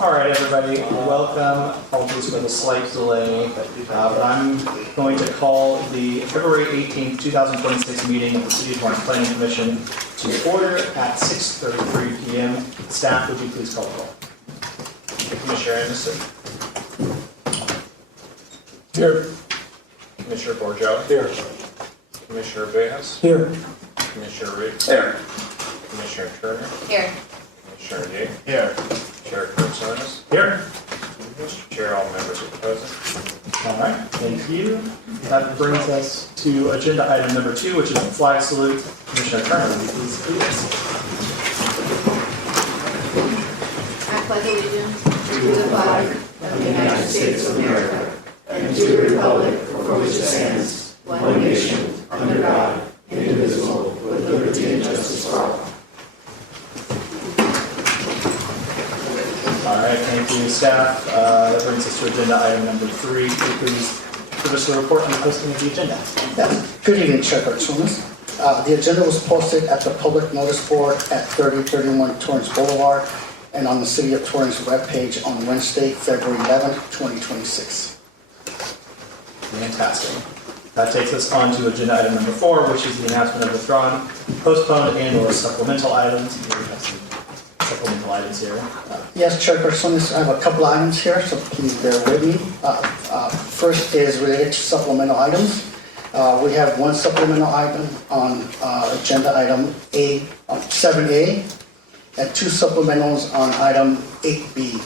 All right, everybody, welcome. Apologies for the slight delay, but I'm going to call the February 18th, 2026 meeting of the City of Torrance Planning Commission to order at 6:33 p.m. Staff, would you please call the roll? Commissioner Anderson. Here. Commissioner Borgello. Here. Commissioner Bejas. Here. Commissioner Reed. Here. Commissioner Turner. Here. Commissioner Yee. Here. Chair Torrance. Here. Mr. Chair, all members are present. All right, thank you. That brings us to agenda item number 2, which is the flag salute. Commissioner Turner, will you please lead us? I pledge allegiance to the flag of the United States of America and to the republic for which it stands, one nation, under God, indivisible, with liberty and justice for all. All right, thank you, staff. That brings us to agenda item number 3. Could you please give us a report on the posting of the agenda? Yes. Good evening, Chair Torrance. The agenda was posted at the public notice board at 3031 Torrance Boulevard and on the City of Torrance webpage on Wednesday, February 11th, 2026. Fantastic. That takes us on to agenda item number 4, which is the announcement of withdrawn, postponed, and/or supplemental items. We have some supplemental items here. Yes, Chair Torrance, I have a couple items here, so please bear with me. First is related to supplemental items. We have one supplemental item on agenda item 7A and 2 supplementals on item 8B.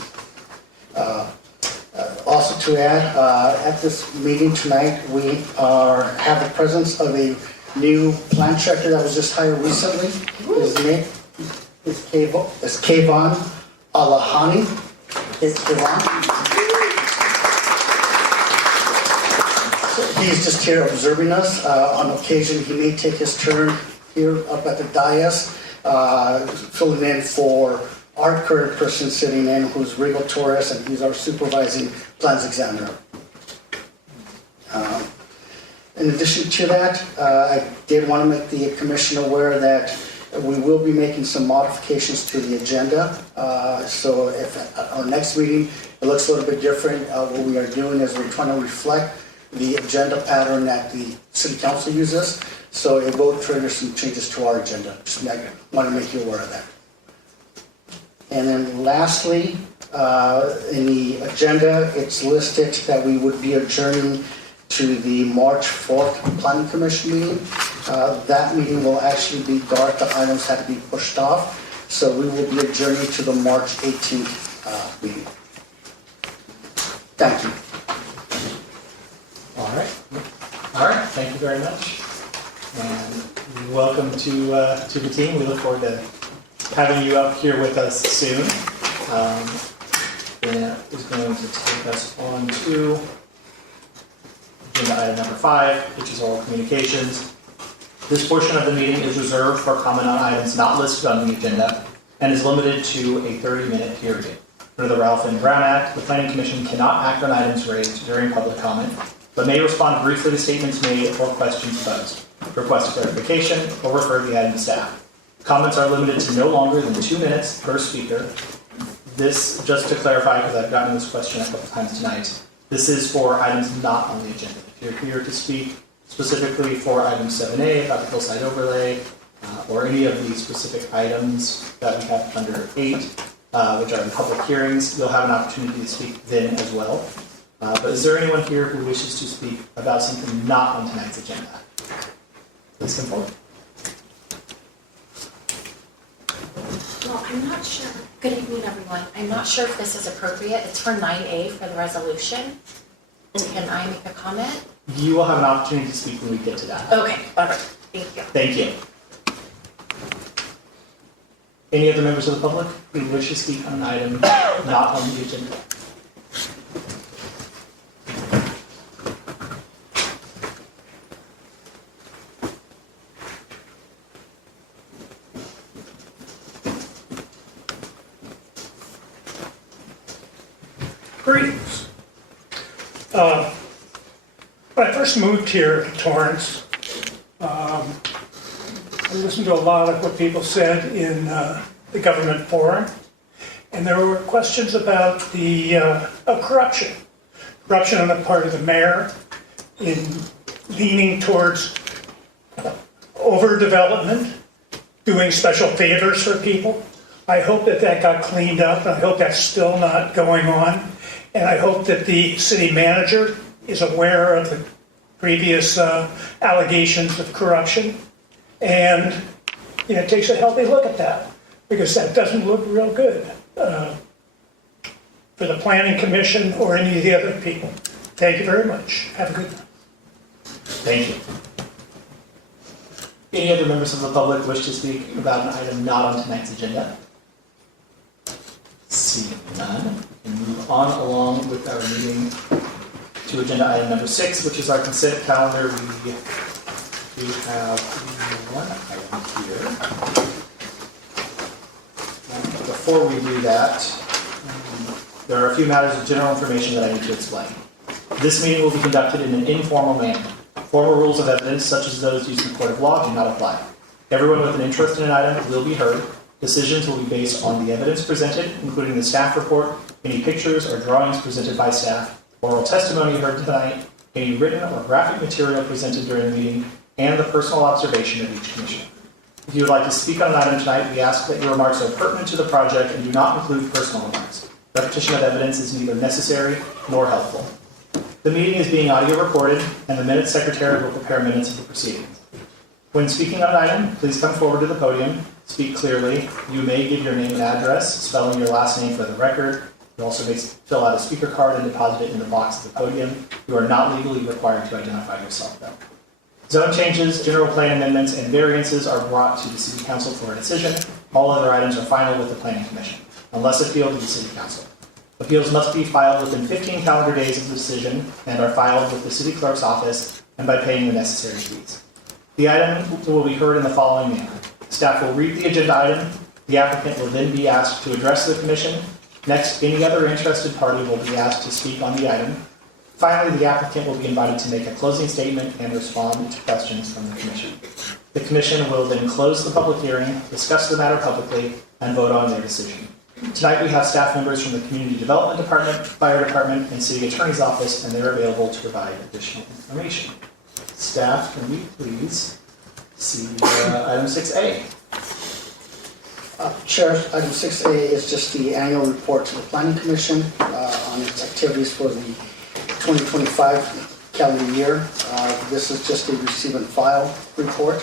Also to add, at this meeting tonight, we have the presence of a new plant checker that was just hired recently. His name is Kayvon Alahani. It's Kayvon. He's just here observing us. On occasion, he may take his turn here up at the dais, filling in for our current person sitting in, who's Regal Torres, and he's our supervising plans examiner. In addition to that, I did want to make the commission aware that we will be making some modifications to the agenda. So if at our next meeting, it looks a little bit different, what we are doing is we're trying to reflect the agenda pattern that the City Council uses. So it will trigger some changes to our agenda. Just want to make you aware of that. And then lastly, in the agenda, it's listed that we would be adjourning to the March 4th Planning Commission meeting. That meeting will actually be dark. The items had to be pushed off. So we will be adjourning to the March 18th meeting. Thank you. All right, thank you very much. And welcome to the team. We look forward to having you up here with us soon. That is going to take us on to agenda item number 5, which is oral communications. This portion of the meeting is reserved for comment on items not listed on the agenda and is limited to a 30-minute period. Under the Ralph N. Brown Act, the Planning Commission cannot act on items raised during public comment, but may respond briefly to statements made or questions posed, request clarification, or refer the item to staff. Comments are limited to no longer than 2 minutes per speaker. This, just to clarify, because I've gotten this question a couple times tonight, this is for items not on the agenda. If you're here to speak specifically for item 7A about the hillside overlay, or any of the specific items that we have under 8, which are in public hearings, you'll have an opportunity to speak then as well. But is there anyone here who wishes to speak about something not on tonight's agenda? Please come forward. Well, I'm not sure. Good evening, everyone. I'm not sure if this is appropriate. It's for 9A for the resolution. Can I make a comment? You will have an opportunity to speak when we get to that. Okay, all right. Thank you. Thank you. Any other members of the public who wish to speak on an item not on the agenda? Greetings. When I first moved here to Torrance, I listened to a lot of what people said in the government forum, And there were questions about of corruption. Corruption on the part of the mayor in leaning towards overdevelopment, doing special favors for people. I hope that got cleaned up, and I hope that's still not going on. And I hope that the city manager is aware of the previous allegations of corruption and takes a healthy look at that, because that doesn't look real good for the planning commission or any of the other people. Thank you very much. Have a good night. Thank you. Any other members of the public wish to speak about an item not on tonight's agenda? Seeing none, we can move on along with our meeting to agenda item number 6, which is our consent calendar. We do have one item here. Before we do that, there are a few matters of general information that I need to explain. This meeting will be conducted in an informal manner. Formal rules of evidence, such as those used in the court of law, do not apply. Everyone with an interest in an item will be heard. Decisions will be based on the evidence presented, including the staff report, any pictures or drawings presented by staff, oral testimony heard tonight, any written or graphic material presented during the meeting, and the personal observation of each commissioner. If you would like to speak on an item tonight, we ask that your remarks are pertinent to the project and do not include personal remarks. Repetition of evidence is neither necessary nor helpful. The meeting is being audio recorded, and the minutes secretary will prepare minutes of the proceedings. When speaking on an item, please come forward to the podium, speak clearly. You may give your name and address, spelling your last name for the record. You also may fill out a speaker card and deposit it in the box at the podium. You are not legally required to identify yourself, though. Zone changes, general plan amendments, and variances are brought to the City Council for a decision. All other items are final with the Planning Commission, unless appealed to the City Council. Appeals must be filed within 15 calendar days of the decision and are filed with the City Clerk's office and by paying the necessary fees. The item will be heard in the following manner. Staff will read the agenda item. The applicant will then be asked to address the Commission. Next, any other interested party will be asked to speak on the item. Finally, the applicant will be invited to make a closing statement and respond to questions from the Commission. The Commission will then close the public hearing, discuss the matter publicly, and vote on their decision. Tonight we have staff members from the Community Development Department, Fire Department, and City Attorney's Office, and they're available to provide additional information. Staff, can we please see item 6A? Chair, item 6A is just the annual report to the Planning Commission on its activities for the 2025 calendar year. This is just a receive and file report.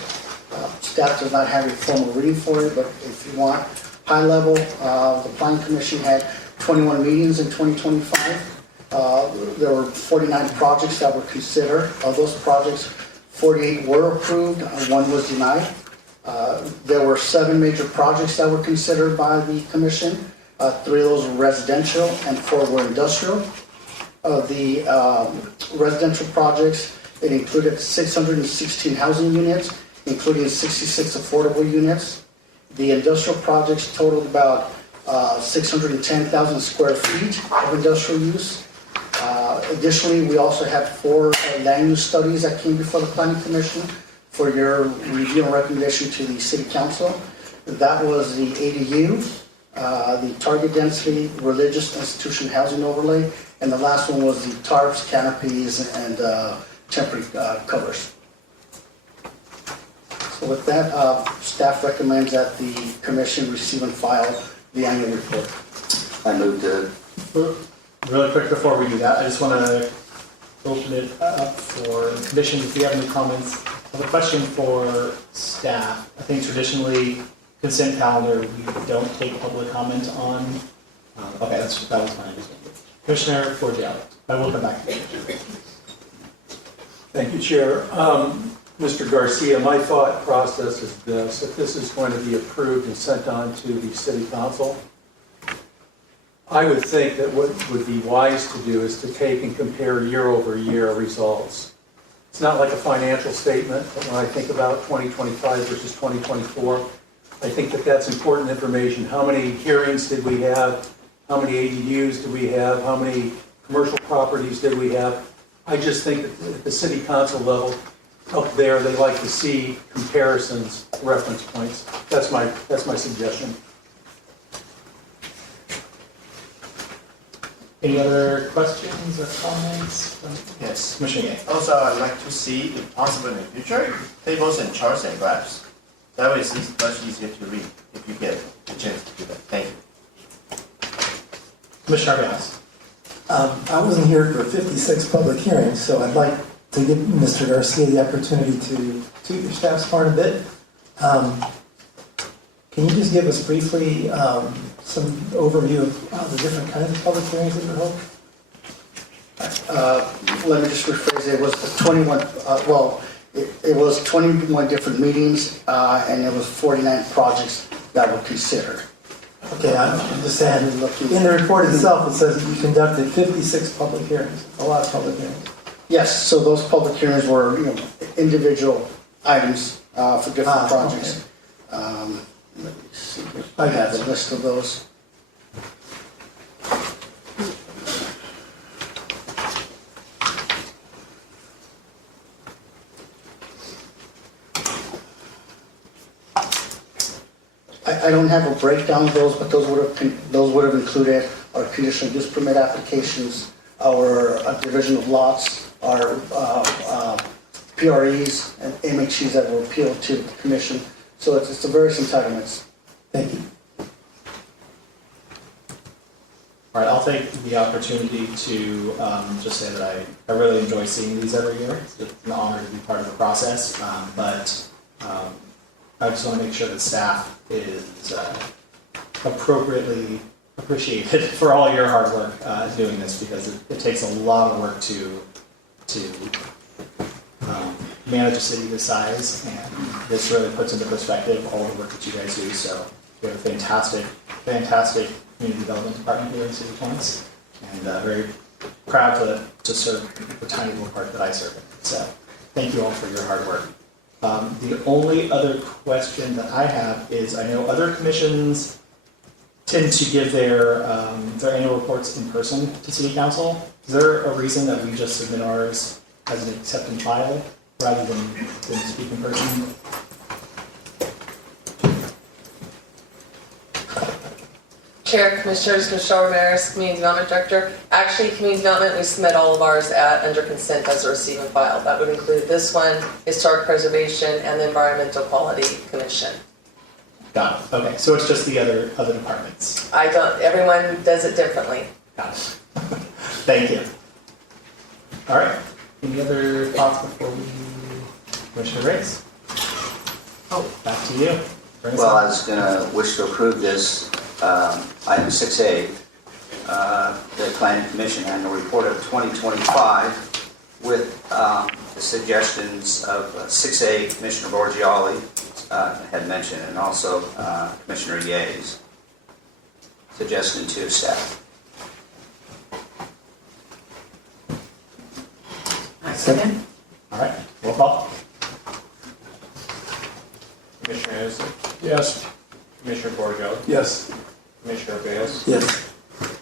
Staff does not have a formal reading for it, but if you want high level, the Planning Commission had 21 meetings in 2025. There were 49 projects that were considered. Of those projects, 48 were approved, 1 was denied. There were 7 major projects that were considered by the Commission. 3 of those were residential and 4 were industrial. Of the residential projects, it included 616 housing units, including 66 affordable units. The industrial projects totaled about 610,000 square feet of industrial use. Additionally, we also had 4 land use studies that came before the Planning Commission for your review and recommendation to the City Council. That was the ADU, the target density, religious institution housing overlay, and the last one was the tarps, canopies, and temporary covers. So with that, staff recommends that the Commission receive and file the annual report. I move to. Really quick before we do that, I just want to open it up for the Commission if you have any comments. I have a question for staff. I think traditionally, consent calendar, we don't take public comment on. Okay, that was my understanding. Commissioner Forgiello, I will come back to you. Thank you, Chair. Mr. Garcia, my thought process is this: if this is going to be approved and sent on to the City Council, I would think that what would be wise to do is to take and compare year-over-year results. It's not like a financial statement, but when I think about 2025 versus 2024, I think that that's important information. How many hearings did we have? How many ADUs did we have? How many commercial properties did we have? I just think that at the City Council level, up there, they like to see comparisons, reference points. That's my suggestion. Any other questions or comments? Yes. Commissioner Yang? Also, I'd like to see, if possible in the future, tables and charts and graphs. That way it's much easier to read if you get the chance to do that. Thank you. Commissioner Barros? I wasn't here for 56 public hearings, so I'd like to give Mr. Garcia the opportunity to toot your staff's horn a bit. Can you just give us briefly some overview of the different kinds of public hearings that you hold? Let me just rephrase it. It was 21, it was 21 different meetings, and it was 49 projects that were considered. Okay, I'm just saying, in the report itself, it says that you conducted 56 public hearings, a lot of public hearings. Yes, so those public hearings were, individual items for different projects. Let me see if I have a list of those. I don't have a breakdown of those, but those would have included our conditional use permit applications, our division of lots, our PREs and MHEs that were appealed to the commission. So it's the various entitlements. Thank you. All right, I'll take the opportunity to just say that I really enjoy seeing these every year. It's an honor to be part of the process, but I just want to make sure that staff is appropriately appreciated for all your hard work doing this, because it takes a lot of work to manage a city this size, and this really puts into perspective all the work that you guys do. So we have a fantastic community development department here in City of Torrance, and very proud to serve the tiny little part that I serve in. So thank you all for your hard work. The only other question that I have is, I know other commissions tend to give their annual reports in person to City Council. Is there a reason that we just submit ours as an accept and file rather than speak in person? Chair, Commissioners, Michelle Ramirez, Community Development Director. Actually, Community Development, we submit all of ours under consent as a receive and file. That would include this one, Historic Preservation, and the Environmental Quality Commission. Got it. Okay, so it's just the other departments. Everyone does it differently. Got it. Thank you. All right. Any other thoughts before we, Commissioner Riggs? Oh, back to you. Bring us Well, up. I was going to wish to approve this item 6A, the Planning Commission Annual Report of 2025, with the suggestions of 6A, Commissioner Borgiali had mentioned, and also Commissioner Yea's suggestion to staff. Second? All right, roll call. Commissioner Anderson, Yes. Commissioner Borjo, Yes. Commissioner Beals, Yes.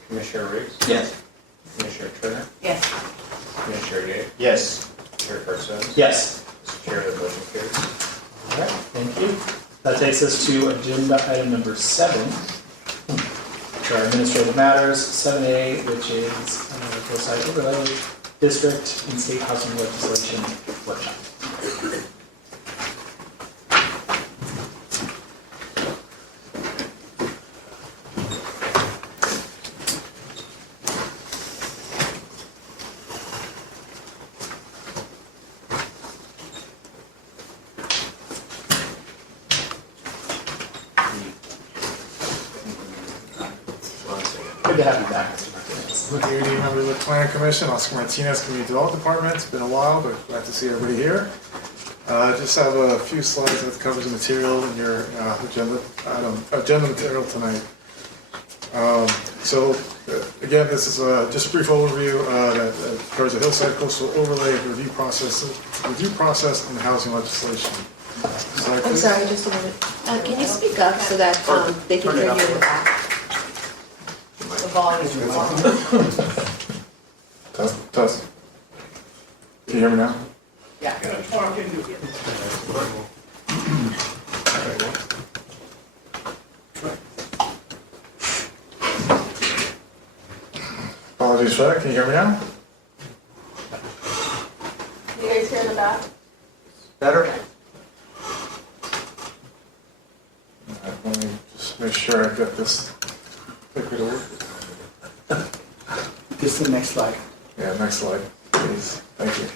Commissioner Riggs, Yes. Commissioner Turner, Yes. Commissioner Ye, Yes. Chairperson. Yes. Mr. Chair, the motion carries. All right, thank you. That takes us to agenda item number 7, which are administrative matters. 7A, which is Hillside Overlay District and State Housing Legislation Workshop. Good to have you back, Mr. Martinez. Good evening, members of the Planning Commission. Oscar Martinez, Community Development Department. It's been a while, but glad to see everybody here. Just have a few slides that covers the material in your agenda material tonight. Again, this is just a brief overview that covers the Hillside Coastal Overlay review process and the housing legislation. Slide, I'm please. sorry, just a minute. Can you speak up so that they can hear you in the back? The volume. Test. Can you hear me now? Apologies for that. Can you hear me now? You guys hear in the back? Better? Let me just make sure I get this figured out. This is the next slide. Yeah, next slide, please. Thank you.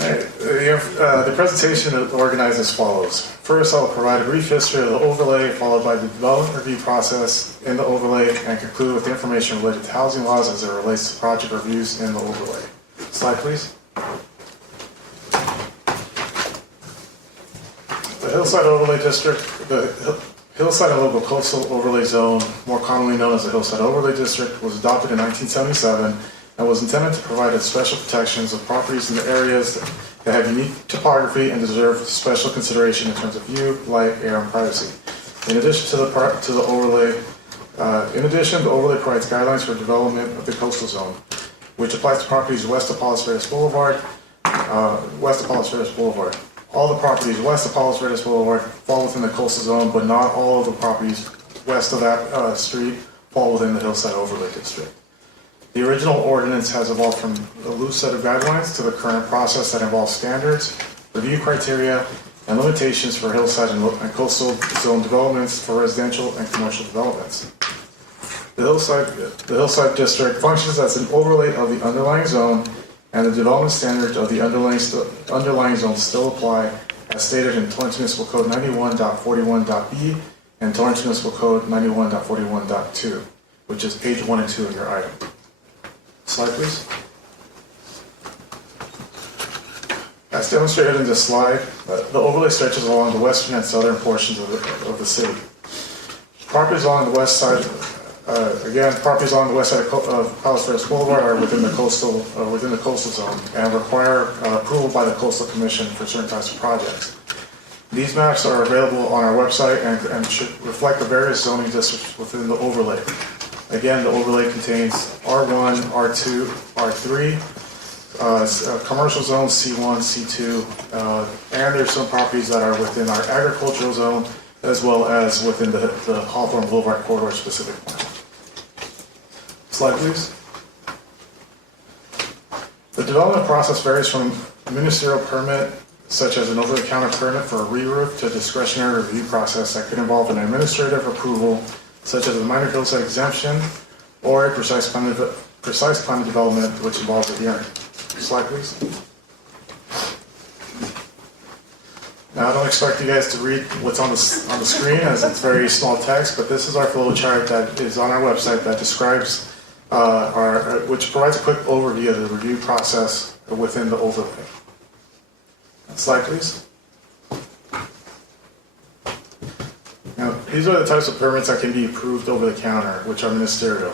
All right, the presentation is organized as follows. First, I'll provide a brief history of the overlay, followed by the development review process in the overlay, and conclude with information related to housing laws as it relates to project reviews in the overlay. Slide, please. The Hillside Overlay District, the Hillside and Local Coastal Overlay Zone, more commonly known as the Hillside Overlay District, was adopted in 1977 and was intended to provide special protections of properties in the areas that have unique topography and deserve special consideration in terms of view, light, air, and privacy. In addition, the overlay provides guidelines for development of the coastal zone, which applies to properties west of Palos Verdes Boulevard. All the properties west of Palos Verdes Boulevard fall within the coastal zone, but not all of the properties west of that street fall within the Hillside Overlay District. The original ordinance has evolved from a loose set of guidelines to the current process that involves standards, review criteria, and limitations for hillside and coastal zone developments for residential and commercial developments. The Hillside District functions as an overlay of the underlying zone, and the development standards of the underlying zone still apply as stated in Torrance Municipal Code 91.41.b and Torrance Municipal Code 91.41.2, which is page 1 and 2 of your item. Slide, please. As demonstrated in this slide, the overlay stretches along the western and southern portions of the city. Properties along the west side properties along the west side of Palos Verdes Boulevard are within the coastal zone and require approval by the Coastal Commission for certain types of projects. These maps are available on our website and should reflect the various zoning districts within the overlay. Again, the overlay contains R1, R2, R3, commercial zones C1, C2, and there's some properties that are within our agricultural zone as well as within the Hawthorne Boulevard corridor specific plan. Slide, please. The development process varies from a ministerial permit, such as an over-the-counter permit for a re-roof, to a discretionary review process that could involve an administrative approval, such as a minor hillside exemption, or a precise plan of development, which involves a hearing. Slide, please. Now, I don't expect you guys to read what's on the screen, as it's very small text, but this is our flow chart that is on our website that describes which provides a quick overview of the review process within the overlay. Slide, please. Now, these are the types of permits that can be approved over the counter, which are ministerial.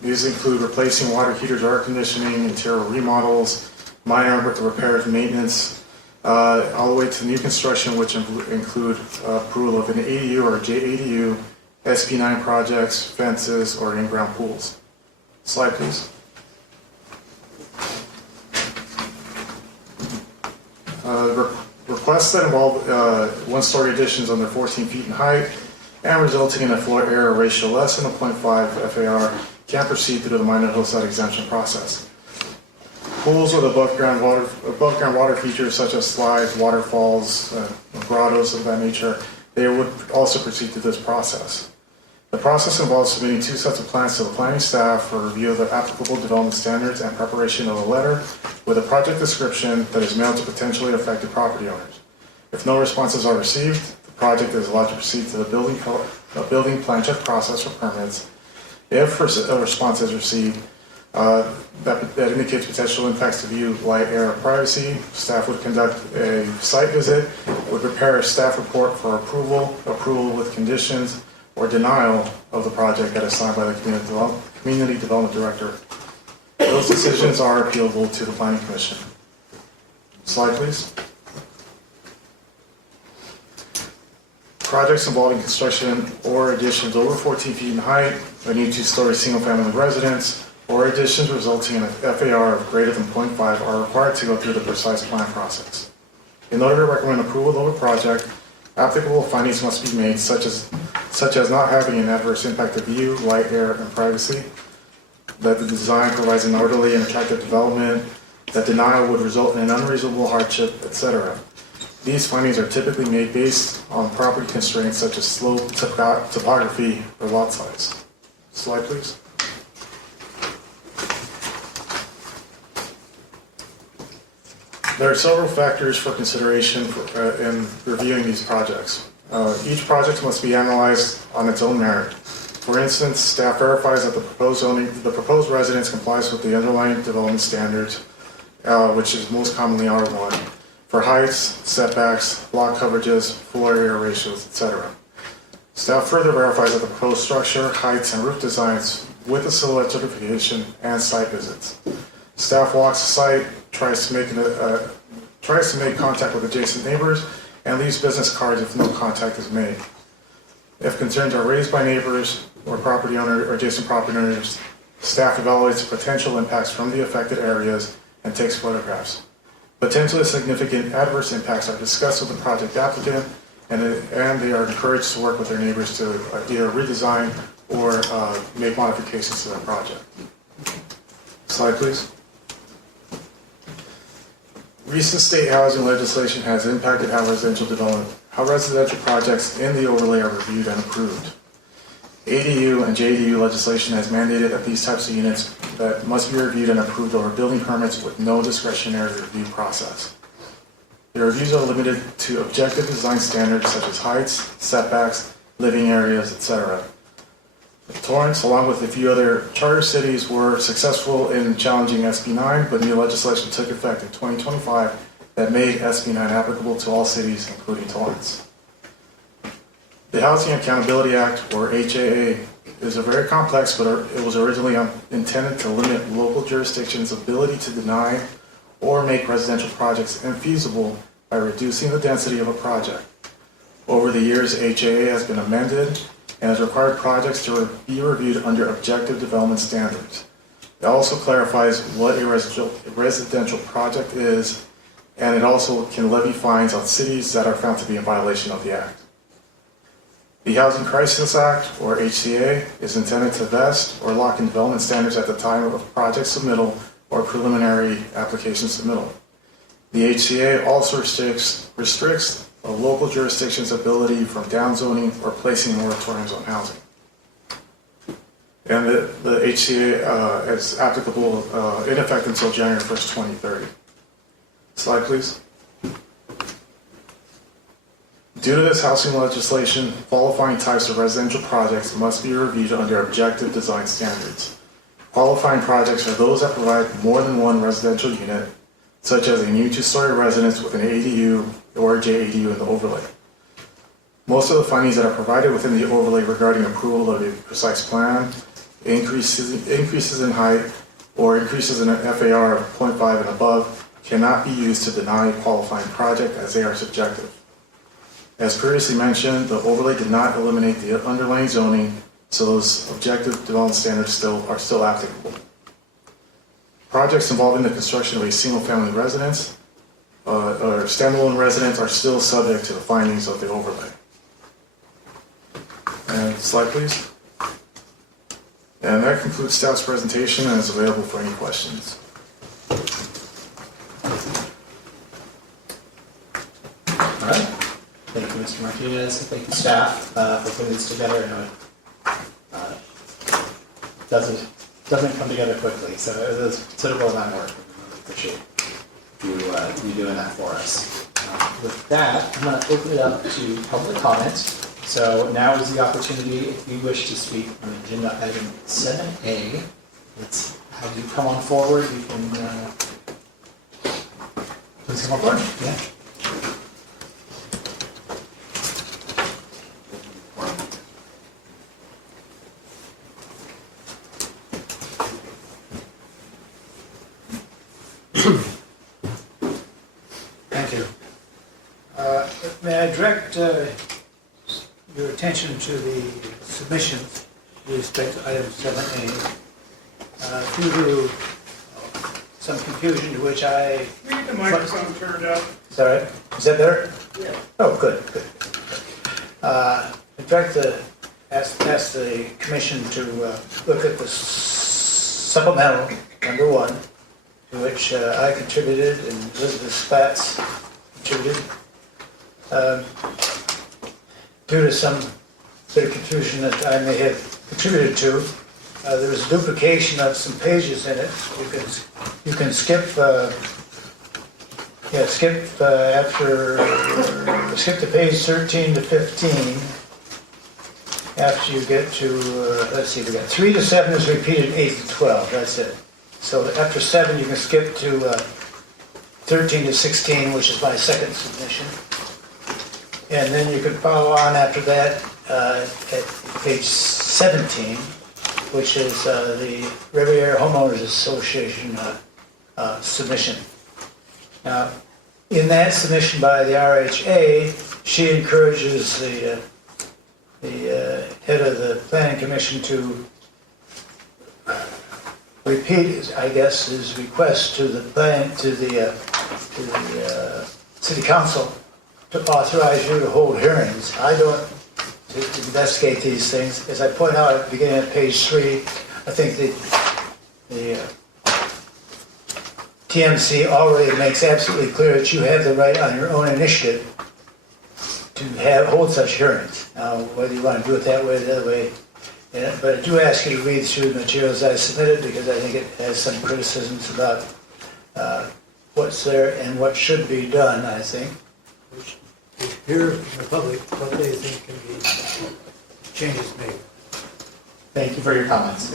These include replacing water heaters or air conditioning, interior remodels, minor repairs, maintenance, all the way to new construction, which include approval of an ADU or JADU, SP9 projects, fences, or in-ground pools. Slide, please. Requests that involve one-story additions under 14 feet in height and resulting in a floor area ratio less than a 0.5 FAR can proceed through the minor hillside exemption process. Pools with above ground water features such as slides, waterfalls, grottos of that nature, they would also proceed through this process. The process involves submitting 2 sets of plans to the planning staff for review of the applicable development standards and preparation of a letter with a project description that is mailed to potentially affected property owners. If no responses are received, the project is allowed to proceed to the building plan check process for permits. If a response is received that indicates potential impacts to view, light, air, or privacy, staff would conduct a site visit, would prepare a staff report for approval with conditions, or denial of the project that is signed by the community development director. Those decisions are appealable to the planning commission. Slide, please. Projects involving construction or additions over 14 feet in height, a new 2-story single-family residence, or additions resulting in a FAR of greater than 0.5 are required to go through the precise plan process. In order to recommend approval of a project, applicable findings must be made, such as not having an adverse impact to view, light, air, and privacy. that the design provides an orderly and attractive development, that denial would result in an unreasonable hardship, etc. These findings are typically made based on property constraints such as slope, topography, or lot size. Slide, please. There are several factors for consideration in reviewing these projects. Each project must be analyzed on its own merit. For instance, staff verifies that the proposed residence complies with the underlying development standards, which is most commonly R1, for heights, setbacks, lot coverages, floor area ratios, etc. Staff further verifies that the proposed structure, heights, and roof designs with a silhouette certification and site visits. Staff walks the site, tries to make contact with adjacent neighbors, and leaves business cards if no contact is made. If concerns are raised by neighbors or property owner or adjacent property owners, staff evaluates potential impacts from the affected areas and takes photographs. Potentially significant adverse impacts are discussed with the project applicant, and they are encouraged to work with their neighbors to either redesign or make modifications to their project. Slide, please. Recent state housing legislation has impacted how residential projects in the overlay are reviewed and approved. ADU and JDU legislation has mandated that these types of units that must be reviewed and approved over building permits with no discretionary review process. The reviews are limited to objective design standards such as heights, setbacks, living areas, etc. Torrance, along with a few other charter cities, were successful in challenging SB 9, but new legislation took effect in 2025 that made SB 9 applicable to all cities, including Torrance. The Housing Accountability Act, or HAA, is a very complex, but it was originally intended to limit local jurisdictions' ability to deny or make residential projects infeasible by reducing the density of a project. Over the years, HAA has been amended and has required projects to be reviewed under objective development standards. It also clarifies what a residential project is, and it also can levy fines on cities that are found to be in violation of the Act. The Housing Crisis Act, or HCA, is intended to vest or lock in development standards at the time of a project submittal or preliminary application submittal. The HCA also restricts a local jurisdiction's ability from downzoning or placing moratoriums on housing. And the HCA is applicable in effect until January 1st, 2030. Slide, please. Due to this housing legislation, qualifying types of residential projects must be reviewed under objective design standards. Qualifying projects are those that provide more than one residential unit, such as a new two-story residence with an ADU or JADU in the overlay. Most of the findings that are provided within the overlay regarding approval of a precise plan, increases in height, or increases in an FAR of 0.5 and above cannot be used to deny a qualifying project as they are subjective. As previously mentioned, the overlay did not eliminate the underlying zoning, so those objective development standards are still applicable. Projects involving the construction of a single-family residence or standalone residence are still subject to the findings of the overlay. And slide, please. And that concludes staff's presentation and is available for any questions. All right. Thank you, Mr. Martinez. Thank you, staff, for putting this together. I know it doesn't come together quickly, so it was a considerable amount of work. We really appreciate you doing that for us. With that, I'm going to open it up to public comment. So now is the opportunity, if you wish to speak on agenda item 7A, let's have you come on forward. You can please come on forward. Yeah. Thank you. May I direct your attention to the submissions with respect to item 7A? Due to some confusion to which I... Leave the microphone turned up. Sorry, is that better? Yeah. Oh, good. In fact, ask the commission to look at the supplemental, number 1, to which I contributed and Elizabeth Spatz contributed. Due to some bit of confusion that I may have contributed to, there was duplication of some pages in it. You can skip skip to page 13 to 15 after you get to, let's see, we got 3 to 7 is repeated, 8 to 12, that's it. So after 7, you can skip to 13 to 16, which is my second submission. And then you can follow on after that at page 17, which is the Riviera Homeowners Association submission. Now, in that submission by the RHA, she encourages the head of the Planning Commission to repeat, I guess, his request to the City Council to authorize you to hold hearings. I don't to investigate these things. As I point out at the beginning of page 3, I think the TMC already makes absolutely clear that you have the right on your own initiative to hold such hearings. Now, whether you want to do it that way or the other way, but I do ask you to read through the materials I submitted because I think it has some criticisms about what's there and what should be done, I think. Hear from the public what they think can be changes made. Thank you for your comments.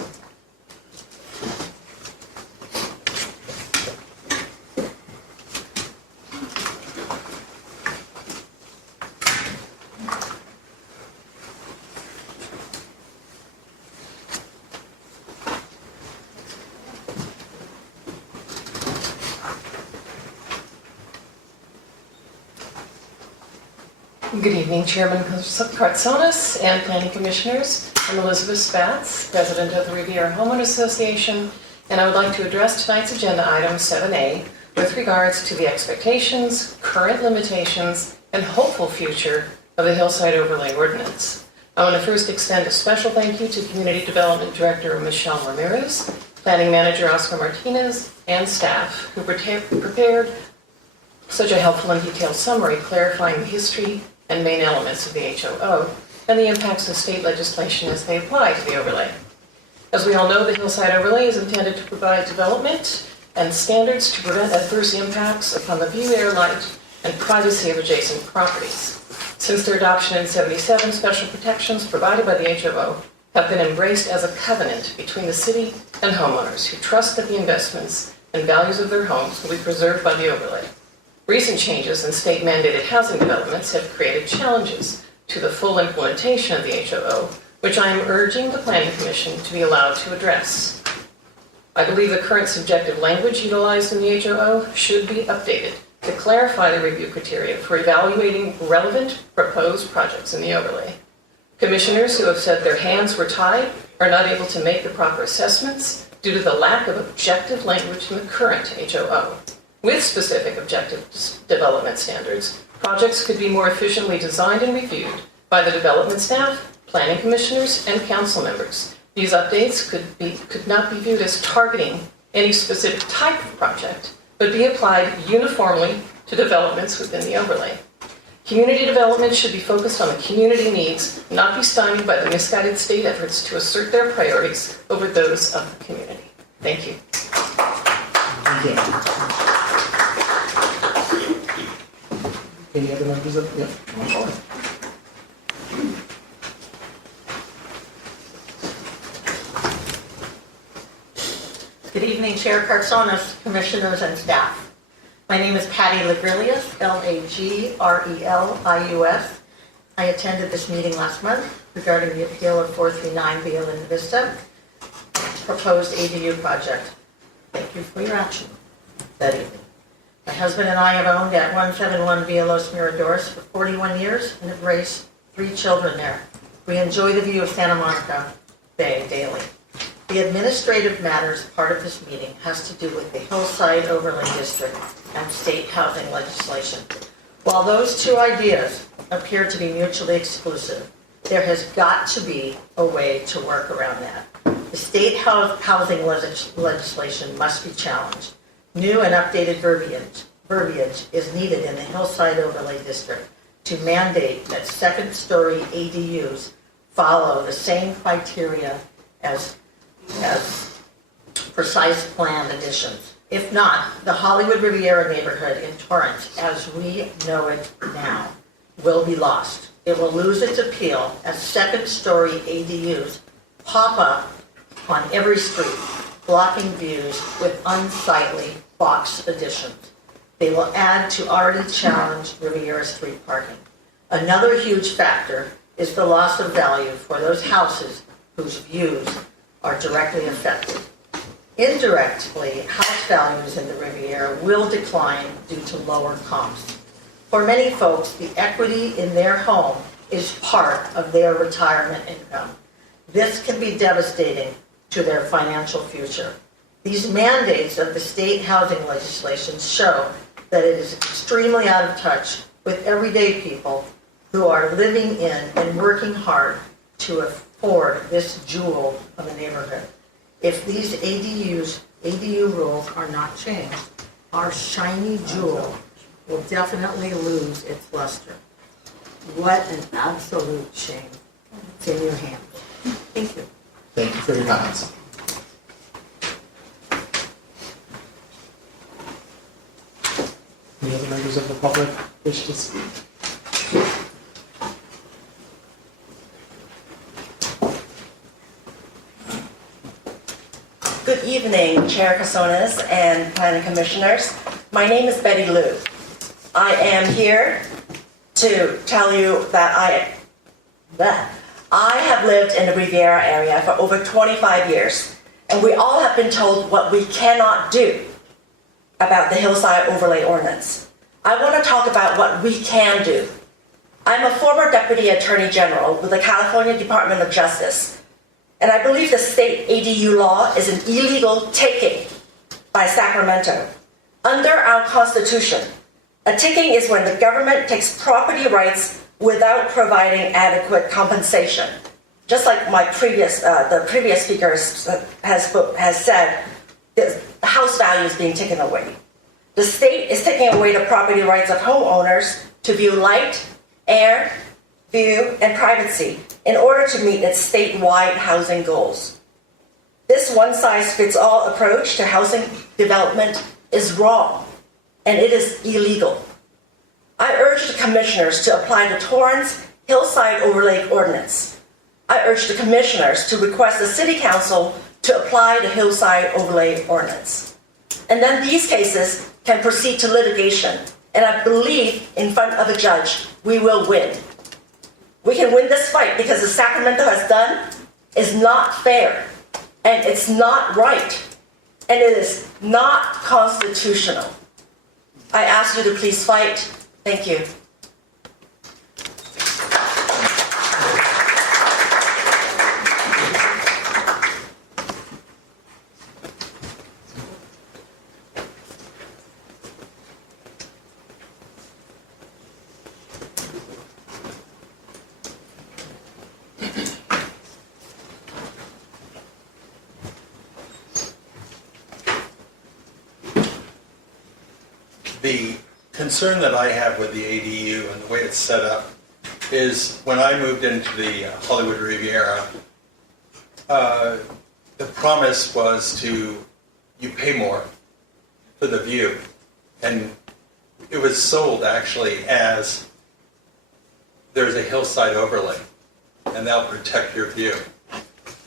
Good evening, Chairman Kartsonis and Planning Commissioners. I'm Elizabeth Spatz, President of the Riviera Homeowners Association, and I would like to address tonight's agenda item 7A with regards to the expectations, current limitations, and hopeful future of the Hillside Overlay Ordinance. I want to first extend a special thank you to Community Development Director Michelle Ramirez, Planning Manager Oscar Martinez, and staff who prepared such a helpful and detailed summary clarifying the history and main elements of the HOO and the impacts of state legislation as they apply to the overlay. As we all know, the Hillside Overlay is intended to provide development and standards to prevent adverse impacts upon the view, air, light, and privacy of adjacent properties. Since their adoption in '77, special protections provided by the HOO have been embraced as a covenant between the city and homeowners who trust that the investments and values of their homes will be preserved by the overlay. Recent changes in state-mandated housing developments have created challenges to the full implementation of the HOO, which I am urging the Planning Commission to be allowed to address. I believe the current subjective language utilized in the HOO should be updated to clarify the review criteria for evaluating relevant proposed projects in the overlay. Commissioners who have said their hands were tied are not able to make the proper assessments due to the lack of objective language in the current HOO. With specific objective development standards, projects could be more efficiently designed and reviewed by the development staff, planning commissioners, and council members. These updates could not be viewed as targeting any specific type of project, but be applied uniformly to developments within the overlay. Community development should be focused on the community needs, not be stymied by the misguided state efforts to assert their priorities over those of the community. Thank you. Thank you. Any other members of, yep, come on forward. Good evening, Chair Kartsonis, Commissioners, and staff. My name is Patty Lagrelius, Lagrelius. I attended this meeting last month regarding the appeal of 439 Viola Vista, proposed ADU project. Thank you for your action that evening. My husband and I have owned at 171 Villos Miradores for 41 years and have raised 3 children there. We enjoy the view of Santa Monica Bay daily. The administrative matters part of this meeting has to do with the Hillside Overlay District and state housing legislation. While those two ideas appear to be mutually exclusive, there has got to be a way to work around that. The state housing legislation must be challenged. New and updated verbiage is needed in the Hillside Overlay District to mandate that second-story ADUs follow the same criteria as precise plan additions. If not, the Hollywood Riviera neighborhood in Torrance, as we know it now, will be lost. It will lose its appeal as second-story ADUs pop up on every street, blocking views with unsightly box additions. They will add to already challenged Riviera Street parking. Another huge factor is the loss of value for those houses whose views are directly affected. Indirectly, house values in the Riviera will decline due to lower comps. For many folks, the equity in their home is part of their retirement income. This can be devastating to their financial future. These mandates of the state housing legislation show that it is extremely out of touch with everyday people who are living in and working hard to afford this jewel of a neighborhood. If these ADU rules are not changed, our shiny jewel will definitely lose its luster. What an absolute shame. It's in your hands. Thank you. Thank you for your comments. Any other members of the public wish to speak? Good evening, Chair Casonas and Planning Commissioners. My name is Betty Liu. I am here to tell you that I have lived in the Riviera area for over 25 years, and we all have been told what we cannot do about the Hillside Overlay Ordinance. I want to talk about what we can do. I'm a former Deputy Attorney General with the California Department of Justice, and I believe the state ADU law is an illegal taking by Sacramento. Under our Constitution, a taking is when the government takes property rights without providing adequate compensation. Just like the previous speaker has said, the house value is being taken away. The state is taking away the property rights of homeowners to view light, air, view, and privacy in order to meet its statewide housing goals. This one-size-fits-all approach to housing development is wrong, and it is illegal. I urge the commissioners to apply the Torrance Hillside Overlay Ordinance. I urge the commissioners to request the City Council to apply the Hillside Overlay Ordinance. And then these cases can proceed to litigation, and I believe in front of a judge, we will win. We can win this fight because what Sacramento has done is not fair, and it's not right, and it is not constitutional. I ask you to please fight. Thank you. The concern that I have with the ADU and the way it's set up is when I moved into the Hollywood Riviera, the promise was you pay more for the view. And it was sold actually as there's a hillside overlay and they'll protect your view.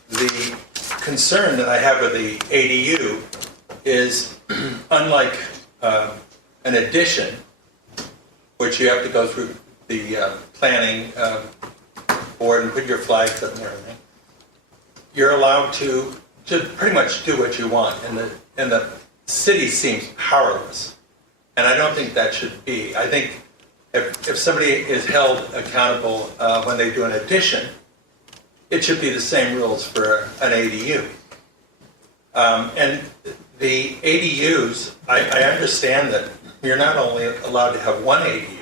The concern that I have with the ADU is unlike an addition, which you have to go through the planning board and put your flags up and everything. You're allowed to pretty much do what you want, and the city seems powerless. And I don't think that should be. I think if somebody is held accountable when they do an addition, it should be the same rules for an ADU. And the ADUs, I understand that you're not only allowed to have one ADU,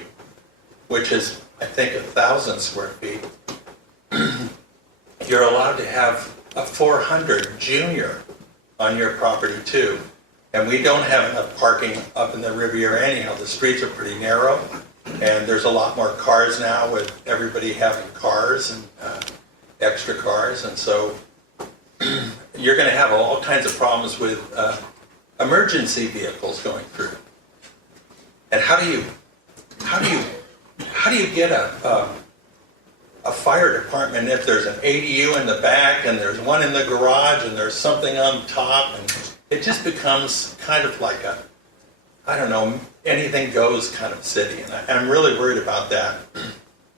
which is, I think, 1,000 square feet. You're allowed to have a 400 junior on your property too. And we don't have enough parking up in the Riviera anyhow. The streets are pretty narrow, and there's a lot more cars now with everybody having cars and extra cars, and so you're going to have all kinds of problems with emergency vehicles going through. And how do you get a fire department if there's an ADU in the back and there's one in the garage and there's something on top, and it just becomes kind of like a, I don't know, anything goes kind of city, and I'm really worried about that.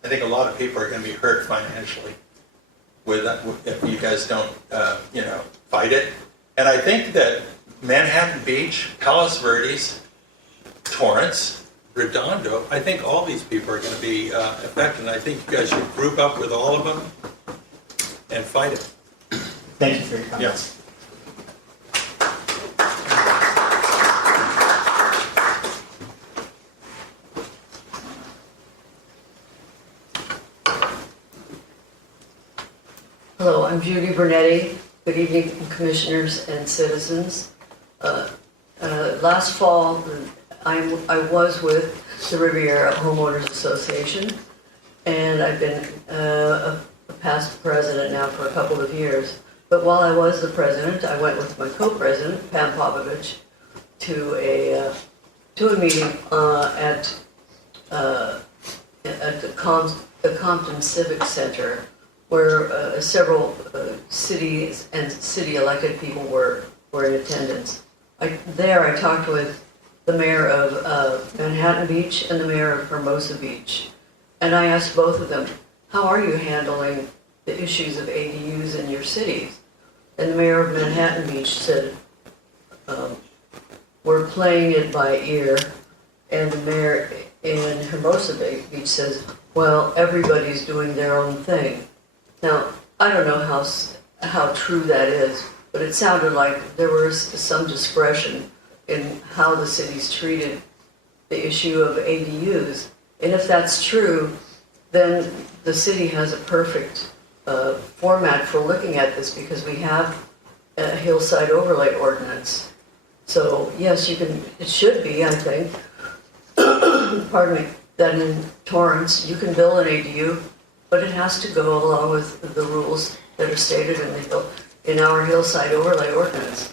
I think a lot of people are going to be hurt financially with that if you guys don't, fight it. And I think that Manhattan Beach, Palos Verdes, Torrance, Redondo, I think all these people are going to be affected. And I think you guys should group up with all of them and fight it. Thank you for your comments. Hello, I'm Judy Bernetti. Good evening, commissioners and citizens. Last fall, I was with the Riviera Homeowners Association, and I've been a past president now for a couple of years. But while I was the president, I went with my co-president, Pam Popovich, to a meeting at the Compton Civic Center, where several cities and city elected people were in attendance. There I talked with the mayor of Manhattan Beach and the mayor of Hermosa Beach. And I asked both of them, how are you handling the issues of ADUs in your cities? And the mayor of Manhattan Beach said, we're playing it by ear. And the mayor in Hermosa Beach says, well, everybody's doing their own thing. Now, I don't know how true that is, but it sounded like there was some discretion in how the cities treated the issue of ADUs. And if that's true, then the city has a perfect format for looking at this, because we have a hillside overlay ordinance. So yes, it should be, I think, pardon me, that in Torrance, you can build an ADU, but it has to go along with the rules that are stated in our hillside overlay ordinance.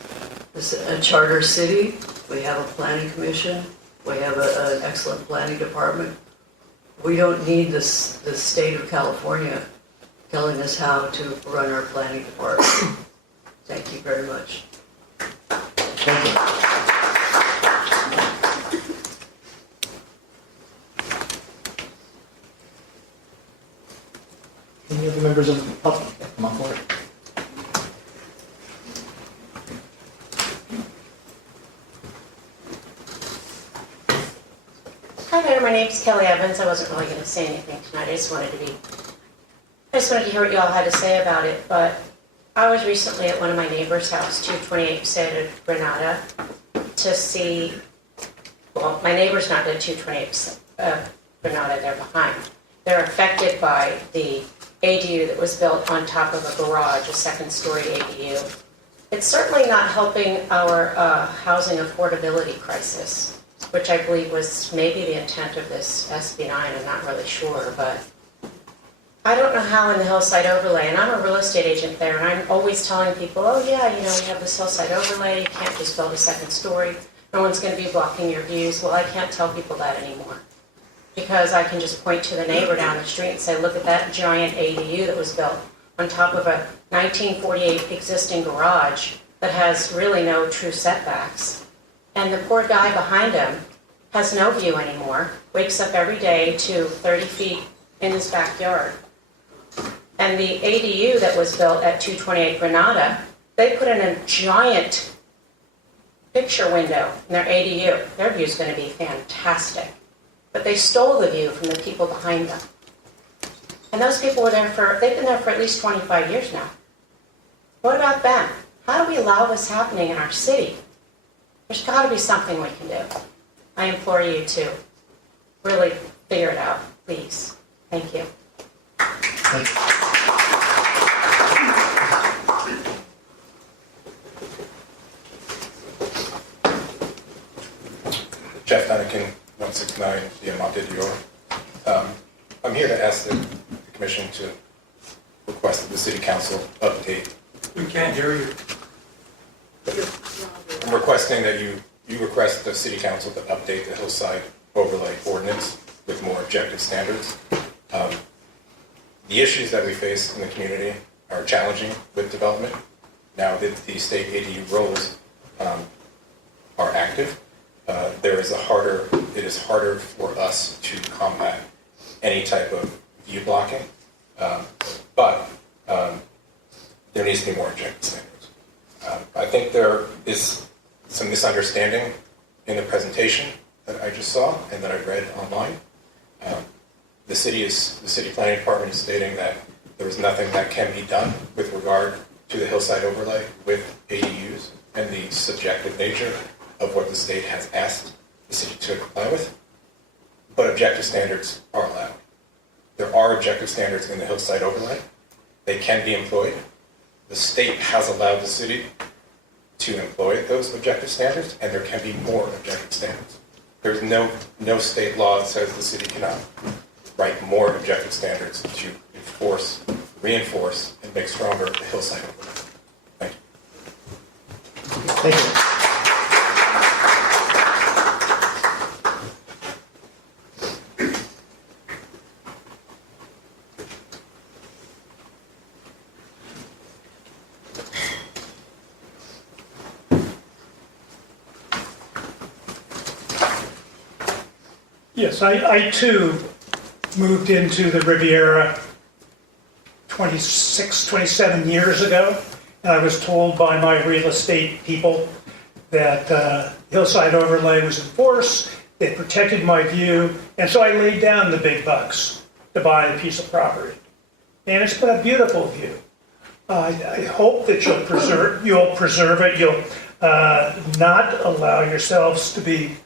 This is a charter city. We have a planning commission. We have an excellent planning department. We don't need the state of California telling us how to run our planning department. Thank you very much. Thank you. Any other members of the public that come on forward? Hi there, my name's Kelly Evans. I wasn't really going to say anything tonight. I just wanted to hear what you all had to say about it. But I was recently at one of my neighbor's house, 228 Santa Granada, to see, well, my neighbor's not at 228 Granada, they're behind. They're affected by the ADU that was built on top of a garage, a second-story ADU. It's certainly not helping our housing affordability crisis, which I believe was maybe the intent of this SB 9, I'm not really sure, but I don't know how in the hillside overlay, and I'm a real estate agent there, and I'm always telling people, oh yeah, we have this hillside overlay, you can't just build a second story, no one's going to be blocking your views. Well, I can't tell people that anymore, because I can just point to the neighbor down the street and say, look at that giant ADU that was built on top of a 1948 existing garage that has really no true setbacks. And the poor guy behind him has no view anymore, wakes up every day to 30 feet in his backyard. And the ADU that was built at 228 Granada, they put in a giant picture window in their ADU. Their view is going to be fantastic. But they stole the view from the people behind them. And those people they've been there for at least 25 years now. What about them? How do we allow this happening in our city? There's got to be something we can do. I implore you to really figure it out, please. Thank you. Thank you. Heineken, 169 Diamante Dior. I'm here to ask the commission to request that the city council update. We can't hear you. I'm requesting that you request the city council to update the hillside overlay ordinance with more objective standards. The issues that we face in the community are challenging with development. Now that the state ADU rules are active, it is harder for us to combat any type of view blocking, but there needs to be more objective standards. I think there is some misunderstanding in the presentation that I just saw and that I read online. The city planning department is stating that there is nothing that can be done with regard to the hillside overlay with ADUs and the subjective nature of what the state has asked the city to comply with. But objective standards are allowed. There are objective standards in the hillside overlay. They can be employed. The state has allowed the city to employ those objective standards, and there can be more objective standards. There's no state law that says the city cannot write more objective standards to enforce, reinforce, and make stronger the hillside overlay. Thank you. Thank you. Yes, I too moved into the Riviera 26, 27 years ago, and I was told by my real estate people that hillside overlay was in force, it protected my view, and so I laid down the big bucks to buy a piece of property. And it's been a beautiful view. I hope that you'll preserve it, you'll not allow yourselves to be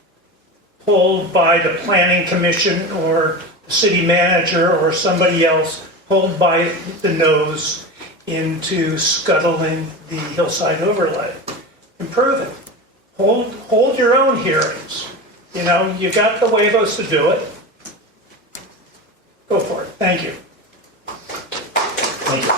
pulled by the planning commission or the city manager or somebody else, pulled by the nose into scuttling the hillside overlay. Improve it. Hold your own hearings. You know, you got the waivers to do it. Go for it. Thank you. Thank you.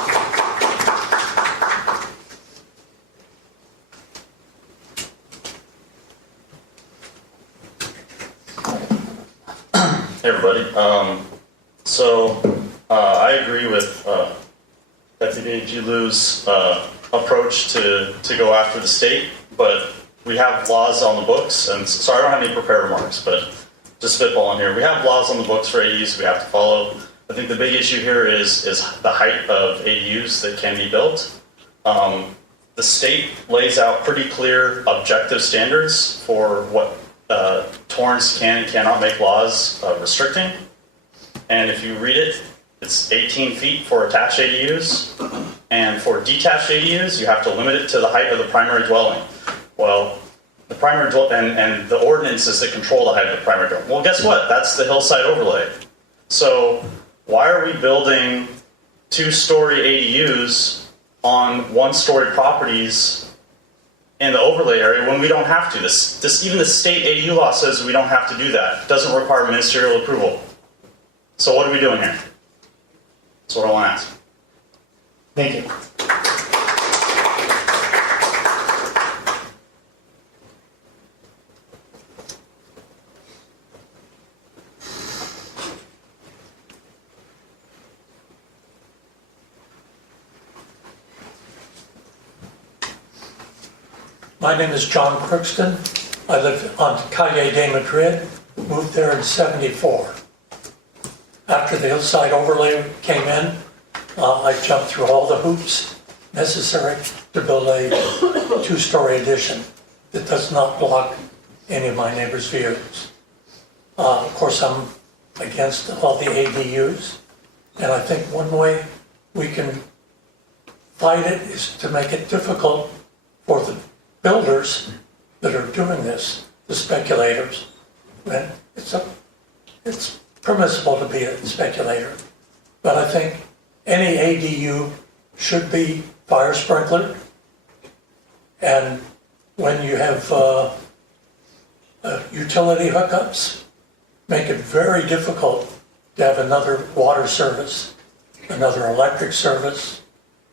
Hey everybody. I agree with Deputy Gilou's approach to go after the state, but we have laws on the books, and so I don't have any prepared remarks, but just spitballing here. We have laws on the books for ADUs we have to follow. I think the big issue here is the height of ADUs that can be built. The state lays out pretty clear objective standards for what Torrance can and cannot make laws restricting. And if you read it, it's 18 feet for attached ADUs. And for detached ADUs, you have to limit it to the height of the primary dwelling. Well, the primary dwelling, and the ordinances that control the height of the primary dwelling. Well, guess what? That's the hillside overlay. So why are we building 2-story ADUs on 1-story properties in the overlay area when we don't have to? Even the state ADU law says we don't have to do that. It doesn't require ministerial approval. So what are we doing here? That's what I want to ask. Thank you. My name is John Crookston. I live on Calle de Madrid, moved there in '74. After the hillside overlay came in, I jumped through all the hoops necessary to build a 2-story addition that does not block any of my neighbors' views. Of course, I'm against all the ADUs, and I think one way we can fight it is to make it difficult for the builders that are doing this, the speculators. And it's permissible to be a speculator, but I think any ADU should be fire sprinkler. And when you have utility hookups make it very difficult to have another water service, another electric service,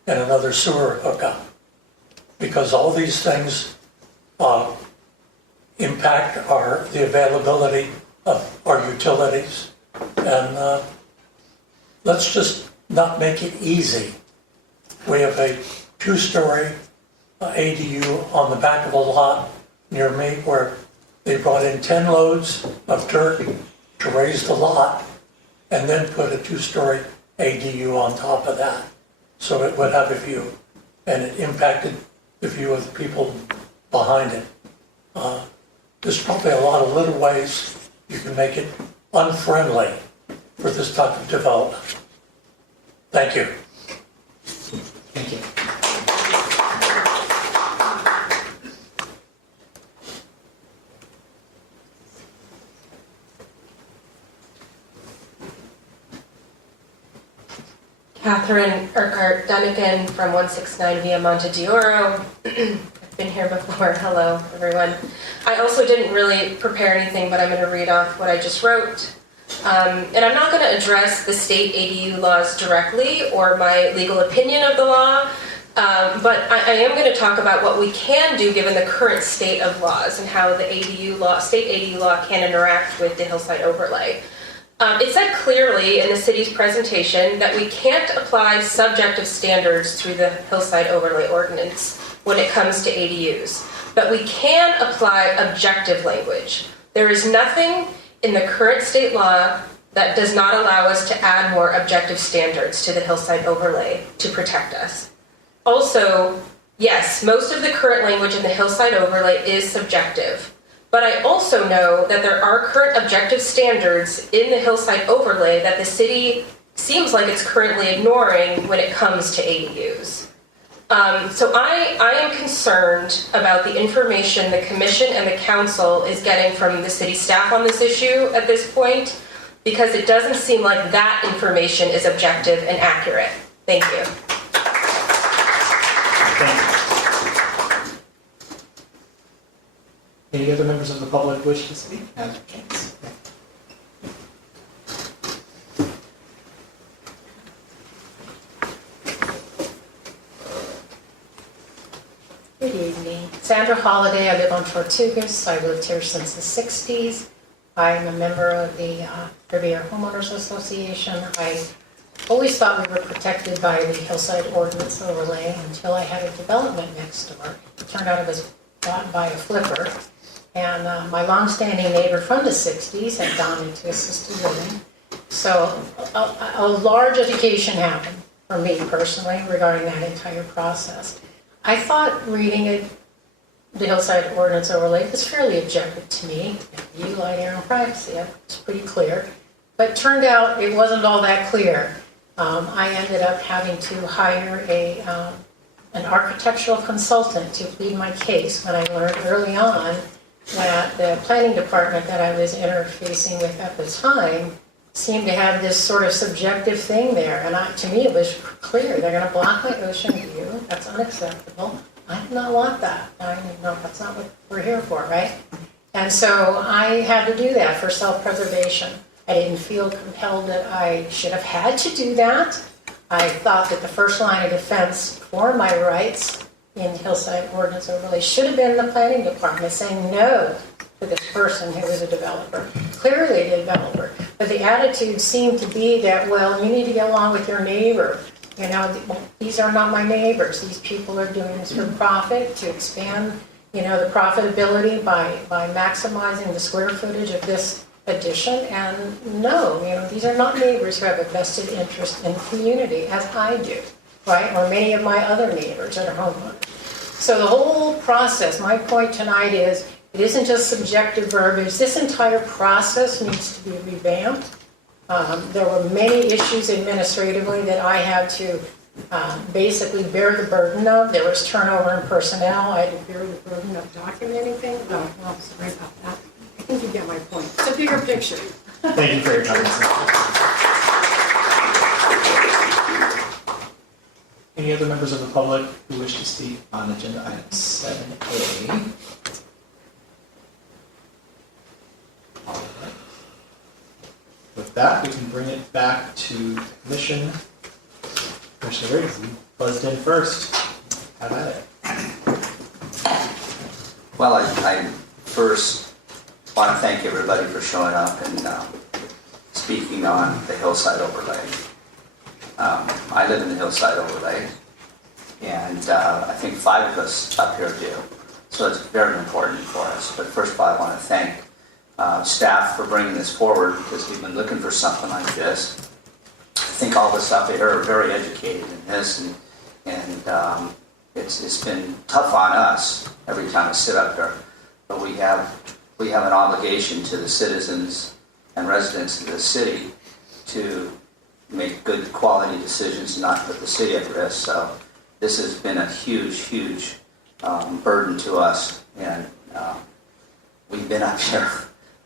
and another sewer hookup. Because all these things impact the availability of our utilities. And let's just not make it easy. We have a 2-story ADU on the back of a lot near me where they brought in 10 loads of dirt to raise the lot and then put a 2-story ADU on top of that. So it would have a view, and it impacted the view of the people behind it. There's probably a lot of little ways you can make it unfriendly for this type of development. Thank you. Thank you. Catherine Urquhart Dunnigan from 169 Via Monte d'Oro. I've been here before. Hello, everyone. I also didn't really prepare anything, but I'm going to read off what I just wrote. And I'm not going to address the state ADU laws directly or my legal opinion of the law, but I am going to talk about what we can do given the current state of laws and how the state ADU law can interact with the hillside overlay. It said clearly in the city's presentation that we can't apply subjective standards through the hillside overlay ordinance when it comes to ADUs, but we can apply objective language. There is nothing in the current state law that does not allow us to add more objective standards to the hillside overlay to protect us. Also, yes, most of the current language in the hillside overlay is subjective. But I also know that there are current objective standards in the hillside overlay that the city seems like it's currently ignoring when it comes to ADUs. So I am concerned about the information the commission and the council is getting from the city staff on this issue at this point, because it doesn't seem like that information is objective and accurate. Thank you. Thank you. Any other members of the public wish to speak? Have a chance. Good evening. Sandra Holliday. I live on Tortugas. I lived here since the 60s. I'm a member of the Riviera Homeowners Association. I always thought we were protected by the hillside ordinance overlay until I had a development next door. It turned out it was bought by a flipper. And my longstanding neighbor from the 60s had gone into assisted living. So a large education happened for me personally regarding that entire process. I thought reading it, the hillside ordinance overlay was fairly objective to me. You lie there in privacy, it's pretty clear. But it turned out it wasn't all that clear. I ended up having to hire an architectural consultant to plead my case when I learned early on that the planning department that I was interfacing with at the time seemed to have this sort of subjective thing there. And to me, it was clear. They're going to block my ocean view. That's unacceptable. I do not want that. That's not what we're here for, right? And so I had to do that for self-preservation. I didn't feel compelled that I should have had to do that. I thought that the first line of defense for my rights in hillside ordinance overlay should have been the planning department saying no to this person who was a developer, clearly a developer. But the attitude seemed to be that, well, you need to get along with your neighbor. You know, these are not my neighbors. These people are doing this for profit, to expand, the profitability by maximizing the square footage of this addition. And no, these are not neighbors who have a vested interest in the community, as I do, right? Or many of my other neighbors that are homeowners. So the whole process, my point tonight is, it isn't just subjective verbiage. This entire process needs to be revamped. There were many issues administratively that I had to basically bear the burden of. There was turnover in personnel. I had to bear the burden of documenting things. Oh, well, sorry about that. I think you get my point. It's a bigger picture. Thank you for your comments. Any other members of the public who wish to speak on agenda item 7A? with that, we can bring it back to the commission. Commissioner Riggs, you buzzed in first. Have at it. Well, I first want to thank everybody for showing up and speaking on the hillside overlay. I live in the hillside overlay, and I think 5 of us up here do. So it's very important for us. But first of all, I want to thank staff for bringing this forward, because we've been looking for something like this. I think all of us up here are very educated in this, and it's been tough on us every time we sit up there. But we have an obligation to the citizens and residents of the city to make good quality decisions and not put the city at risk. So this has been a huge burden to us, and we've been up here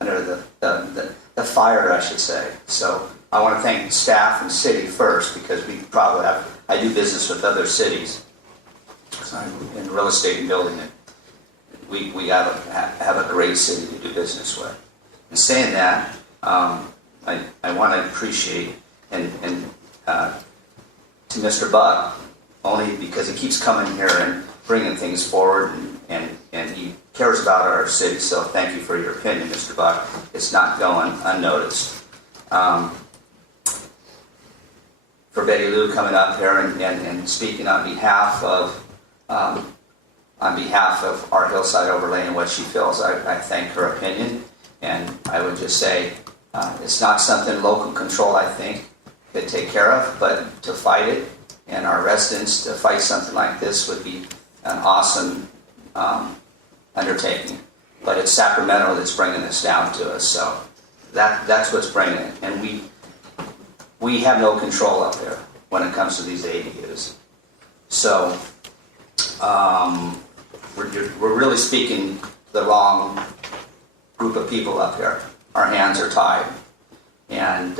under the fire, I should say. So I want to thank staff and city first, because we probably I do business with other cities. So I'm in real estate and building it. We have a great city to do business with. And saying that, I want to appreciate and to Mr. Buck, only because he keeps coming here and bringing things forward, and he cares about our city. So thank you for your opinion, Mr. Buck. It's not going unnoticed. For Betty Lou coming up here and speaking on behalf of our hillside overlay and what she feels, I thank her opinion. And I would just say it's not something local control, I think, could take care of, but to fight it, and our residents to fight something like this would be an awesome undertaking. But it's Sacramento that's bringing this down to us, so that's what's bringing it. And we have no control up there when it comes to these ADUs. So we're really speaking to the wrong group of people up here. Our hands are tied. And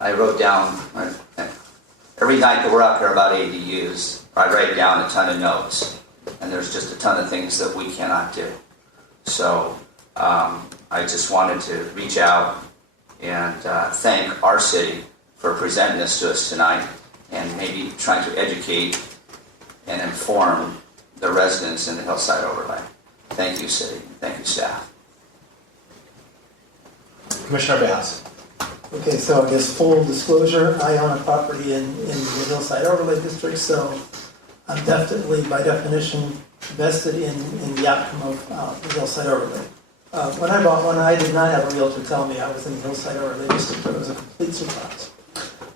I wrote down, every night that we're up here about ADUs, I write down a ton of notes. And there's just a ton of things that we cannot do. So I just wanted to reach out and thank our city for presenting this to us tonight, and maybe trying to educate and inform the residents in the hillside overlay. Thank you, city. Thank you, staff. Commissioner Bass. Okay, so I guess full disclosure, I own a property in the hillside overlay district, so I'm definitely, by definition, vested in the outcome of the hillside overlay. When I bought one, I did not have a realtor tell me I was in the hillside overlay district. It was a complete surprise.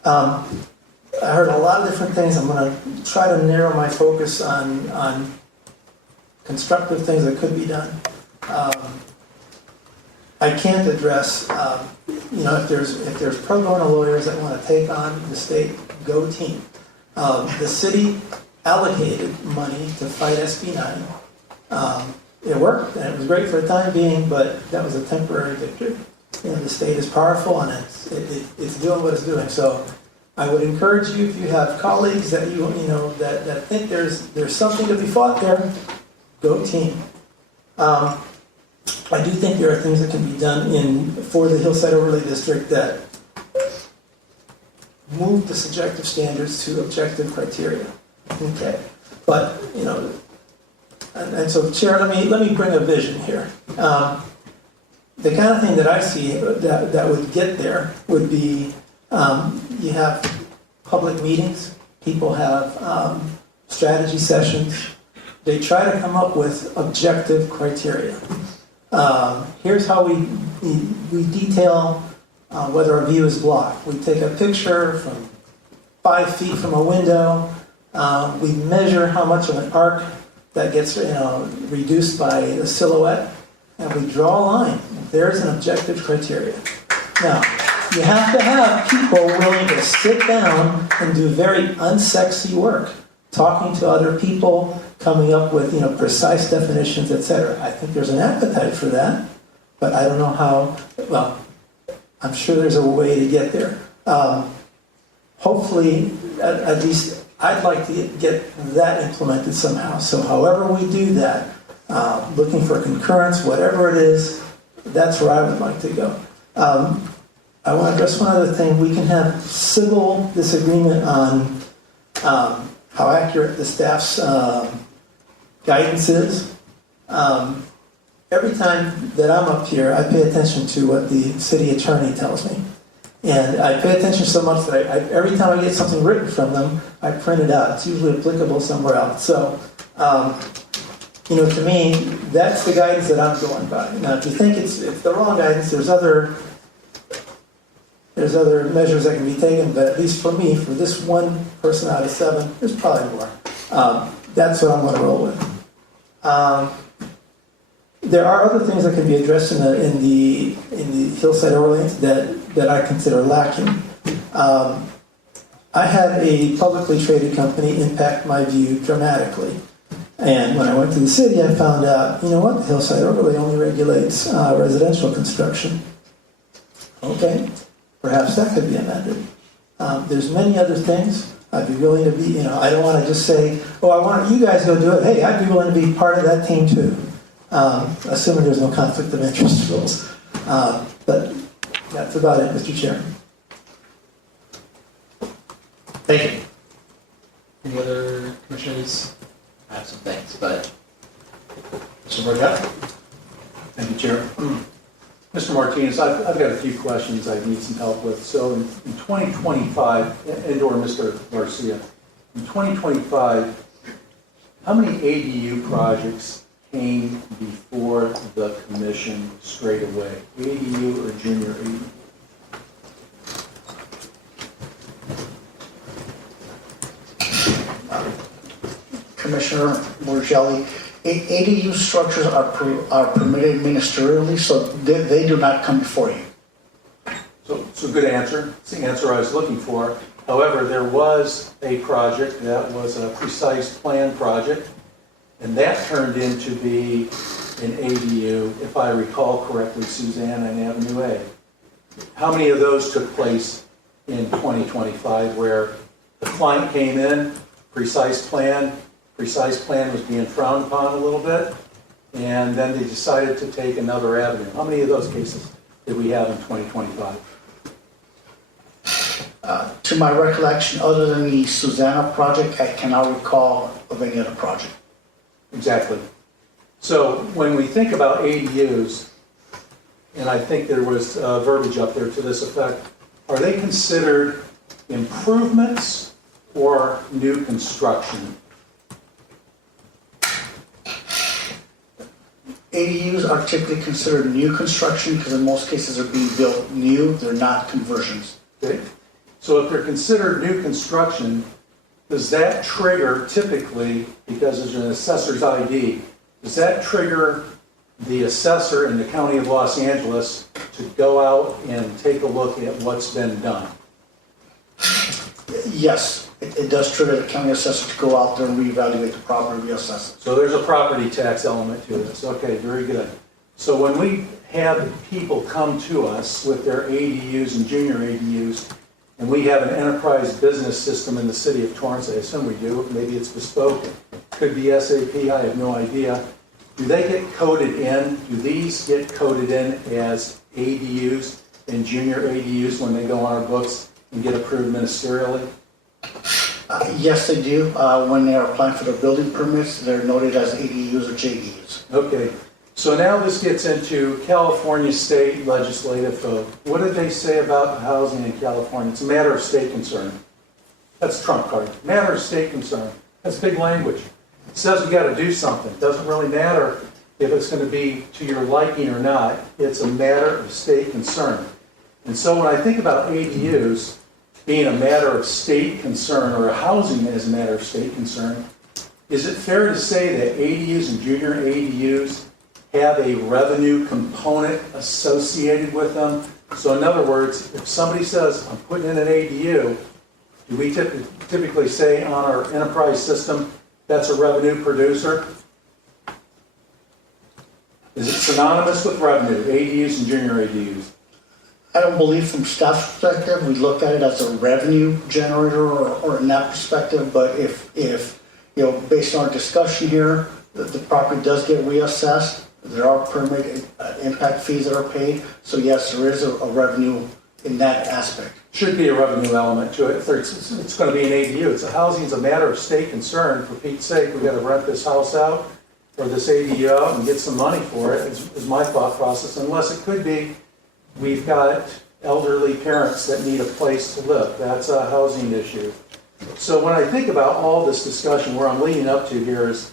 I heard a lot of different things. I'm going to try to narrow my focus on constructive things that could be done. I can't address, if there's pro bono lawyers that want to take on the state, go team. The city allocated money to fight SB 9. It worked, and it was great for the time being, but that was a temporary victory. The state is powerful, and it's doing what it's doing. So I would encourage you, if you have colleagues that that think there's something to be fought there, go team. I do think there are things that can be done for the hillside overlay district that move the subjective standards to objective criteria. Okay, but and so, Chair, let me bring a vision here. The kind of thing that I see that would get there would be you have public meetings, people have strategy sessions. They try to come up with objective criteria. Here's how we detail whether a view is blocked. We take a picture from 5 feet from a window. We measure how much of an arc that gets reduced by the silhouette, and we draw a line. There's an objective criteria. Now, you have to have people willing to sit down and do very unsexy work, talking to other people, coming up with precise definitions, etc. I think there's an appetite for that, but I don't know how. Well, I'm sure there's a way to get there. Hopefully, at least I'd like to get that implemented somehow. So however we do that, looking for concurrence, whatever it is, that's where I would like to go. I want to address one other thing. We can have civil disagreement on how accurate the staff's guidance is. Every time that I'm up here, I pay attention to what the city attorney tells me. And I pay attention so much that every time I get something written from them, I print it out. It's usually applicable somewhere else. So, to me, that's the guidance that I'm going by. Now, if you think it's the wrong guidance, there's other measures that can be taken, but at least for me, for this one person out of 7, there's probably more. That's what I'm going to roll with. There are other things that can be addressed in the hillside overlays that I consider lacking. I had a publicly traded company impact my view dramatically. And when I went to the city, I found out, you know what, the hillside overlay only regulates residential construction. Okay, perhaps that could be amended. There's many other things. I'd be willing to be, I don't want to just say, oh, I want you guys to go do it. Hey, I'd be willing to be part of that team too. Assuming there's no conflict of interest rules. But that's about it, Mr. Chairman. Thank you. Any other commissioners? I have some things, but Mr. Burgett? Thank you, Chair. Mr. Martinez, I've got a few questions I need some help with. So in 2025, and/or Mr. Garcia, in 2025, how many ADU projects came before the commission straight away? ADU or junior ADU? Commissioner Morgelli, ADU structures are permitted ministerially, so they do not come before you. So good answer. It's the answer I was looking for. However, there was a project that was a precise plan project, and that turned into be an ADU, if I recall correctly, Suzanne, on Avenue A. How many of those took place in 2025 where the client came in, precise plan was being frowned upon a little bit, and then they decided to take another avenue? How many of those cases did we have in 2025? To my recollection, other than the Susanna project, I cannot recall of any other project. Exactly. So when we think about ADUs, and I think there was verbiage up there to this effect, are they considered improvements or new construction? ADUs are typically considered new construction because in most cases they're being built new, they're not conversions. Okay. So if they're considered new construction, does that trigger typically, because there's an assessor's ID, does that trigger the assessor in the County of Los Angeles to go out and take a look at what's been done? Yes, it does trigger the county assessor to go out there and reevaluate the property, reassess it. So there's a property tax element to this. Okay, very good. So when we have people come to us with their ADUs and junior ADUs, and we have an enterprise business system in the city of Torrance, I assume we do, maybe it's bespoke, could be SAP, I have no idea. Do they get coded in? Do these get coded in as ADUs and junior ADUs when they go on our books and get approved ministerially? Yes, they do. When they are applying for their building permits, they're noted as ADUs or JDUs. Okay, so now this gets into California state legislative code. What did they say about housing in California? It's a matter of state concern. That's trump card. Matter of state concern. That's big language. It says we got to do something. It doesn't really matter if it's going to be to your liking or not. It's a matter of state concern. And so when I think about ADUs being a matter of state concern, or housing as a matter of state concern, is it fair to say that ADUs and junior ADUs have a revenue component associated with them? So in other words, if somebody says, I'm putting in an ADU, do we typically say on our enterprise system, that's a revenue producer? Is it synonymous with revenue, ADUs and junior ADUs? I don't believe from staff perspective, we look at it as a revenue generator or in that perspective, but if based on our discussion here, the property does get reassessed, there are permit impact fees that are paid, so yes, there is a revenue in that aspect. Should be a revenue element to it. If it's going to be an ADU. It's a housing's a matter of state concern. For Pete's sake, we got to rent this house out or this ADU out and get some money for it, is my thought process. Unless it could be, we've got elderly parents that need a place to live. That's a housing issue. So when I think about all this discussion, where I'm leading up to here is,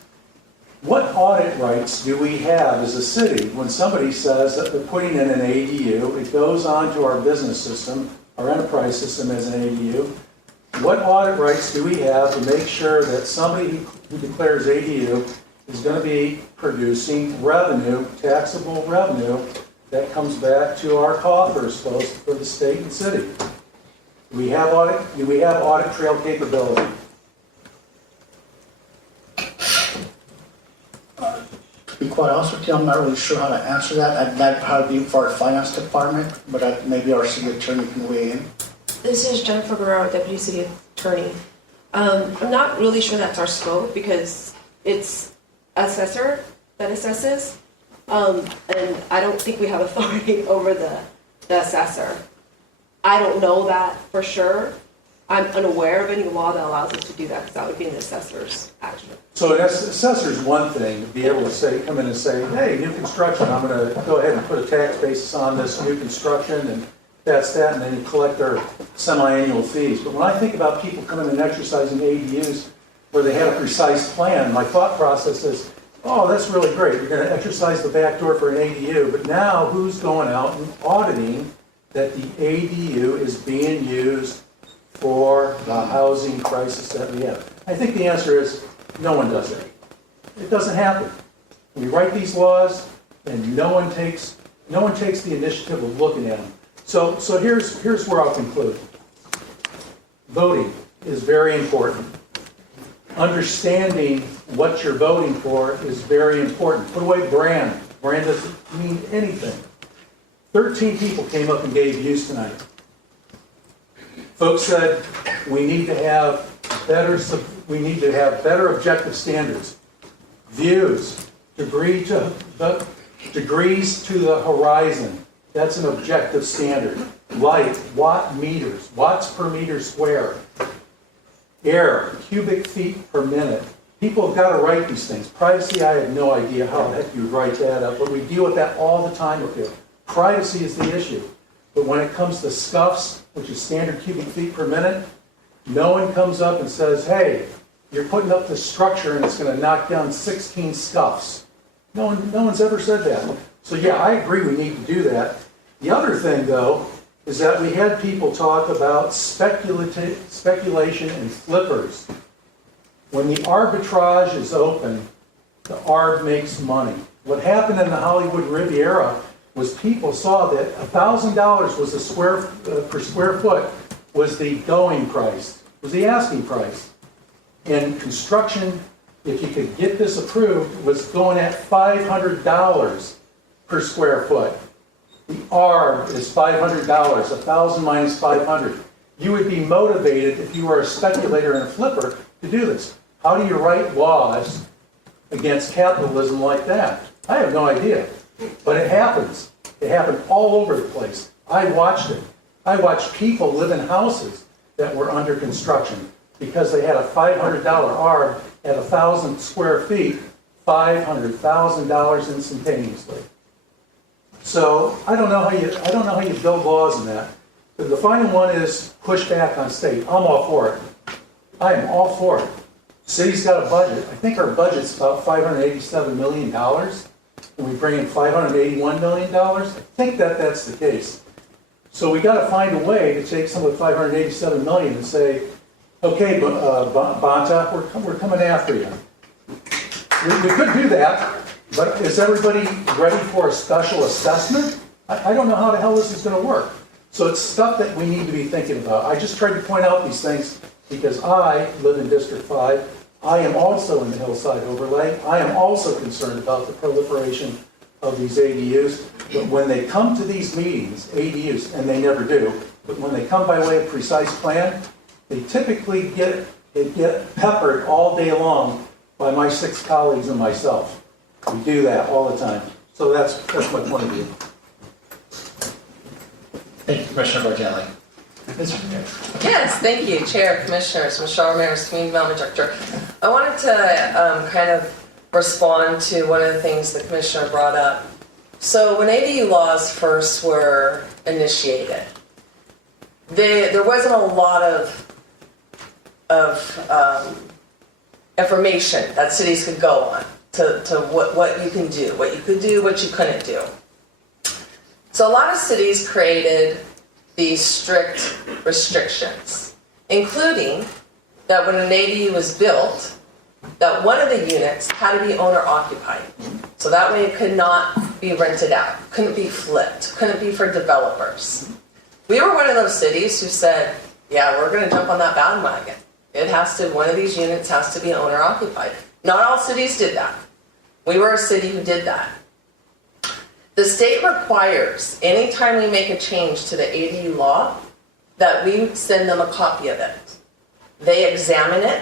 what audit rights do we have as a city when somebody says that they're putting in an ADU, it goes on to our business system, our enterprise system as an ADU? What audit rights do we have to make sure that somebody who declares ADU is going to be producing revenue, taxable revenue, that comes back to our coffers, both for the state and city? Do we have audit trail capability? To be quite honest with you, I'm not really sure how to answer that. That'd probably be for our finance department, but maybe our city attorney can weigh in. This is Jennifer Guerrero, Deputy City Attorney. I'm not really sure that's our scope because it's assessor that assesses, and I don't think we have authority over the assessor. I don't know that for sure. I'm unaware of any law that allows us to do that because that would be an assessor's action. So an assessor's one thing, to be able to say, come in and say, hey, new construction, I'm going to go ahead and put a tax basis on this new construction, and that's that, and then you collect their semi-annual fees. But when I think about people coming and exercising ADUs where they have a precise plan, my thought process is, oh, that's really great. You're going to exercise the back door for an ADU, but now who's going out and auditing that the ADU is being used for the housing crisis that we have? I think the answer is no one does it. It doesn't happen. We write these laws and no one takes the initiative of looking at them. So here's where I'll conclude. Voting is very important. Understanding what you're voting for is very important. Put away brand. Brand doesn't mean anything. 13 people came up and gave views tonight. Folks said we need to have better objective standards. Views, degrees to the horizon. That's an objective standard. Light, watt meters, watts per meter square. Air, cubic feet per minute. People have got to write these things. Privacy, I have no idea how the heck you would write that up, but we deal with that all the time up here. Privacy is the issue. But when it comes to scuffs, which is standard cubic feet per minute, no one comes up and says, hey, you're putting up this structure and it's going to knock down 16 scuffs. No one's ever said that. So yeah, I agree we need to do that. The other thing, though, is that we had people talk about speculation and flippers. When the arbitrage is open, the arb makes money. What happened in the Hollywood Riviera was people saw that $1,000 was per square foot was the going price, was the asking price. And construction, if you could get this approved, was going at $500 per square foot. The arb is $500, 1,000 minus 500. You would be motivated if you were a speculator and a flipper to do this. How do you write laws against capitalism like that? I have no idea, but it happens. It happened all over the place. I watched it. I watched people live in houses that were under construction because they had a $500 arb at 1,000 square feet, $500,000 instantaneously. So I don't know how you build laws in that. But the final one is push back on state. I'm all for it. I am all for it. The city's got a budget. I think our budget's about $587 million. And we bring in $581 million. I think that's the case. So we got to find a way to take some of the $587 million and say, okay, Bonta, we're coming after you. We could do that, but is everybody ready for a special assessment? I don't know how the hell this is going to work. So it's stuff that we need to be thinking about. I just tried to point out these things because I live in District 5. I am also in the hillside overlay. I am also concerned about the proliferation of these ADUs. But when they come to these meetings, ADUs, and they never do, but when they come by way of precise plan, they typically get peppered all day long by my 6 colleagues and myself. We do that all the time. So that's my point of view. Thank you. Commissioner Bargelli. Yes, thank you, Chair, Commissioners, Michelle Ramirez, Community Development Director. I wanted to kind of respond to one of the things the Commissioner brought up. So when ADU laws first were initiated, there wasn't a lot of information that cities could go on to what you can do, what you could do, what you couldn't do. So a lot of cities created these strict restrictions, including that when an ADU was built, that one of the units had to be owner occupied. So that way it could not be rented out, couldn't be flipped, couldn't be for developers. We were one of those cities who said, yeah, we're gonna jump on that bandwagon. One of these units has to be owner occupied. Not all cities did that. We were a city who did that. The state requires, anytime we make a change to the ADU law, that we send them a copy of it. They examine it,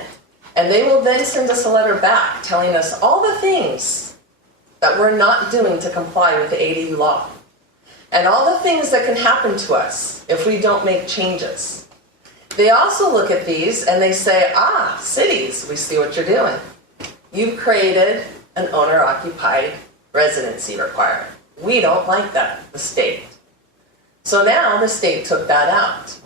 and they will then send us a letter back telling us all the things that we're not doing to comply with the ADU law. And all the things that can happen to us if we don't make changes. They also look at these and they say, cities, we see what you're doing. You've created an owner-occupied residency requirement. We don't like that, the state. So now the state took that out.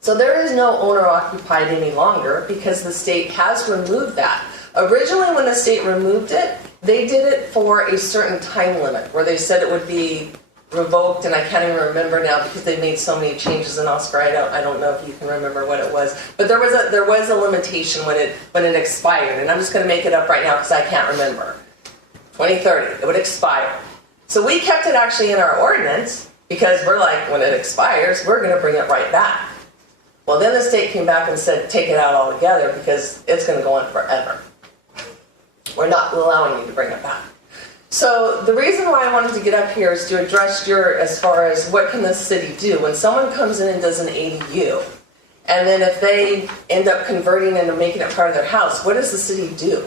So there is no owner-occupied any longer because the state has removed that. Originally, when the state removed it, they did it for a certain time limit where they said it would be revoked, and I can't even remember now because they made so many changes in Oscar. I don't know if you can remember what it was, but there was a limitation when it expired, and I'm just going to make it up right now because I can't remember. 2030, it would expire. So we kept it actually in our ordinance because we're like, when it expires, we're going to bring it right back. Well, then the state came back and said, take it out altogether because it's going to go on forever. We're not allowing you to bring it back. So the reason why I wanted to get up here is to address as far as what can the city do when someone comes in and does an ADU, and then if they end up converting and making it part of their house, what does the city do?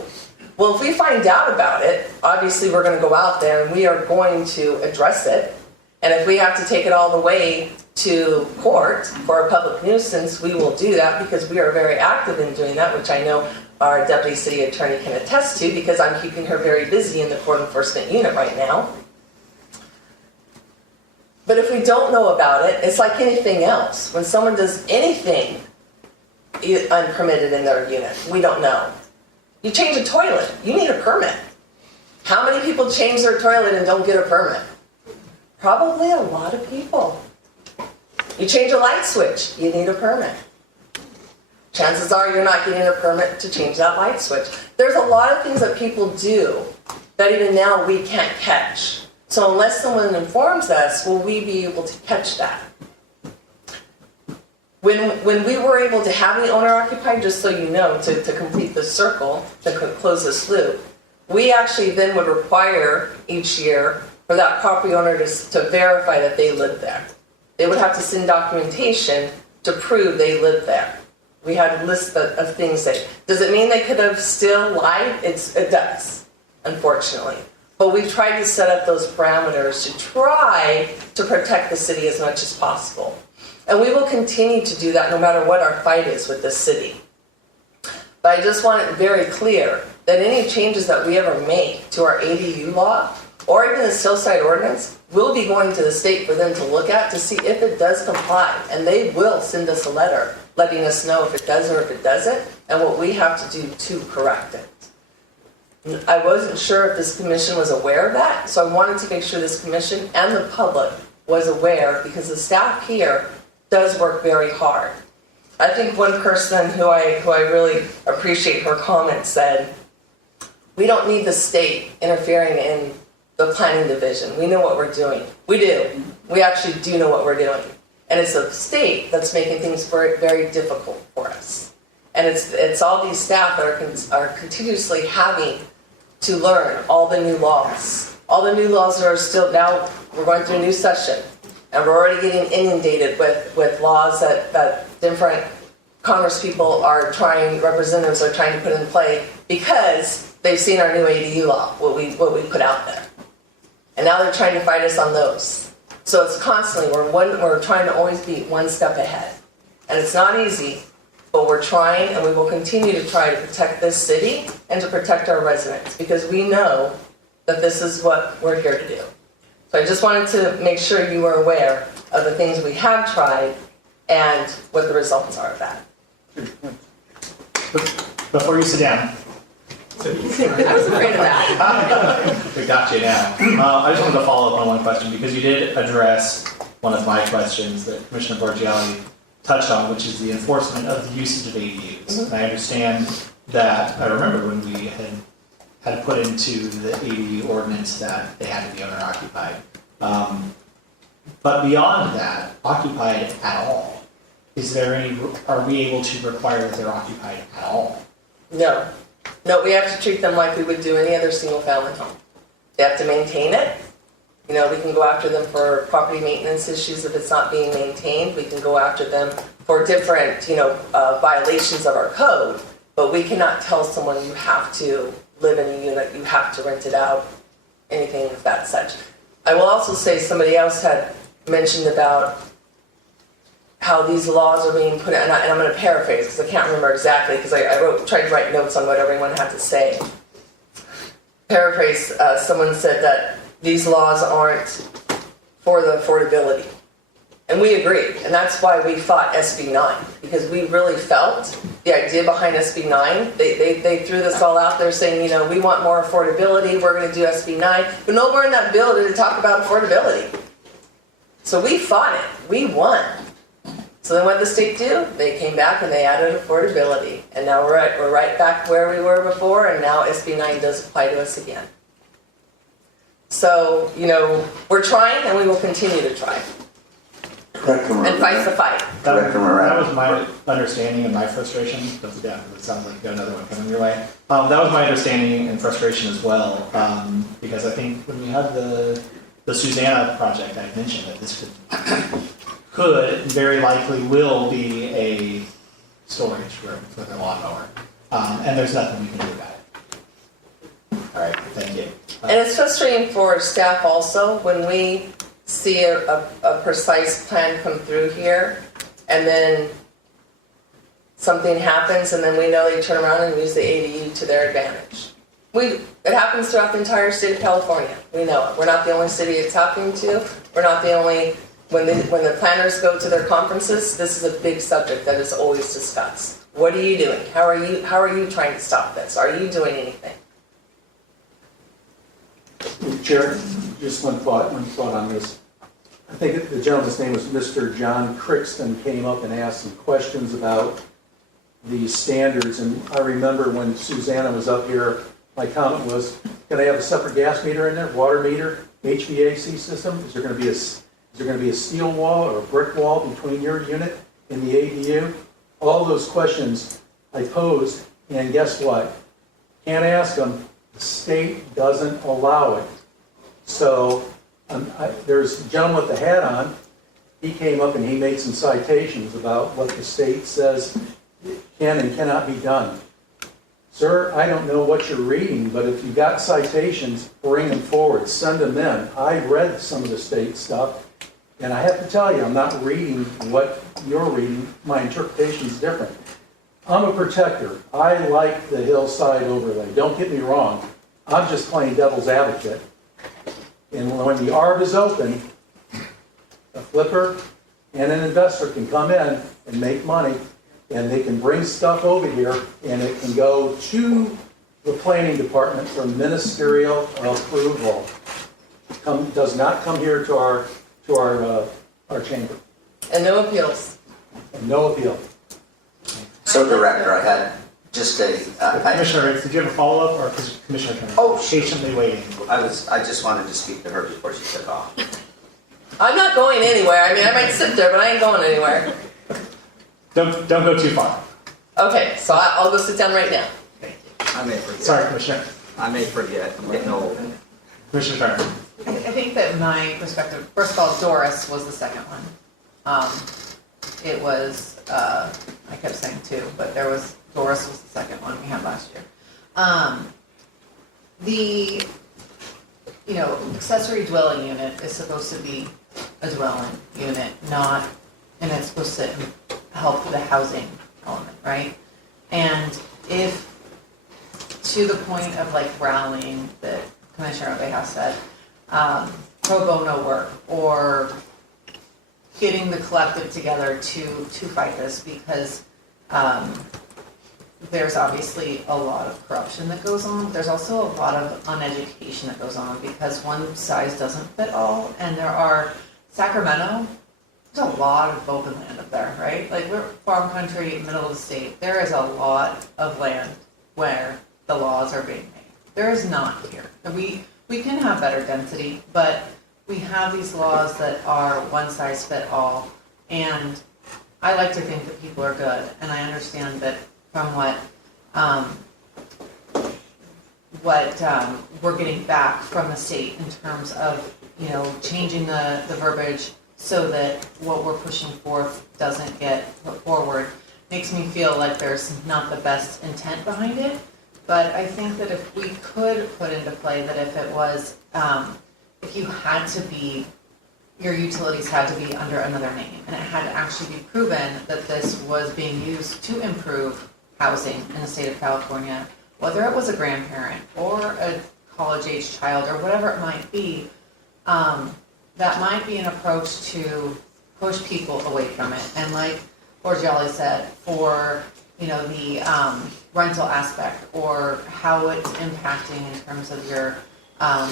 Well, if we find out about it, obviously we're going to go out there and we are going to address it. And if we have to take it all the way to court for a public nuisance, we will do that because we are very active in doing that, which I know our deputy city attorney can attest to because I'm keeping her very busy in the court enforcement unit right now. But if we don't know about it, it's like anything else. When someone does anything unpermitted in their unit, we don't know. You change a toilet, you need a permit. How many people change their toilet and don't get a permit? Probably a lot of people. You change a light switch, you need a permit. Chances are you're not getting a permit to change that light switch. There's a lot of things that people do that even now we can't catch. So unless someone informs us, will we be able to catch that? When we were able to have the owner occupied, just so you know, to complete the circle, to close this loop, we actually then would require each year for that property owner to verify that they lived there. They would have to send documentation to prove they lived there. We had a list of things that, does it mean they could have still lied? It does, unfortunately. But we've tried to set up those parameters to try to protect the city as much as possible. And we will continue to do that no matter what our fight is with the city. But I just want it very clear that any changes that we ever make to our ADU law or even the Hillside ordinance will be going to the state for them to look at to see if it does comply. And they will send us a letter letting us know if it does or if it doesn't and what we have to do to correct it. I wasn't sure if this commission was aware of that, so I wanted to make sure this commission and the public was aware because the staff here does work very hard. I think one person who I really appreciate her comment said, we don't need the state interfering in the planning division. We know what we're doing. We do. We actually do know what we're doing. And it's the state that's making things very, very difficult for us. And it's all these staff that are continuously having to learn all the new laws. All the new laws that are still, now we're going through a new session. And we're already getting inundated with laws that different Congress people representatives are trying to put in play because they've seen our new ADU law, what we put out there. And now they're trying to fight us on those. So it's constantly, we're trying to always be one step ahead. And it's not easy, but we're trying, and we will continue to try to protect this city and to protect our residents, because we know that this is what we're here to do. So I just wanted to make sure you are aware of the things we have tried and what the results are of that. Before you sit down, I was afraid of that. we got you now. I just wanted to follow up on one question, because you did address one of my questions that Commissioner Borgiali touched on, which is the enforcement of the usage of ADUs. And I understand that, I remember when we had put into the ADU ordinance that they had to be owner occupied. But beyond that, occupied at all, are we able to require that they're occupied at all? No. No, we have to treat them like we would do any other single-family home. They have to maintain it. You know, we can go after them for property maintenance issues if it's not being maintained. We can go after them for different, violations of our code. But we cannot tell someone you have to live in a unit, you have to rent it out, anything of that such. I will also say somebody else had mentioned about how these laws are being put in, and I'm going to paraphrase because I can't remember exactly, because I tried to write notes on what everyone had to say. Paraphrase, someone said that these laws aren't for the affordability. And we agreed, and that's why we fought SB 9, because we really felt the idea behind SB 9. They threw this all out there saying, we want more affordability, we're going to do SB 9, but nowhere in that bill did it talk about affordability. So we fought it, we won. So then what did the state do? They came back and they added affordability, and now we're right back where we were before, and now SB 9 does apply to us again. So, we're trying, and we will continue to try. And fight the fight. That was my understanding and my frustration. Don't forget, it sounds like you got another one coming your way. That was my understanding and frustration as well, because I think when we had the Susanna project, I mentioned that this could very likely will be a storage room for their lawnmower, and there's nothing we can do about it. All right, thank you. And it's frustrating for staff also when we see a precise plan come through here, and then something happens, and then we know they turn around and use the ADU to their advantage. It happens throughout the entire state of California. We know it. We're not the only city it's happening to. We're not the only, when the planners go to their conferences, this is a big subject that is always discussed. What are you doing? How are you trying to stop this? Are you doing anything? Chair, just one thought on this. I think the gentleman's name was Mr. John Crixton, came up and asked some questions about the standards. And I remember when Susanna was up here, my comment was, can they have a separate gas meter in there, water meter, HVAC system? Is there going to be a steel wall or a brick wall between your unit and the ADU? All those questions I posed, and guess what? Can't ask them. The state doesn't allow it. So there's a gentleman with the hat on. He came up and he made some citations about what the state says can and cannot be done. Sir, I don't know what you're reading, but if you got citations, bring them forward, send them in. I read some of the state stuff, and I have to tell you, I'm not reading what you're reading. My interpretation is different. I'm a protector. I like the hillside overlay. Don't get me wrong. I'm just playing devil's advocate. And when the ARB is open, a flipper and an investor can come in and make money, and they can bring stuff over here, and it can go to the planning department for ministerial approval. Does not come here to our chamber. And no appeals. And no appeal. So, Director, I had just a... Commissioner Riggs, did you have a follow-up, or Commissioner Turner? Patiently waiting. I just wanted to speak to her before she took off. I'm not going anywhere. I mean, I might sit there, but I ain't going anywhere. Don't go too far. Okay, so I'll go sit down right now. I may forget. Sorry, Commissioner. I may forget. I'm getting old. Commissioner Turner. I think that my perspective, first of all, Doris was the second one. It was, I kept saying two, but Doris was the second one we had last year. The accessory dwelling unit is supposed to be a dwelling unit, not, and it's supposed to help the housing element, right? And if, to the point of like rallying that Commissioner Oveja said, pro bono work or getting the collective together to fight this, because there's obviously a lot of corruption that goes on. There's also a lot of uneducation that goes on because one size doesn't fit all. And there are, Sacramento, there's a lot of open land up there, right? Like we're farm country, middle of the state. There is a lot of land where the laws are being made. There is not here. We can have better density, but we have these laws that are one size fit all. And I like to think that people are good, and I understand that from what we're getting back from the state in terms of, you know, changing the verbiage so that what we're pushing forth doesn't get put forward, makes me feel like there's not the best intent behind it. But I think that if we could put into play that if it was, if you had to be, your utilities had to be under another name, and it had to actually be proven that this was being used to improve housing in the state of California, whether it was a grandparent or a college-age child or whatever it might be, that might be an approach to push people away from it. And like Borgiali said, for, you know, the rental aspect or how it's impacting in terms of your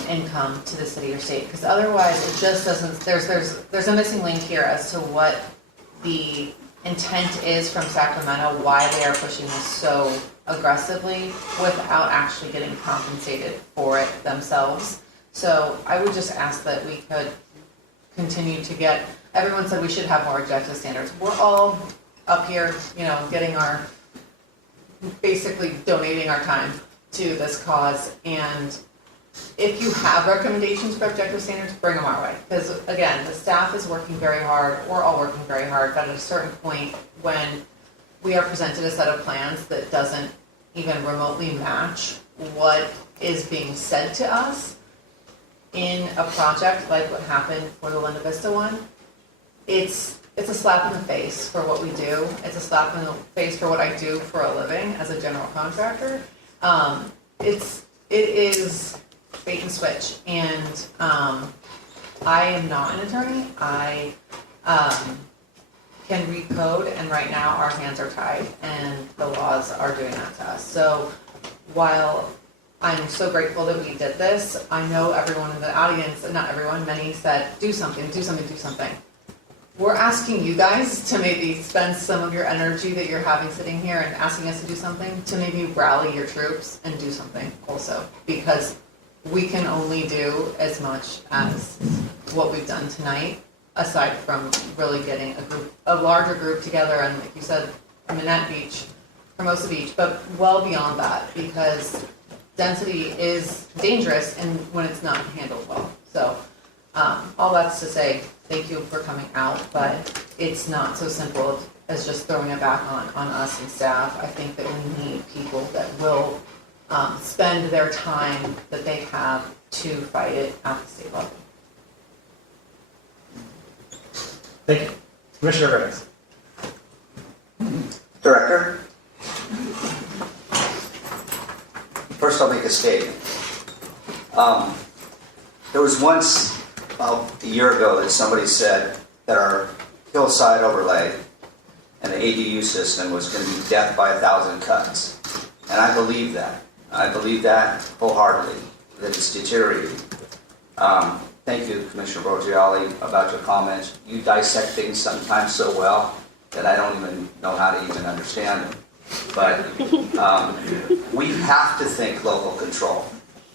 income to the city or state, because otherwise it just doesn't, there's a missing link here as to what the intent is from Sacramento, why they are pushing this so aggressively without actually getting compensated for it themselves. So I would just ask that we could continue to get, everyone said we should have more objective standards. We're all up here, you know, getting our, basically donating our time to this cause, and if you have recommendations for objective standards, bring them our way. Because again, the staff is working very hard, we're all working very hard, but at a certain point when we are presented a set of plans that doesn't even remotely match what is being said to us in a project like what happened for the Linda Vista one, it's a slap in the face for what we do. It's a slap in the face for what I do for a living as a general contractor. It is bait and switch, and I am not an attorney. I can read code, and right now our hands are tied, and the laws are doing that to us. So while I'm so grateful that we did this, I know everyone in the audience, not everyone, many said, do something, do something, do something. We're asking you guys to maybe spend some of your energy that you're having sitting here and asking us to do something, to maybe rally your troops and do something also, because we can only do as much as what we've done tonight, aside from really getting a larger group together, and like you said, Manette Beach, Hermosa Beach, but well beyond that, because density is dangerous and when it's not handled well. So all that's to say, thank you for coming out, but it's not so simple as just throwing it back on us and staff. I think that we need people that will spend their time that they have to fight it at the state level. Thank you. Commissioner Rivers. Director? First, I'll make a statement. There was once, about a year ago, that somebody said that our hillside overlay and the ADU system was going to be death by 1,000 cuts. And I believe that. I believe that wholeheartedly, that it's deteriorating. Thank you, Commissioner Borgiali, about your comments. You dissect things sometimes so well that I don't even know how to even understand them. But we have to think local control.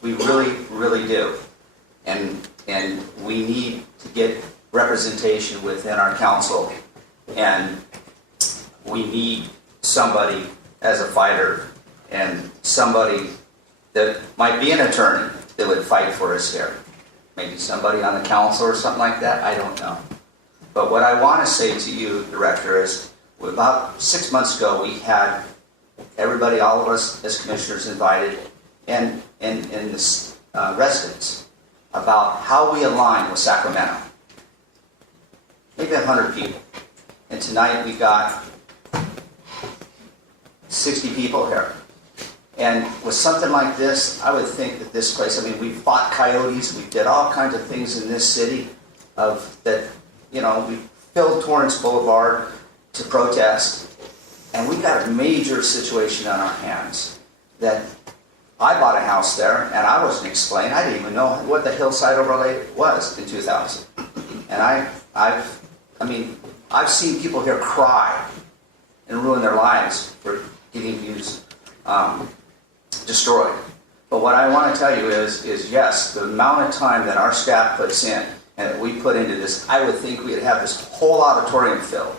We really, really do. And we need to get representation within our council. And we need somebody as a fighter and somebody that might be an attorney that would fight for us here. Maybe somebody on the council or something like that, I don't know. But what I want to say to you, Director, is about 6 months ago, we had everybody, all of us as commissioners invited, and the residents about how we align with Sacramento. maybe 100 people. And tonight we got 60 people here. And with something like this, I would think that this place, I mean, we fought coyotes, we did all kinds of things in this city that, we filled Torrance Boulevard to protest, and we got a major situation on our hands that I bought a house there, and I wasn't explained. I didn't even know what the hillside overlay was in 2000. And I've seen people here cry and ruin their lives for getting views destroyed. But what I want to tell you is yes, the amount of time that our staff puts in and that we put into this, I would think we'd have this whole auditorium filled.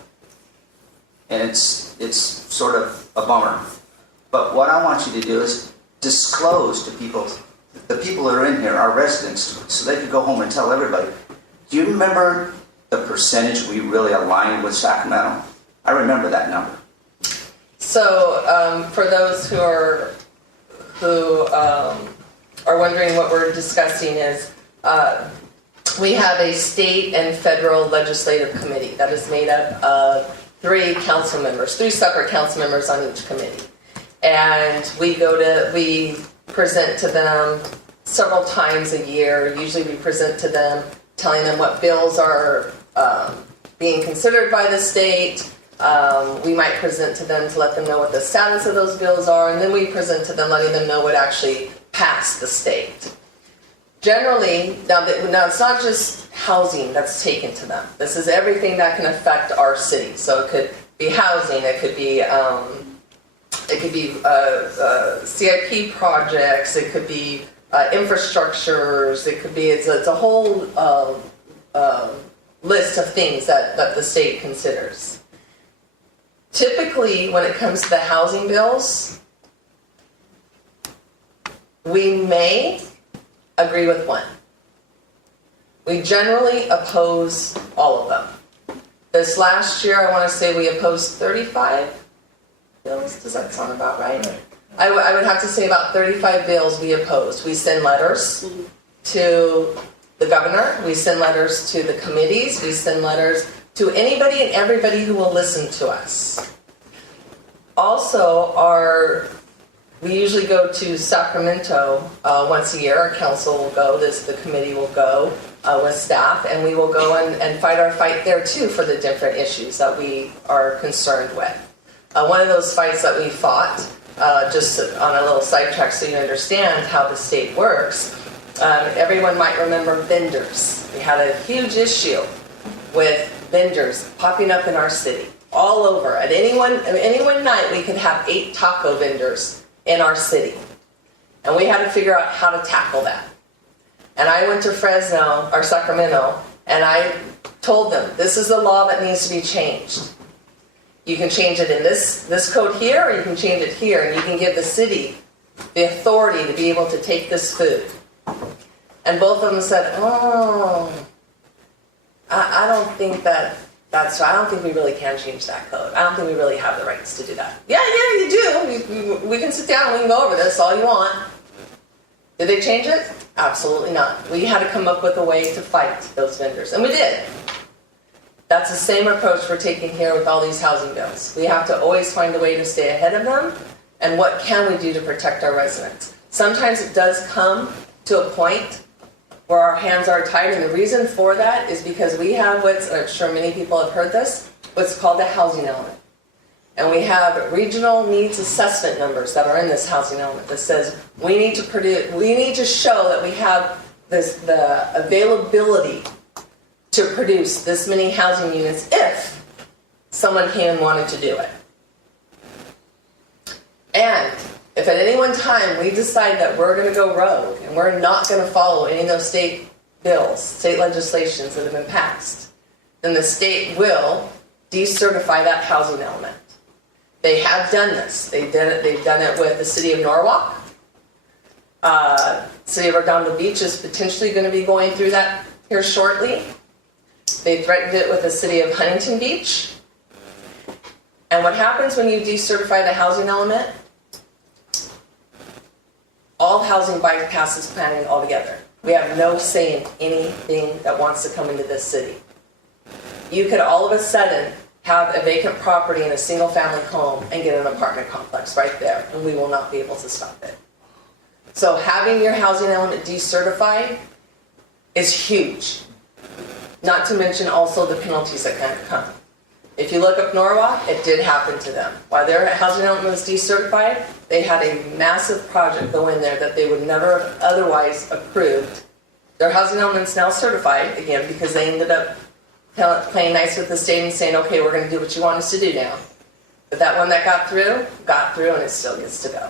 And it's sort of a bummer. But what I want you to do is disclose to people, the people that are in here, our residents, so they can go home and tell everybody. Do you remember the percentage we really aligned with Sacramento? I remember that number. So for those who are wondering what we're discussing is we have a state and federal legislative committee that is made up of three separate council members on each committee. And we present to them several times a year. Usually we present to them telling them what bills are being considered by the state. We might present to them to let them know what the status of those bills are, and then we present to them letting them know what actually passed the state. Generally, now it's not just housing that's taken to them. This is everything that can affect our city. So it could be housing, it could be CIP projects, it could be infrastructures, it's a whole list of things that the state considers. Typically, when it comes to the housing bills, we may agree with one. We generally oppose all of them. This last year, I want to say we opposed 35 bills. Does that sound about right? I would have to say about 35 bills we opposed. We send letters to the governor. We send letters to the committees. We send letters to anybody and everybody who will listen to us. Also, we usually go to Sacramento once a year. Our council will go, the committee will go with staff, and we will go and fight our fight there too for the different issues that we are concerned with. One of those fights that we fought, just on a little sidetrack so you understand how the state works, everyone might remember vendors. We had a huge issue with vendors popping up in our city, all over. At any one night, we could have 8 taco vendors in our city. And we had to figure out how to tackle that. And I went to Fresno, or Sacramento, and I told them, this is the law that needs to be changed. You can change it in this code here, or you can change it here, and you can give the city the authority to be able to take this food. And both of them said, I don't think that's right. I don't think we really can change that code. I don't think we really have the rights to do that. Yeah, you do. We can sit down and we can go over this all you want. Did they change it? Absolutely not. We had to come up with a way to fight those vendors, and we did. That's the same approach we're taking here with all these housing bills. We have to always find a way to stay ahead of them, and what can we do to protect our residents? Sometimes it does come to a point where our hands are tied, and the reason for that is because we have I'm sure many people have heard this, what's called the housing element. And we have regional needs assessment numbers that are in this housing element that says we need to show that we have the availability to produce this many housing units if someone came and wanted to do it. And if at any one time we decide that we're going to go rogue and we're not going to follow any of those state bills, state legislations that have been passed, then the state will decertify that housing element. They have done this. They've done it with the city of Norwalk. City of Redondo Beach is potentially going to be going through that here shortly. They threatened it with the city of Huntington Beach. And what happens when you decertify the housing element? All housing bypasses planning altogether. We have no say in anything that wants to come into this city. you could all of a sudden have a vacant property in a single-family home and get an apartment complex right there, and we will not be able to stop it. So having your housing element decertified is huge. Not to mention also the penalties that kind of come. If you look up Norwalk, it did happen to them. While their housing element was decertified, they had a massive project go in there that they would never have otherwise approved. Their housing element's now certified, again, because they ended up playing nice with the state and saying, okay, we're going to do what you want us to do now. But that one that got through, and it still gets to go.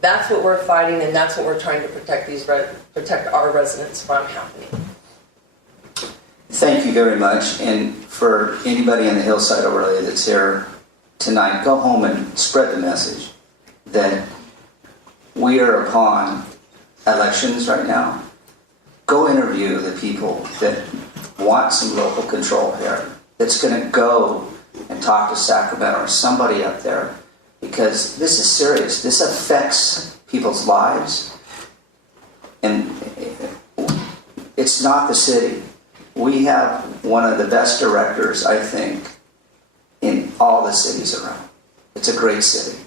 That's what we're fighting, and that's what we're trying to protect our residents from happening. Thank you very much. And for anybody in the Hillside Overlay that's here tonight, go home and spread the message that we are upon elections right now. Go interview the people that want some local control here, that's going to go and talk to Sacramento or somebody up there, because this is serious. This affects people's lives, and it's not the city. We have one of the best directors, I think, in all the cities around. It's a great city.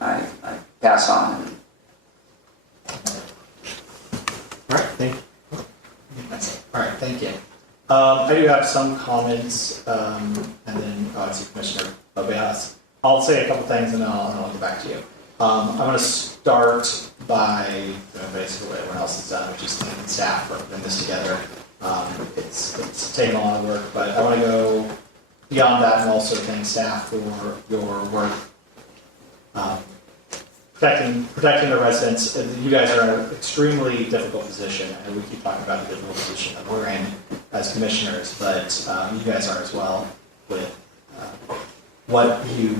I pass on. All right, thank you. That's it. All right, thank you. I do have some comments, and then obviously Commissioner Bobias. I'll say a couple things and then I'll get back to you. I'm going to start by basically what everyone else has done, which is thanking staff for putting this together. It's taken a lot of work, but I want to go beyond that and also thank staff for your work protecting the residents. You guys are in an extremely difficult position, and we keep talking about the difficult position that we're in as commissioners, but you guys are as well with what you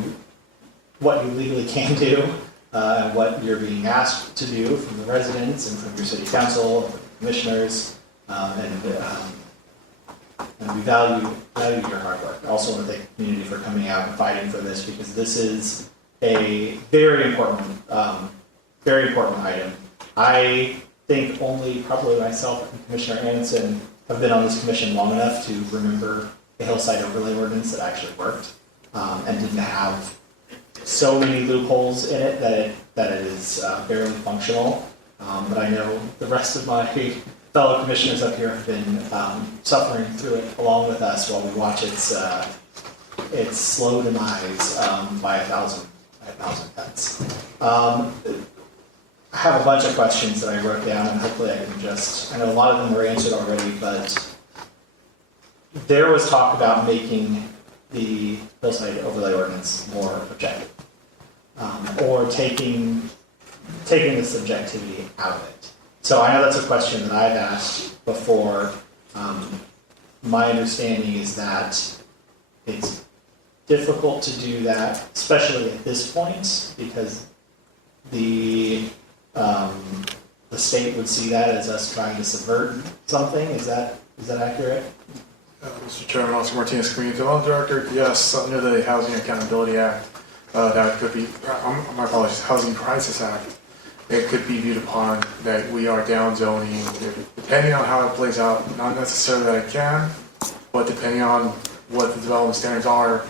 legally can do and what you're being asked to do from the residents and from your city council, from the commissioners. And we value your hard work. I also want to thank the community for coming out and fighting for this, because this is a very important item. I think only probably myself and Commissioner Anderson have been on this commission long enough to remember the Hillside Overlay Ordinance that actually worked and didn't have so many loopholes in it that it is barely functional. But I know the rest of my fellow commissioners up here have been suffering through it along with us while we watch its slow demise by a thousand cuts. I have a bunch of questions that I wrote down, and hopefully I know a lot of them were answered already, but there was talk about making the Hillside Overlay Ordinance more objective, or taking the subjectivity out of it. So I know that's a question that I've asked before. My understanding is that it's difficult to do that, especially at this point, because the state would see that as us trying to subvert something. Is that accurate? Mr. Chairman, Officer Martinez, Community Development Director. Yes, under the Housing Accountability Act, that could be, my apologies, Housing Crisis Act. It could be viewed upon that we are down zoning, depending on how it plays out. Not necessarily that it can, but depending on what the development standards are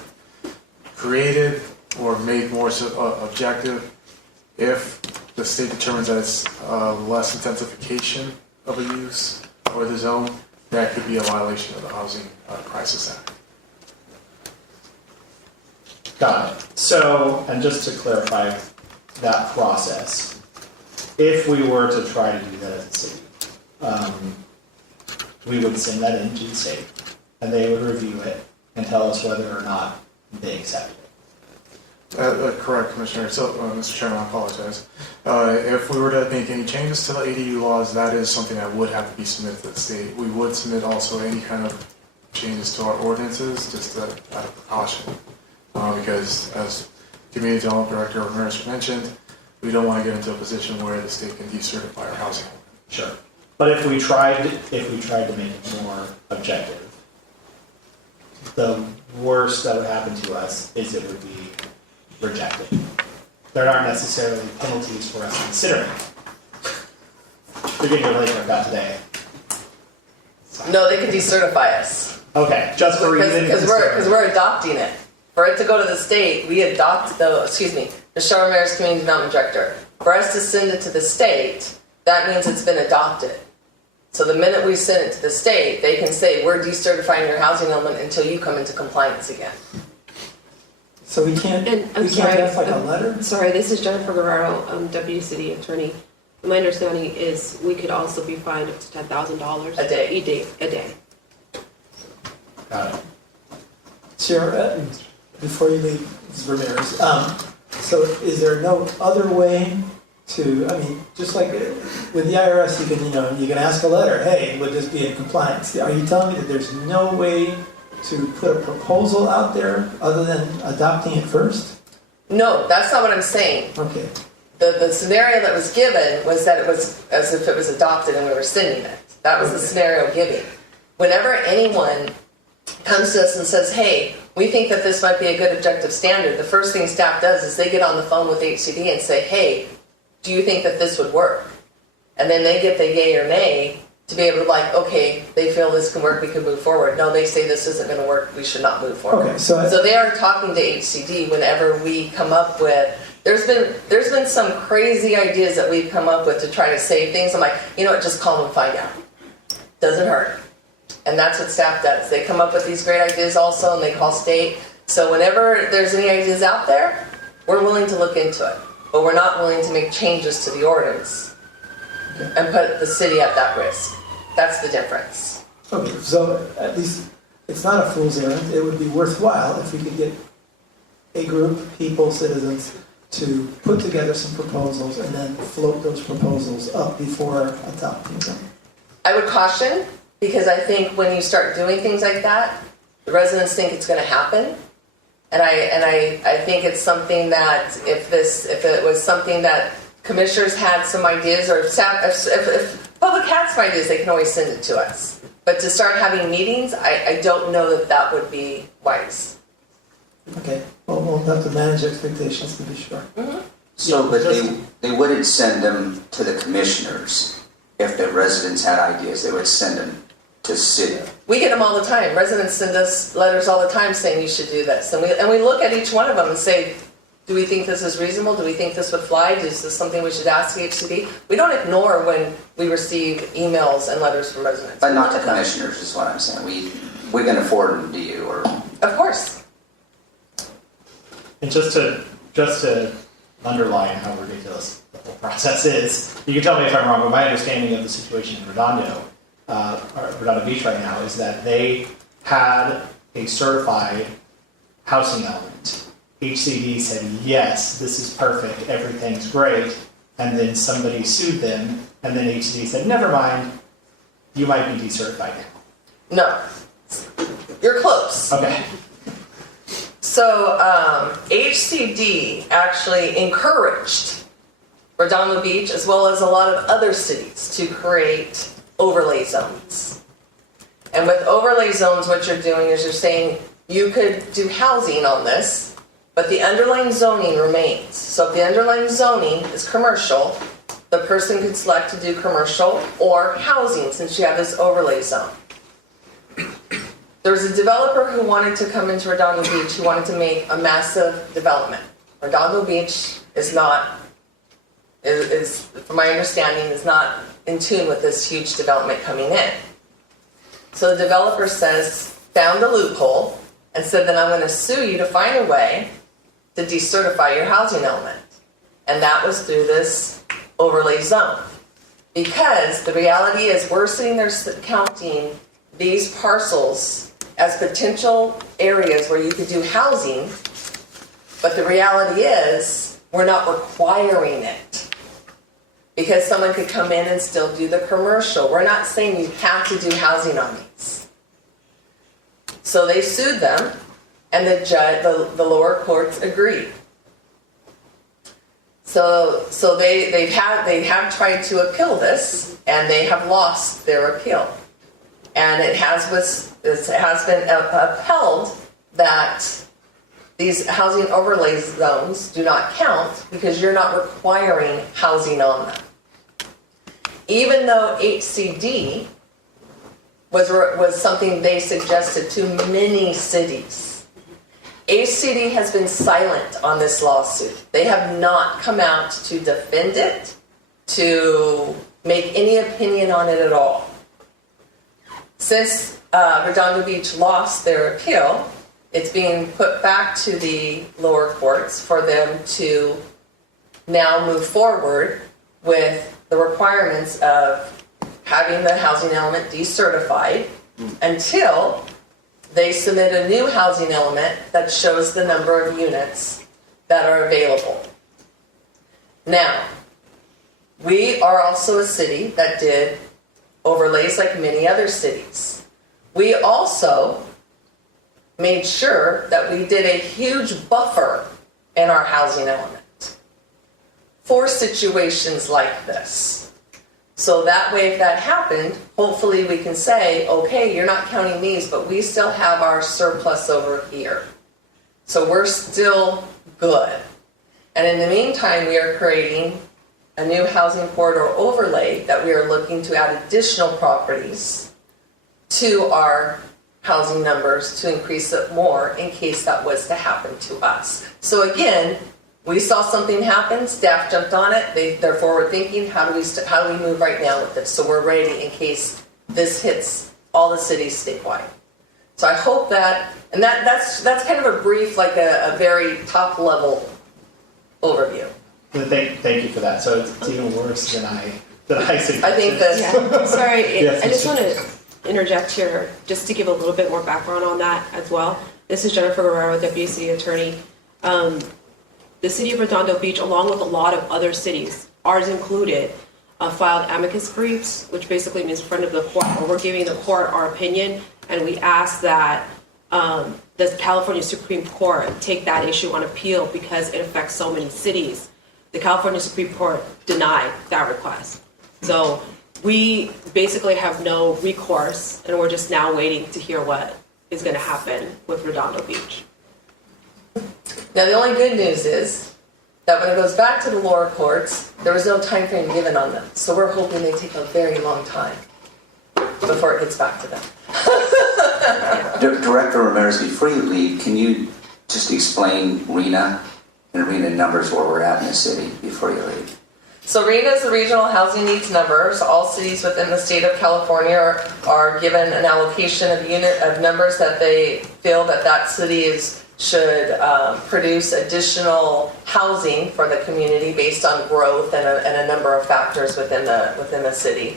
created or made more objective. If the state determines that it's less intensification of a use or the zone, that could be a violation of the Housing Crisis Act. Got it. So, and just to clarify that process, if we were to try to do that as a city, we would send that in to the state, and they would review it and tell us whether or not they accept it. Correct, Commissioner. So, Mr. Chairman, I apologize. If we were to make any changes to the ADU laws, that is something that would have to be submitted to the state. We would submit also any kind of changes to our ordinances, just out of precaution. Because as Community Development Director Ramirez mentioned, we don't want to get into a position where the state can decertify our housing. Sure. But if we tried to make it more objective, the worst that would happen to us is it would be rejected. There aren't necessarily penalties for us considering. You're getting your late haircut today. No, they could decertify us. Okay, just for even Because we're adopting it. For it to go to the state, we adopt the Shower Mayor's Community Development Director. For us to send it to the state, that means it's been adopted. So the minute we send it to the state, they can say, we're decertifying your housing element until you come into compliance again. So we can't, And I'm we sorry, can't draft like a letter? Sorry, this is Jennifer Guerrero, Deputy City Attorney. My understanding is we could also be fined up to $10,000 A day. A day. Got it. Chair, before you leave, Ms. Ramirez, so is there no other way to, I mean, just like with the IRS, you can ask a letter, hey, would this be in compliance? Are you telling me that there's no way to put a proposal out there other than adopting it first? No, that's not what I'm saying. Okay. The scenario that was given was that it was as if it was adopted and we were sending it. That was the scenario given. Whenever anyone comes to us and says, hey, we think that this might be a good objective standard, the first thing staff does is they get on the phone with HCD and say, hey, do you think that this would work? And then they get the yay or nay to be able to okay, they feel this can work, we can move forward. No, they say this isn't going to work, we should not move forward. Okay, so they are talking to HCD whenever we come up with, there's been some crazy ideas that we've come up with to try to save things. I'm like, you know what, just call them and find out. Doesn't hurt. And that's what staff does. They come up with these great ideas also and they call state. So whenever there's any ideas out there, we're willing to look into it. But we're not willing to make changes to the ordinance and put the city at that risk. That's the difference. Okay, so at least it's not a fool's errand. It would be worthwhile if we could get a group, people, citizens, to put together some proposals and then float those proposals up before adopting them. I would caution, because I think when you start doing things like that, the residents think it's going to happen. And I think it's something that if it was something that commissioners had some ideas, or if public had some ideas, they can always send it to us. But to start having meetings, I don't know that would be wise. Okay, well, we'll have to manage expectations to be sure. Mm-hmm. So, but they wouldn't send them to the commissioners if the residents had ideas. They would send them to city. We get them all the time. Residents send us letters all the time saying you should do this. And we look at each one of them and say, do we think this is reasonable? Do we think this would fly? Is this something we should ask the HCD? We don't ignore when we receive emails and letters from residents. But not the commissioners is what I'm saying. We're going to forward them to you, or of course. And just to underline how ridiculous the whole process is, you can tell me if I'm wrong, but my understanding of the situation in Redondo Beach right now is that they had a certified housing element. HCD said, yes, this is perfect, everything's great, and then somebody sued them, and then HCD said, never mind, you might be decertified now. No. You're close. Okay. So HCD actually encouraged Redondo Beach, as well as a lot of other cities, to create overlay zones. And with overlay zones, what you're doing is you're saying you could do housing on this, but the underlying zoning remains. So if the underlying zoning is commercial, the person could select to do commercial or housing, since you have this overlay zone. There was a developer who wanted to come into Redondo Beach, who wanted to make a massive development. Redondo Beach is from my understanding, is not in tune with this huge development coming in. So the developer found a loophole and said that I'm going to sue you to find a way to decertify your housing element. And that was through this overlay zone. Because the reality is we're sitting there counting these parcels as potential areas where you could do housing, but the reality is we're not requiring it. Because someone could come in and still do the commercial. We're not saying you have to do housing on these. So they sued them, and the lower courts agreed. So they have tried to appeal this, and they have lost their appeal. And it has been upheld that these housing overlay zones do not count because you're not requiring housing on them. Even though HCD was something they suggested to many cities. ACD has been silent on this lawsuit. They have not come out to defend it, to make any opinion on it at all. Since Redondo Beach lost their appeal, it's being put back to the lower courts for them to now move forward with the requirements of having the housing element decertified until they submit a new housing element that shows the number of units that are available. Now, we are also a city that did overlays like many other cities. We also made sure that we did a huge buffer in our housing element for situations like this. So that way, if that happened, hopefully we can say, okay, you're not counting these, but we still have our surplus over here. So we're still good. And in the meantime, we are creating a new housing corridor overlay that we are looking to add additional properties to our housing numbers to increase it more in case that was to happen to us. So again, we saw something happen, staff jumped on it, they're forward thinking, how do we move right now with this? So we're ready in case this hits all the cities statewide. So I hope that, and that's kind of a brief, like a very top level overview. Thank you for that. So it's even worse than I suggested. I think that. Yeah, sorry, Yes, I just Mr. want to interject here, just to give a little bit more background on that as well. This is Jennifer Guerrero, Deputy City Attorney. The City of Redondo Beach, along with a lot of other cities, ours included, filed amicus briefs, which basically means in front of the court, where we're giving the court our opinion, and we ask that the California Supreme Court take that issue on appeal because it affects so many cities. The California Supreme Court denied that request. So we basically have no recourse, and we're just now waiting to hear what is going to happen with Redondo Beach. Now, the only good news is that when it goes back to the lower courts, there was no time frame given on them. So we're hoping they take a very long time before it gets back to them. Director Ramirez, before you leave, can you just explain RENA and RENA numbers where we're at in the city before you leave? So RENA is the Regional Housing Needs Number. So all cities within the state of California are given an allocation of numbers that they feel that city should produce additional housing for the community based on growth and a number of factors within the city.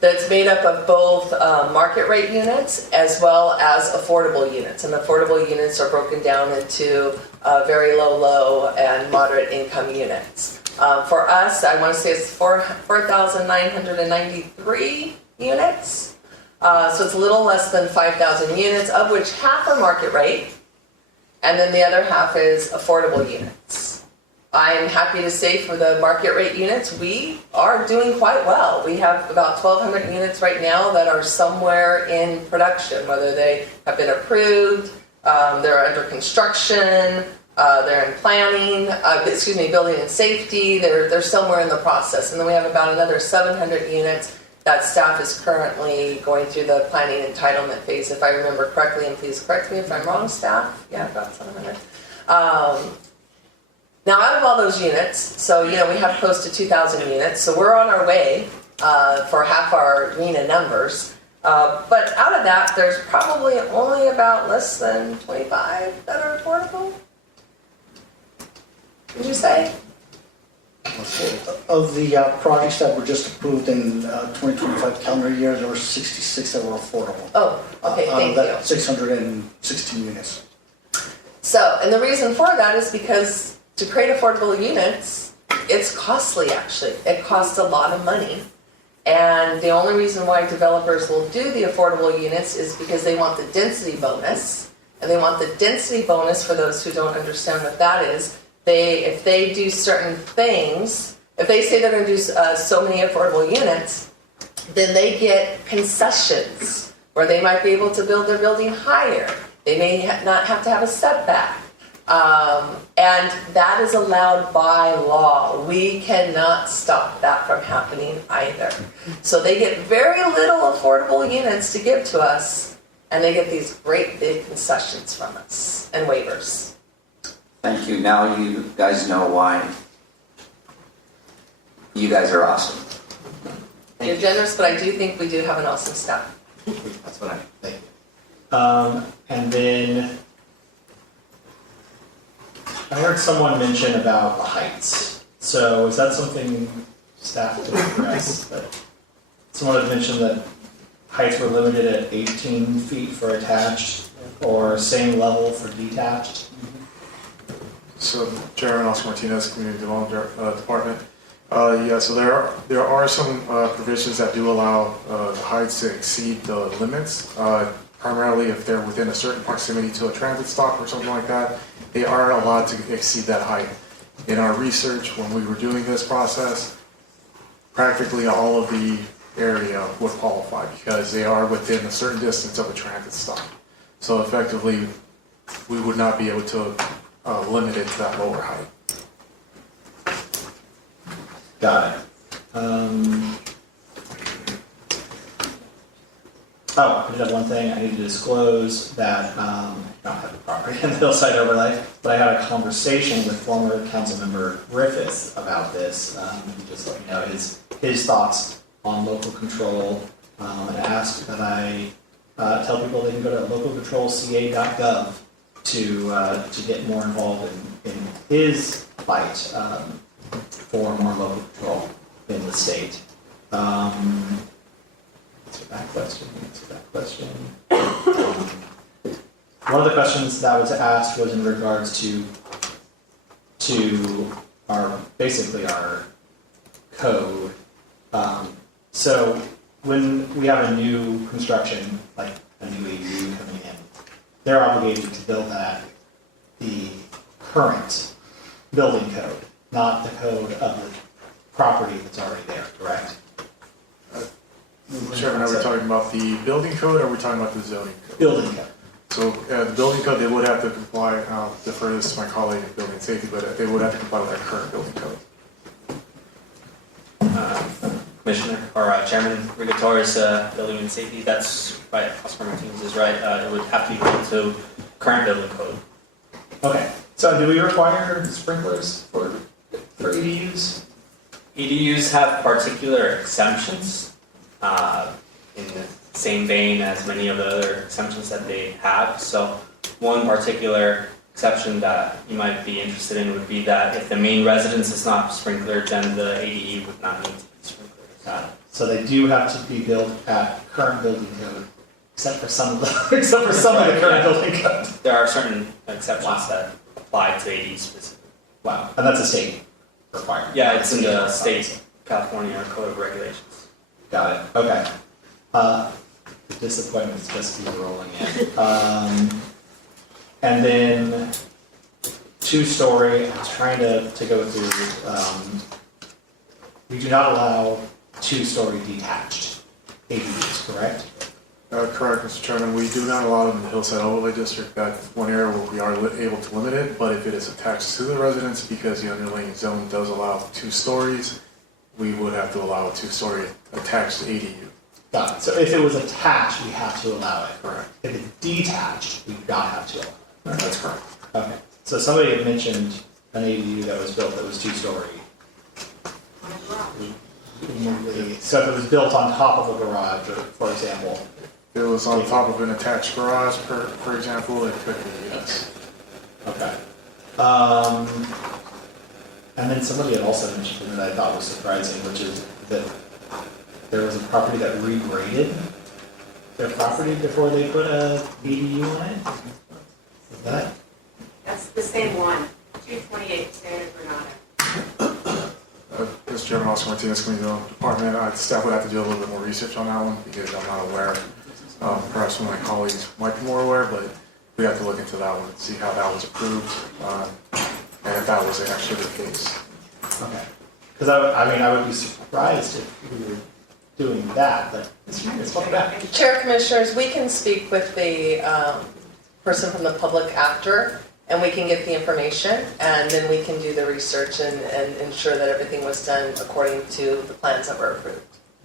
That's made up of both market rate units as well as affordable units. And affordable units are broken down into very low, and moderate income units. For us, I want to say it's 4,993 units. So it's a little less than 5,000 units, of which half are market rate, and then the other half is affordable units. I'm happy to say for the market rate units, we are doing quite well. We have about 1,200 units right now that are somewhere in production, whether they have been approved, they're under construction, they're in planning, building and safety, they're somewhere in the process. And then we have about another 700 units that staff is currently going through the planning entitlement phase, if I remember correctly, and please correct me if I'm wrong, staff. Yeah, about 700. Now, out of all those units, so we have close to 2,000 units, so we're on our way for half our RENA numbers. But out of that, there's probably only about less than 25 that are affordable. Would you say? Of the projects that were just approved in 2025 calendar year, there were 66 that were affordable. Oh, okay, thank you. 616 units. So, and the reason for that is because to create affordable units, it's costly actually. It costs a lot of money. And the only reason why developers will do the affordable units is because they want the density bonus. And they want the density bonus, for those who don't understand what that is, if they do certain things, if they say they're going to do so many affordable units, then they get concessions where they might be able to build their building higher. They may not have to have a setback. And that is allowed by law. We cannot stop that from happening either. So they get very little affordable units to give to us, and they get these great big concessions from us and waivers. Thank you. Now you guys know why you guys are awesome. You're generous, but I do think we do have an awesome staff. That's what I think. And then I heard someone mention about the heights. So is that something staff could address? But someone had mentioned that heights were limited at 18 feet for attached or same level for detached. So, Chairman Oscar Martinez, Community Development Department. Yeah, so there are some provisions that do allow the heights to exceed the limits. Primarily if they're within a certain proximity to a transit stop or something like that, they are allowed to exceed that height. In our research, when we were doing this process, practically all of the area would qualify because they are within a certain distance of a transit stop. So effectively, we would not be able to limit it to that lower height. Got it. Oh, I did have one thing. I need to disclose that I don't have the property in the hillside overlay, but I had a conversation with former council member Griffith about this. He just let me know his thoughts on local control and asked that I tell people they can go to localcontrolca.gov to get more involved in his fight for more local control in the state. Answer that question. One of the questions that was asked was in regards to our code. So when we have a new construction, like a new ADU coming in, they're obligated to build that the current building code, not the code of the property that's already there, correct? Chairman, are we talking about the building code or are we talking about the zoning code? Building code. So the building code, they would have to comply, I'll defer this to my colleague in building safety, but they would have to comply with our current building code. Commissioner, or Chairman Torrance, Building and Safety, that's right, Councilor Martinez is right, it would have to be equal to current building code. Okay, so do we require sprinklers for EDUs? EDUs have particular exemptions, in the same vein as many of the other exemptions that they have. So one particular exception that you might be interested in would be that if the main residence is not sprinklered, then the ADU would not need to be sprinkled. Got it. So they do have to be built at current building code, except for some of the current building code. There are certain exceptions that apply to ADUs specifically. Wow, and that's a state requirement. Yeah, it's in the state California Code of Regulations. Got it. Okay. The disappointments just keep rolling in. And then two-story. I was trying to go through. We do not allow two-story detached ADUs, correct? Correct, Mr. Chairman. We do not allow them in the Hillside Overlay District. That's one area where we are able to limit it, but if it is attached to the residence, because the underlying zone does allow 2 stories, we would have to allow a 2-story attached ADU. Got it. So if it was attached, we have to allow it. Correct. If it's detached, we do not have to allow it. That's correct. Okay. So somebody had mentioned an ADU that was built that was 2-story. So if it was built on top of a garage, or, for example. If it was on top of an attached garage, for example, it could be, yes. Okay. And then somebody had also mentioned something that I thought was surprising, which is that there was a property that regraded their property before they put a ADU on it. Is that? That's the same one, 228 Santa Granada. Mr. Chairman, Oscar Martinez, Community Development Department, staff would have to do a little bit more research on that one because I'm not aware. Perhaps some of my colleagues might be more aware, but we have to look into that one and see how that was approved and if that was actually the case. Okay. Because I would be surprised if we were doing that, but it's welcome back. Chair Commissioners, we can speak with the person from the public after and we can get the information, and then we can do the research and ensure that everything was done according to the plans that were approved.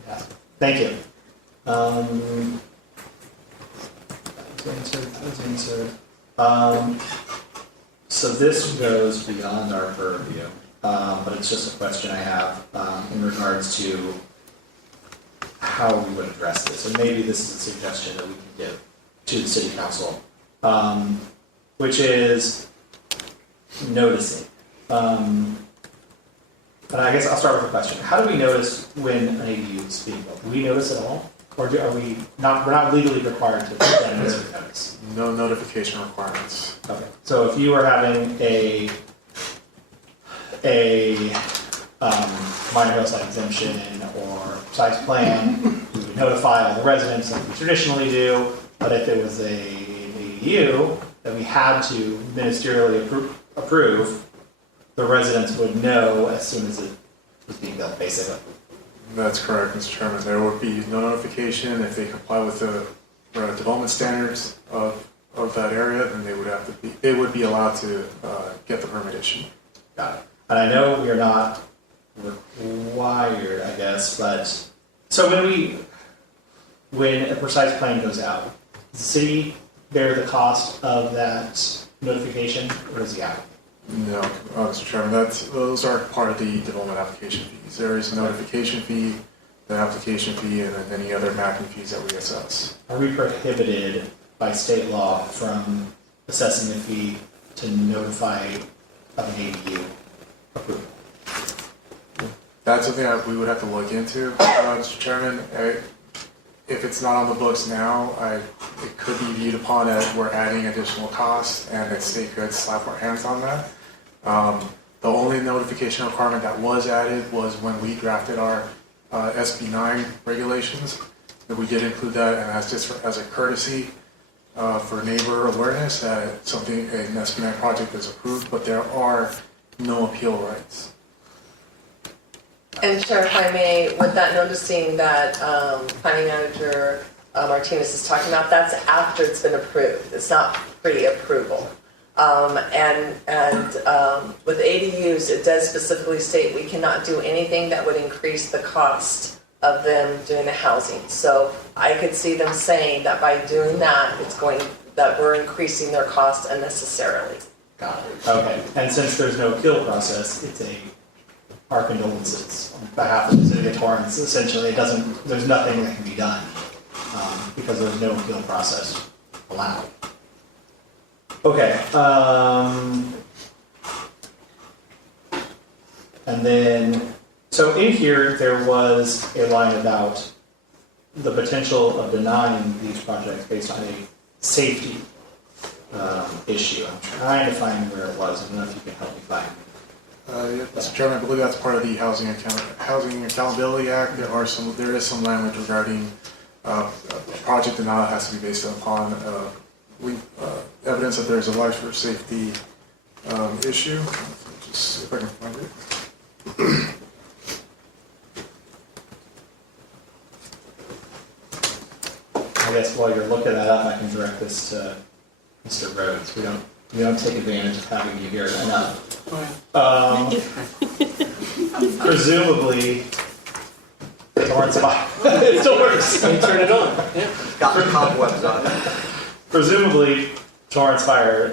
Yeah. Thank you. That was answered. So this goes beyond our purview, but it's just a question I have in regards to how we would address this. And maybe this is a suggestion that we can give to the city council, which is noticing. And I guess I'll start with a question. How do we notice when an ADU is being built? Do we notice at all? Or are we not, we're not legally required to notice? No notification requirements. Okay, so if you were having a minor hillside exemption or size plan, you would notify all the residents like we traditionally do, but if it was a ADU that we had to ministerially approve, the residents would know as soon as it was being built, basically. That's correct, Mr. Chairman. There would be no notification. If they comply with the development standards of that area, then they would be allowed to get the permit issued. Got it. And I know we are not required, I guess, but so when a precise plan goes out, does the city bear the cost of that notification, or is the applicant? No, Mr. Chairman, those are part of the development application fees. There is a notification fee, the application fee, and then any other mapping fees that we assess. Are we prohibited by state law from assessing a fee to notify of an ADU approval? That's something that we would have to look into, Mr. Chairman. If it's not on the books now, it could be viewed upon as we're adding additional costs, and the state could slap our hands on that. The only notification requirement that was added was when we drafted our SB 9 regulations. That we did include that, and that's just as a courtesy for neighbor awareness that an SB 9 project is approved, but there are no appeal rights. And Chair, if I may, with that noticing that Planning Manager Martinez is talking about, that's after it's been approved. It's not pre-approval. And with ADUs, it does specifically state we cannot do anything that would increase the cost of them doing the housing. So I could see them saying that by doing that, that we're increasing their cost unnecessarily. Got it. Okay. And since there's no appeal process, it's our condolences on behalf of the city of Torrance. Essentially, there's nothing that can be done because there's no appeal process allowed. Okay. And then, so in here, there was a line about the potential of denying these projects based on a safety issue. I'm trying to find where it was. I don't know if you can help me find it. Mr. Chairman, I believe that's part of the Housing Accountability Act. There is some language regarding a project denial has to be based upon evidence that there's a life or safety issue. Just see if I can find it. I guess while you're looking that up, I can direct this to Mr. Rhodes. We don't take advantage of having you here enough. Presumably, Torrance Fire. It still works. You turn it on. Yeah. Got the cobwebs on it. Presumably, Torrance Fire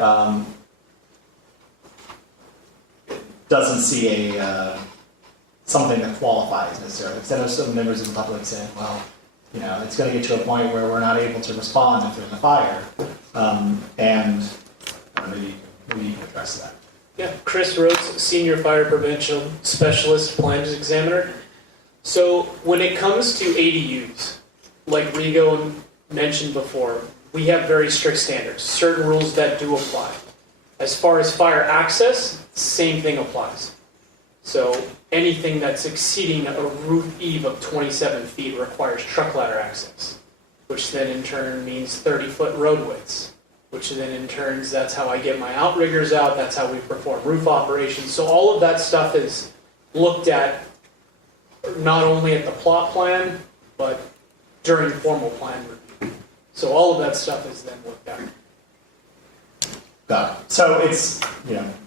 doesn't see something that qualifies necessarily. Because I know some members of the public saying, well, it's going to get to a point where we're not able to respond if there's a fire. And maybe you can address that. Yeah, Chris Rhodes, Senior Fire Prevention Specialist, Plans Examiner. So when it comes to ADUs, like Rigo mentioned before, we have very strict standards, certain rules that do apply. As far as fire access, same thing applies. So anything that's exceeding a roof eave of 27 feet requires truck ladder access, which then in turn means 30-foot road widths, which then in turn, that's how I get my outriggers out, that's how we perform roof operations. So all of that stuff is looked at not only at the plot plan, but during formal plan review. So all of that stuff is then looked at. Got it. So it's,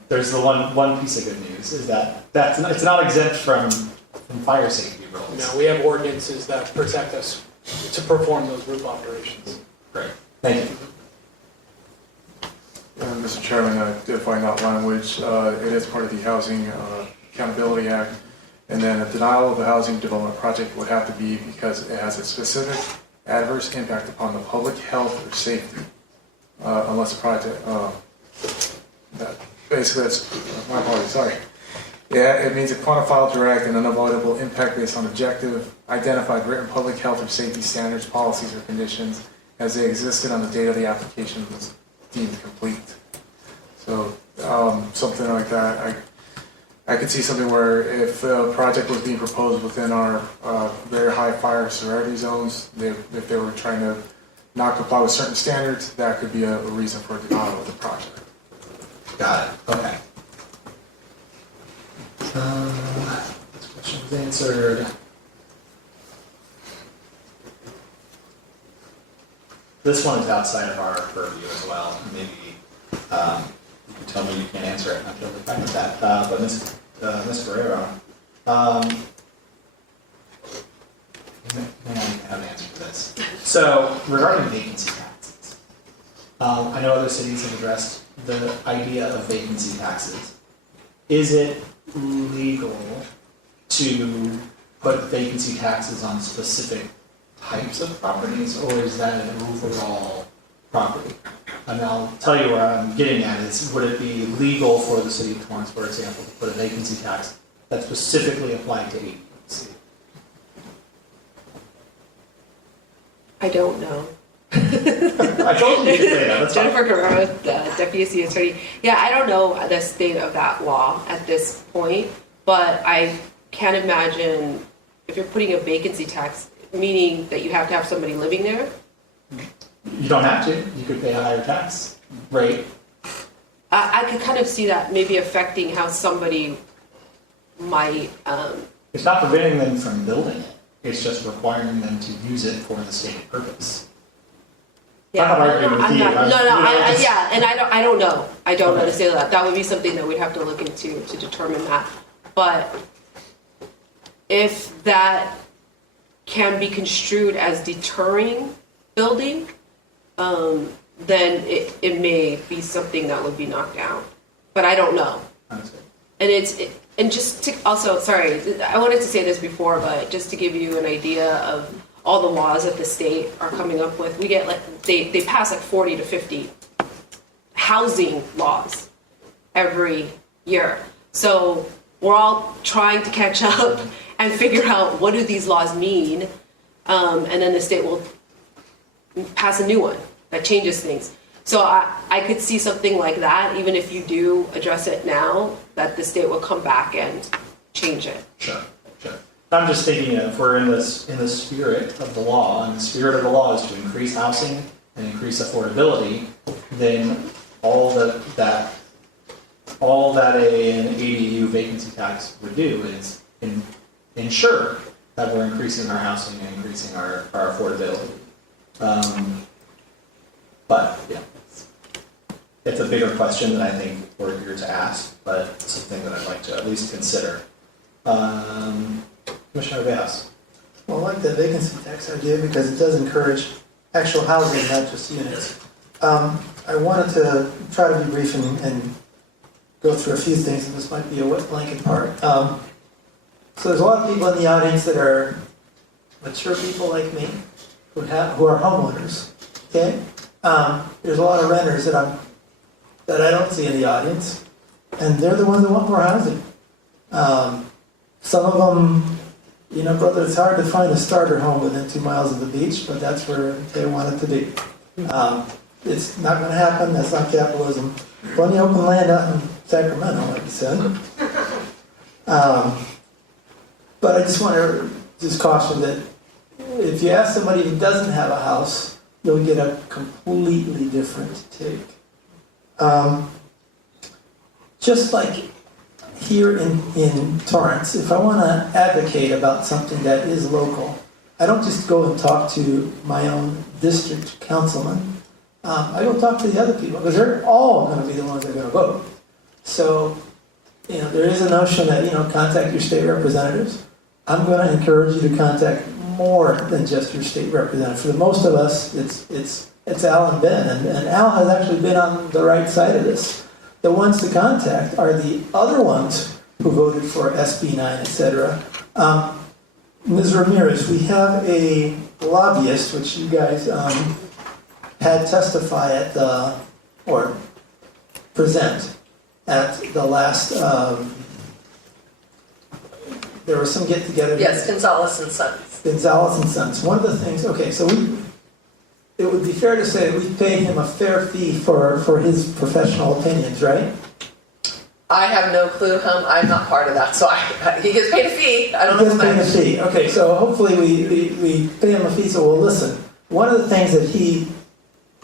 there's the one piece of good news is that it's not exempt from fire safety rules. No, we have ordinances that protect us to perform those roof operations. Great. Thank you. Mr. Chairman, did find out language. It is part of the Housing Accountability Act. And then a denial of a housing development project would have to be because it has a specific adverse impact upon the public health or safety. Unless a project, basically that's, my apologies, sorry. Yeah, it means a quantifiable, direct, and unavoidable impact based on objective, identified written public health or safety standards, policies, or conditions as they existed on the date of the application was deemed complete. So something like that, I could see something where if a project was being proposed within our very high fire severity zones, if they were trying to not comply with certain standards, that could be a reason for a denial of the project. Got it. Okay. This question was answered. This one is outside of our purview as well. Maybe you can tell me you can't answer it. I'm totally fine with that. But Ms. Ferrero, may not even have an answer for this. So regarding vacancy taxes, I know other cities have addressed the idea of vacancy taxes. Is it legal to put vacancy taxes on specific types of properties, or is that an overall property? And I'll tell you where I'm getting at is, would it be legal for the city of Torrance, for example, to put a vacancy tax that specifically applied to ADUs? I don't know. I told you you could say that. That's Jennifer Guerrero, the Deputy City Attorney. Yeah, I don't know the state of that law at this point, but I can't imagine if you're putting a vacancy tax, meaning that you have to have somebody living there. You don't have to. You could pay a higher tax rate. I could kind of see that maybe affecting how somebody might. It's not preventing them from building it. It's just requiring them to use it for the stated purpose. Yeah, I'm not arguing with you. Yeah, and I don't know. I don't understand that. That would be something that we'd have to look into to determine that. But if that can be construed as deterring building, then it may be something that would be knocked down. But I don't know. And just to also, sorry, I wanted to say this before, but just to give you an idea of all the laws that the state are coming up with, we get they pass 40 to 50 housing laws every year. So we're all trying to catch up and figure out what do these laws mean, and then the state will pass a new one that changes things. So I could see something like that, even if you do address it now, that the state will come back and change it. Sure. I'm just thinking, if we're in the spirit of the law, and the spirit of the law is to increase housing and increase affordability, then all that an ADU vacancy tax would do is ensure that we're increasing our housing and increasing our affordability. But yeah, it's a bigger question that I think we're here to ask, but something that I'd like to at least consider. Commissioner Bass. Well, I like the vacancy tax idea because it does encourage actual housing, not just units. I wanted to try to be brief and go through a few things, and this might be a wet blanket part. So there's a lot of people in the audience that are mature people like me who are homeowners. Okay, there's a lot of renters that I don't see in the audience, and they're the ones that want more housing. Some of them, brother, it's hard to find a starter home within 2 miles of the beach, but that's where they want it to be. It's not going to happen. That's not capitalism. Plenty of open land out in Sacramento, like you said. But I just want to caution that if you ask somebody who doesn't have a house, you'll get a completely different take. Just like here in Torrance, if I want to advocate about something that is local, I don't just go and talk to my own district councilman. I go talk to the other people, because they're all gonna be the ones that are gonna vote. So, there is a notion that, contact your state representatives. I'm gonna encourage you to contact more than just your state representative. For the most of us, it's Al and Ben, and Al has actually been on the right side of this. The ones to contact are the other ones who voted for SB 9, etc. Ms. Ramirez, we have a lobbyist, which you guys had testify at or present at the last, there was some get-together. Yes, Gonzalez and Sons. Gonzalez and Sons. One of the things, okay, so it would be fair to say that we paid him a fair fee for his professional opinions, right? I have no clue. I'm not part of that, so he gets paid a fee. I don't know. He gets paid a fee. Okay, so hopefully we pay him a fee. So we'll listen. One of the things that he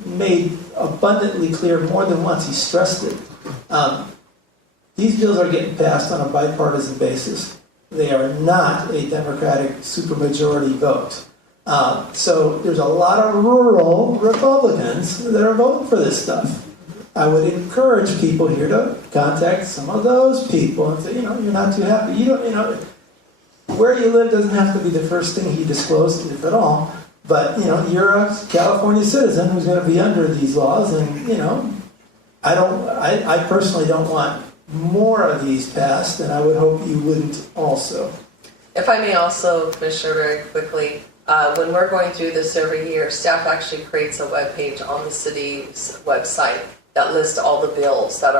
made abundantly clear more than once, he stressed it. These bills are getting passed on a bipartisan basis. They are not a Democratic supermajority vote. So there's a lot of rural Republicans that are voting for this stuff. I would encourage people here to contact some of those people and say, you're not too happy. Where you live doesn't have to be the first thing he disclosed, if at all. But, you're a California citizen who's going to be under these laws, and, I personally don't want more of these passed, and I would hope you wouldn't also. If I may also, Commissioner, very quickly, when we're going through this every year, staff actually creates a webpage on the city's website that lists all the bills that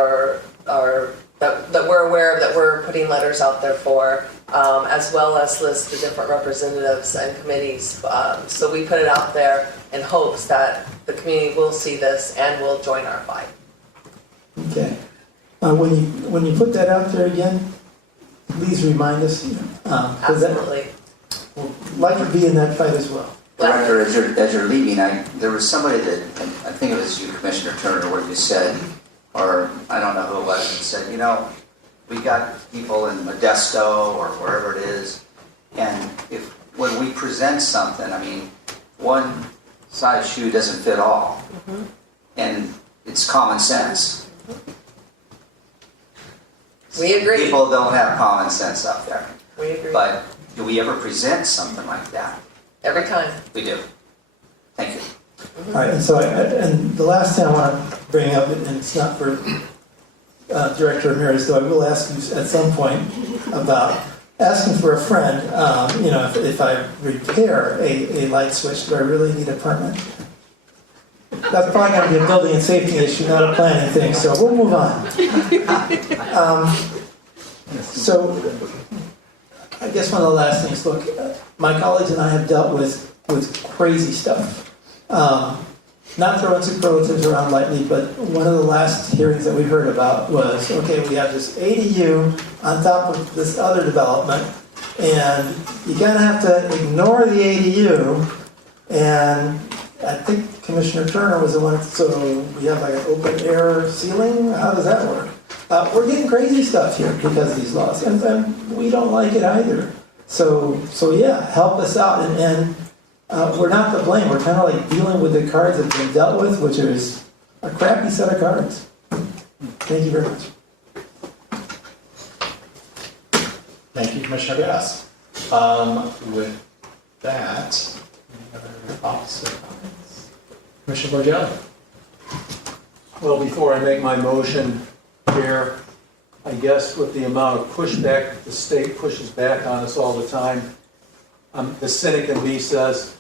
that we're aware of, that we're putting letters out there for, as well as list the different representatives and committees. So we put it out there in hopes that the community will see this and will join our fight. Okay. When you put that out there again, please remind us. Absolutely. We'd like to be in that fight as well. Director, as you're leaving, there was somebody that, I think it was you, Commissioner Turner, where you said, or I don't know who it was, and said, we got people in Modesto or wherever it is, and when we present something, one size shoe doesn't fit all, and it's common sense. We agree. People don't have common sense out there. We agree. But do we ever present something like that? Every time. We do. Thank you. All right, and so and the last thing I want to bring up, and it's not for Director Ramirez, though I will ask you at some point about asking for a friend. If I repair a light switch, do I really need a permit? That's probably going to be a building and safety issue, not a planning thing. So we'll move on. So I guess one of the last things. Look, my colleagues and I have dealt with crazy stuff. Not throwing superlatives around lightly, but one of the last hearings that we heard about was, okay, we have this ADU on top of this other development, and you kind of have to ignore the ADU, and I think Commissioner Turner was the one, so we have like an open air ceiling? How does that work? We're getting crazy stuff here because of these laws, and we don't like it either. So yeah, help us out, and we're not to blame. We're kind of like dealing with the cards that have been dealt with, which is a crappy set of cards. Thank you very much. Thank you, Commissioner Gass. With that, any other thoughts or comments? Commissioner Borgelli. Well, before I make my motion here, I guess with the amount of pushback that the state pushes back on us all the time, the cynic in me says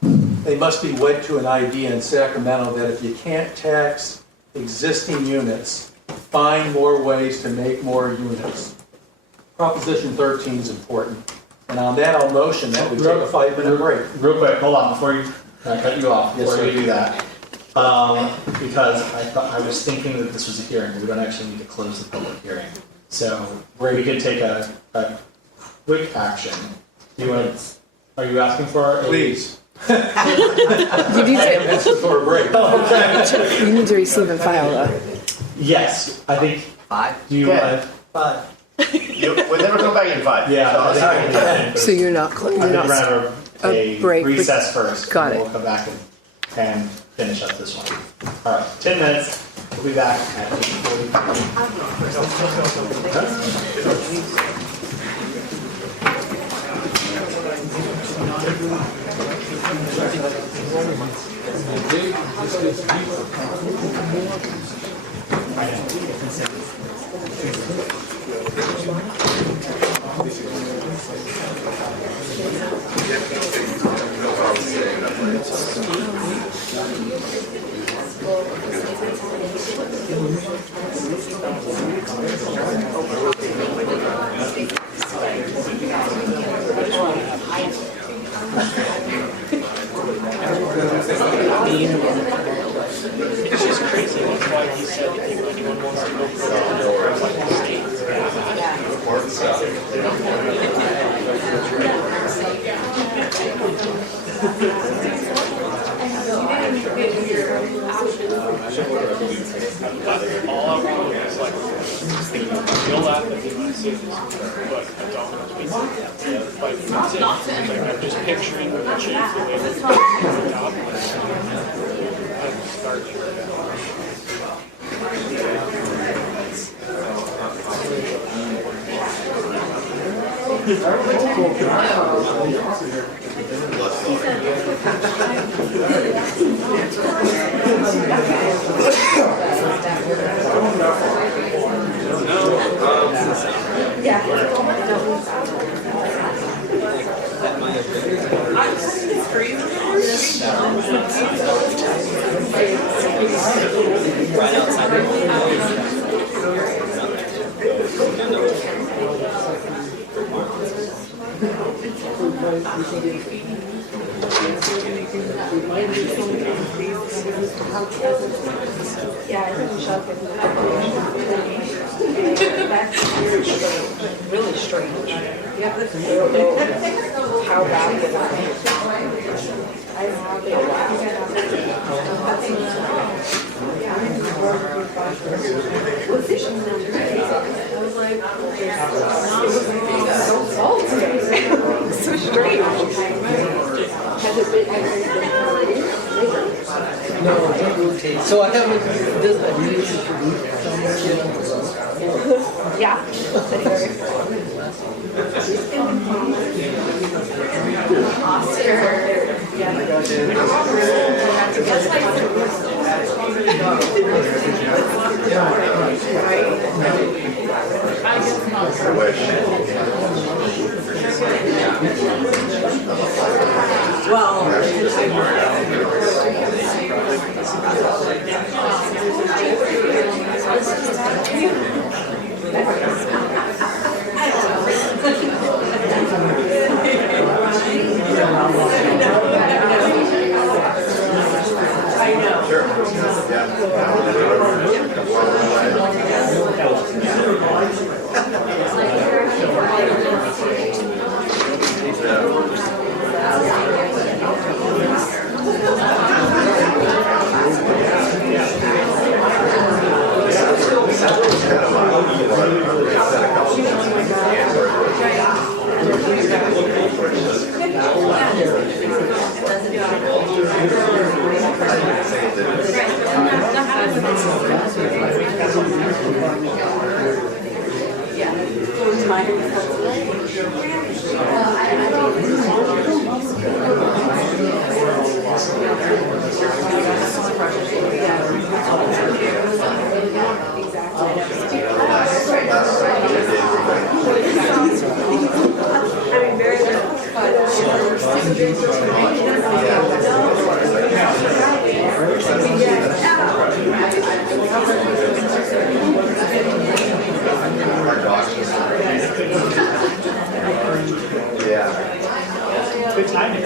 they must be wed to an idea in Sacramento that if you can't tax existing units, find more ways to make more units. Proposition 13 is important. And on that, I'll motion that we take a 5-minute break. Real quick, hold on, before you, can I cut you off Yes, before sir. you do that? Because I was thinking that this was a hearing, we don't actually need to close the public hearing. So we could take a quick action. Are you asking for a? Please. You need for a break. to, you need to receive and file though. Yes, I think. 5? Do you Okay. want? 5. We'll never come back in 5. Yeah. So you're not, I think we're gonna have a break. recess first. Got and it. We'll come back and and finish up this one. All right, 10 minutes. We'll be back at 8:40. It's just crazy. That's why he said if anyone wants to go for all I want is like you'll laugh at me when I say this, but I don't. Like that's it. Like, I'm just picturing the chief the way they're top. Right outside the Yeah, I think we should that's really strange. Yeah, I don't know how bad it is. I have it a I was like, so strange. Has it been No, so I haven't, this, I really yeah. Oscar. Good timing.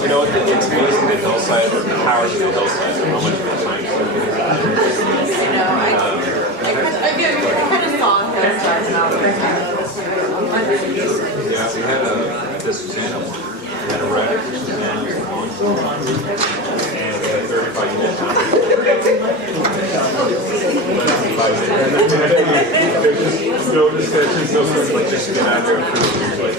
You know what, it's amazing the hillside, or the powers of the hillside, and how much of the time. Yeah, we had this animal. We had a rabbit, and we had a 35 unit feels like this has been out there for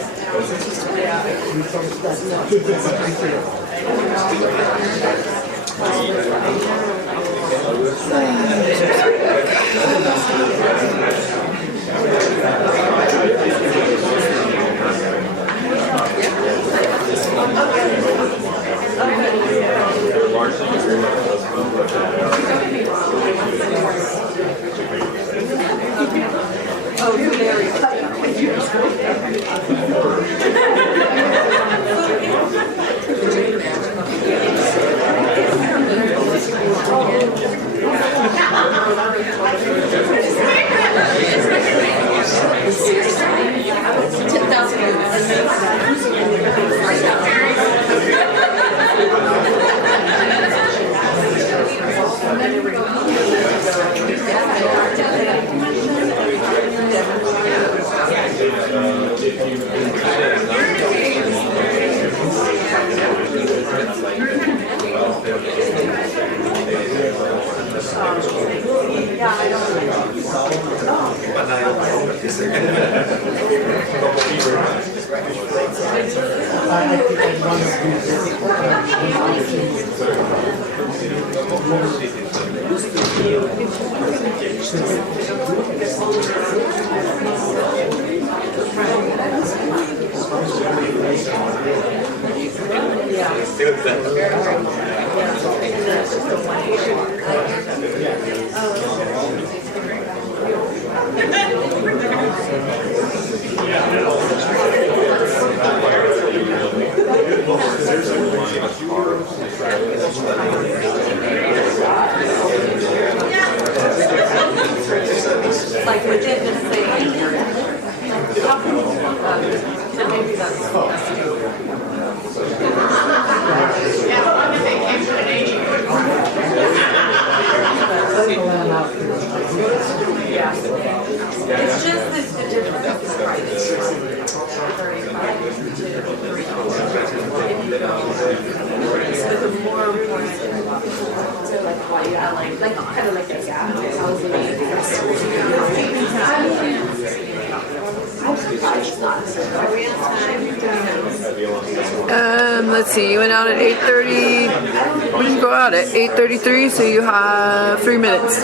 Let's see, you went out at 8:30. We didn't go out at 8:33, so you have 3 minutes.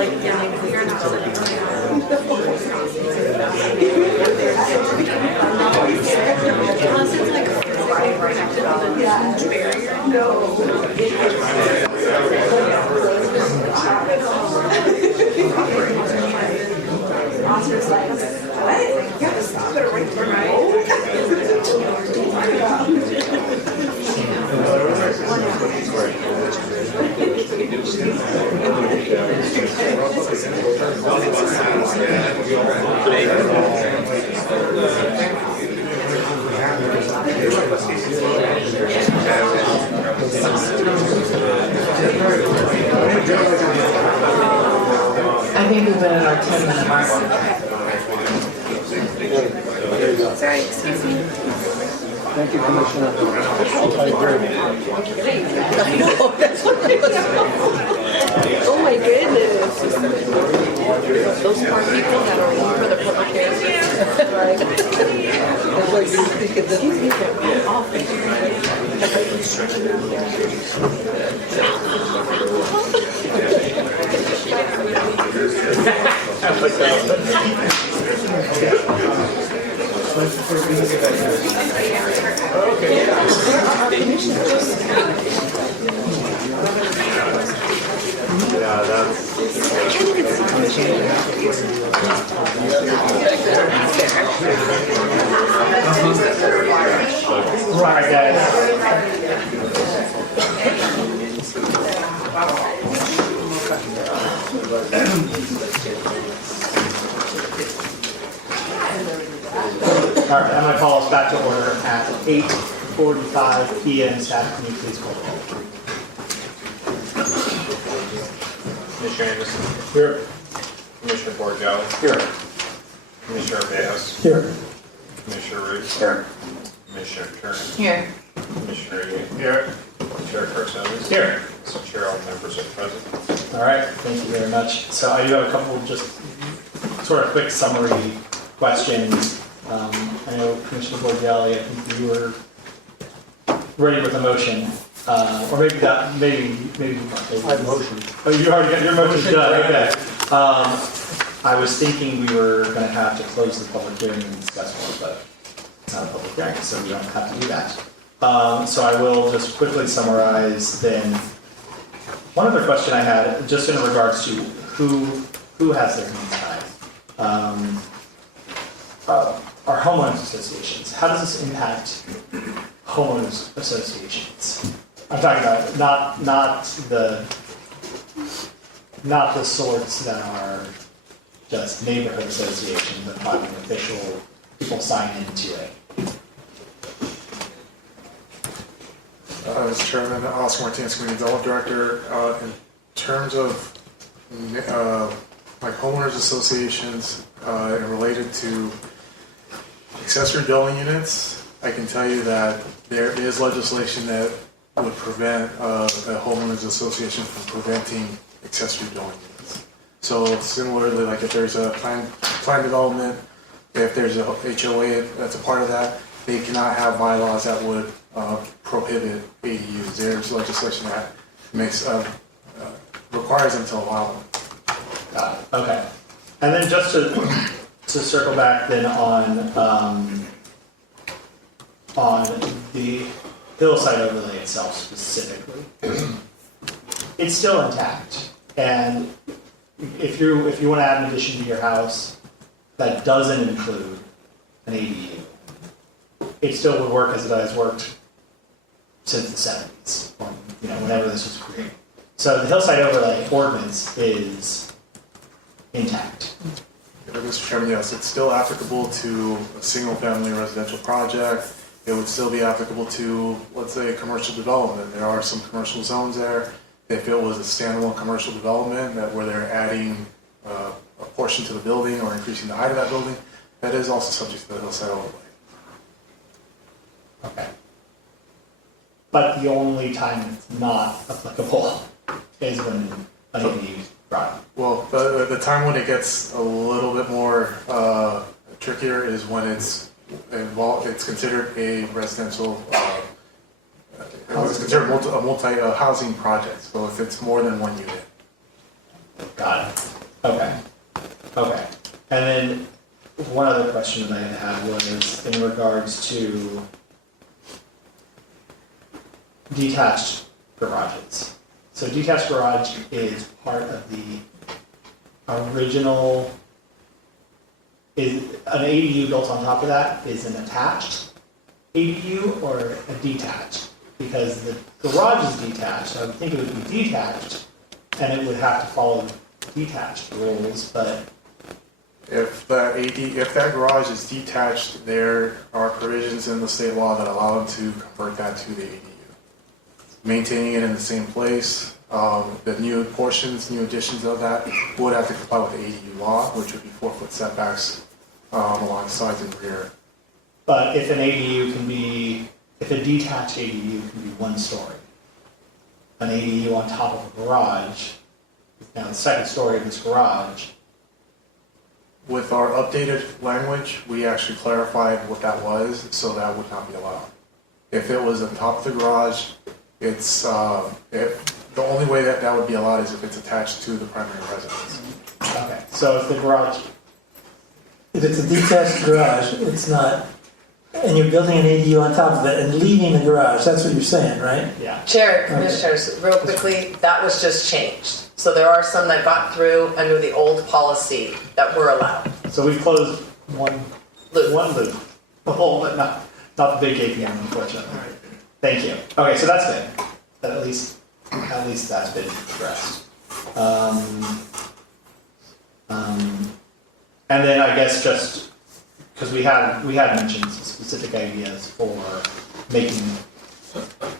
like their name I think we've been at our 10-minute mark. Sorry, excuse me. Thank you, Commissioner. I agree. I know, that's what I was. Oh my goodness. Those poor people that are in for the public hearing. Right. That's what you're thinking. Excuse me, they're awful. Right, guys. All right, I'm going to call us back to order at 8:45 p.m. Staff, can you please call the roll? Commissioner Anderson, Here. Commissioner Borgelli, Here. Commissioner Reyes, Here. Commissioner Root, Here. Commissioner Turner, Here. Commissioner Ely. Here. Chair Carson. Here. So Chair, all members are present. All right, thank you very much. So I do have a couple of just sort of quick summary questions. I know Commissioner Borgelli, I think you were ready with a motion, or maybe that, maybe. I motioned. Oh, you already got your motion done, okay. I was thinking we were gonna have to close the public hearing and discuss more, but it's not a public hearing, so we don't have to do that. So I will just quickly summarize then. One other question I had, just in regards to who has their hands tied. Our homeowners associations, how does this impact homeowners associations? I'm talking about not the sorts that are just neighborhood associations, but talking official people sign into it. As Chairman, Oscar Martinez, Community Development Director, in terms of like homeowners associations and related to accessory dwelling units, I can tell you that there is legislation that would prevent a homeowners association from preventing accessory dwelling units. So similarly, like if there's a plan development, if there's a HOA that's a part of that, they cannot have bylaws that would prohibit ADUs. There's legislation that makes requires them to allow them. Got it. Okay. And then just to circle back then on the hillside overlay itself specifically, it's still intact. And if you want to add an addition to your house that doesn't include an ADU, it still would work as it has worked since the 70s, or whenever this was created. So the hillside overlay ordinance is intact. Mr. Chairman, yes, it's still applicable to a single-family residential project. It would still be applicable to, let's say, a commercial development. There are some commercial zones there. If it was a standalone commercial development where they're adding a portion to the building or increasing the height of that building, that is also subject to the hillside overlay. Okay. But the only time it's not applicable is when an ADU is brought up. Well, the time when it gets a little bit more trickier is when it's involved. It's considered a residential. It's considered a multi housing project. So if it's more than one unit. Got it. And then one other question that I had was in regards to detached garages. So detached garage is part of the original, is an ADU built on top of that is an attached ADU or a detached? Because the garage is detached, I would think it would be detached, and it would have to follow detached rules, but If that garage is detached, there are provisions in the state law that allow them to convert that to the ADU. Maintaining it in the same place, the new portions, new additions of that would have to comply with the ADU law, which would be 4-foot setbacks along sides and rear. But if an ADU can be, if a detached ADU can be 1 story, an ADU on top of a garage, now the second story of this garage, With our updated language, we actually clarified what that was, so that would not be allowed. If it was on top of the garage, it's, the only way that that would be allowed is if it's attached to the primary residence. okay, so if the garage, If it's a detached garage, it's not, and you're building an ADU on top of it and leaving the garage, that's what you're saying, right? yeah. Chair, Commissioners, real quickly, that was just changed. So there are some that got through under the old policy that were allowed. So we've closed one loop, the hole, but not the big APM, unfortunately. Thank you. Okay, so that's good. At least that's been addressed. And then I guess just because we had mentioned some specific ideas for making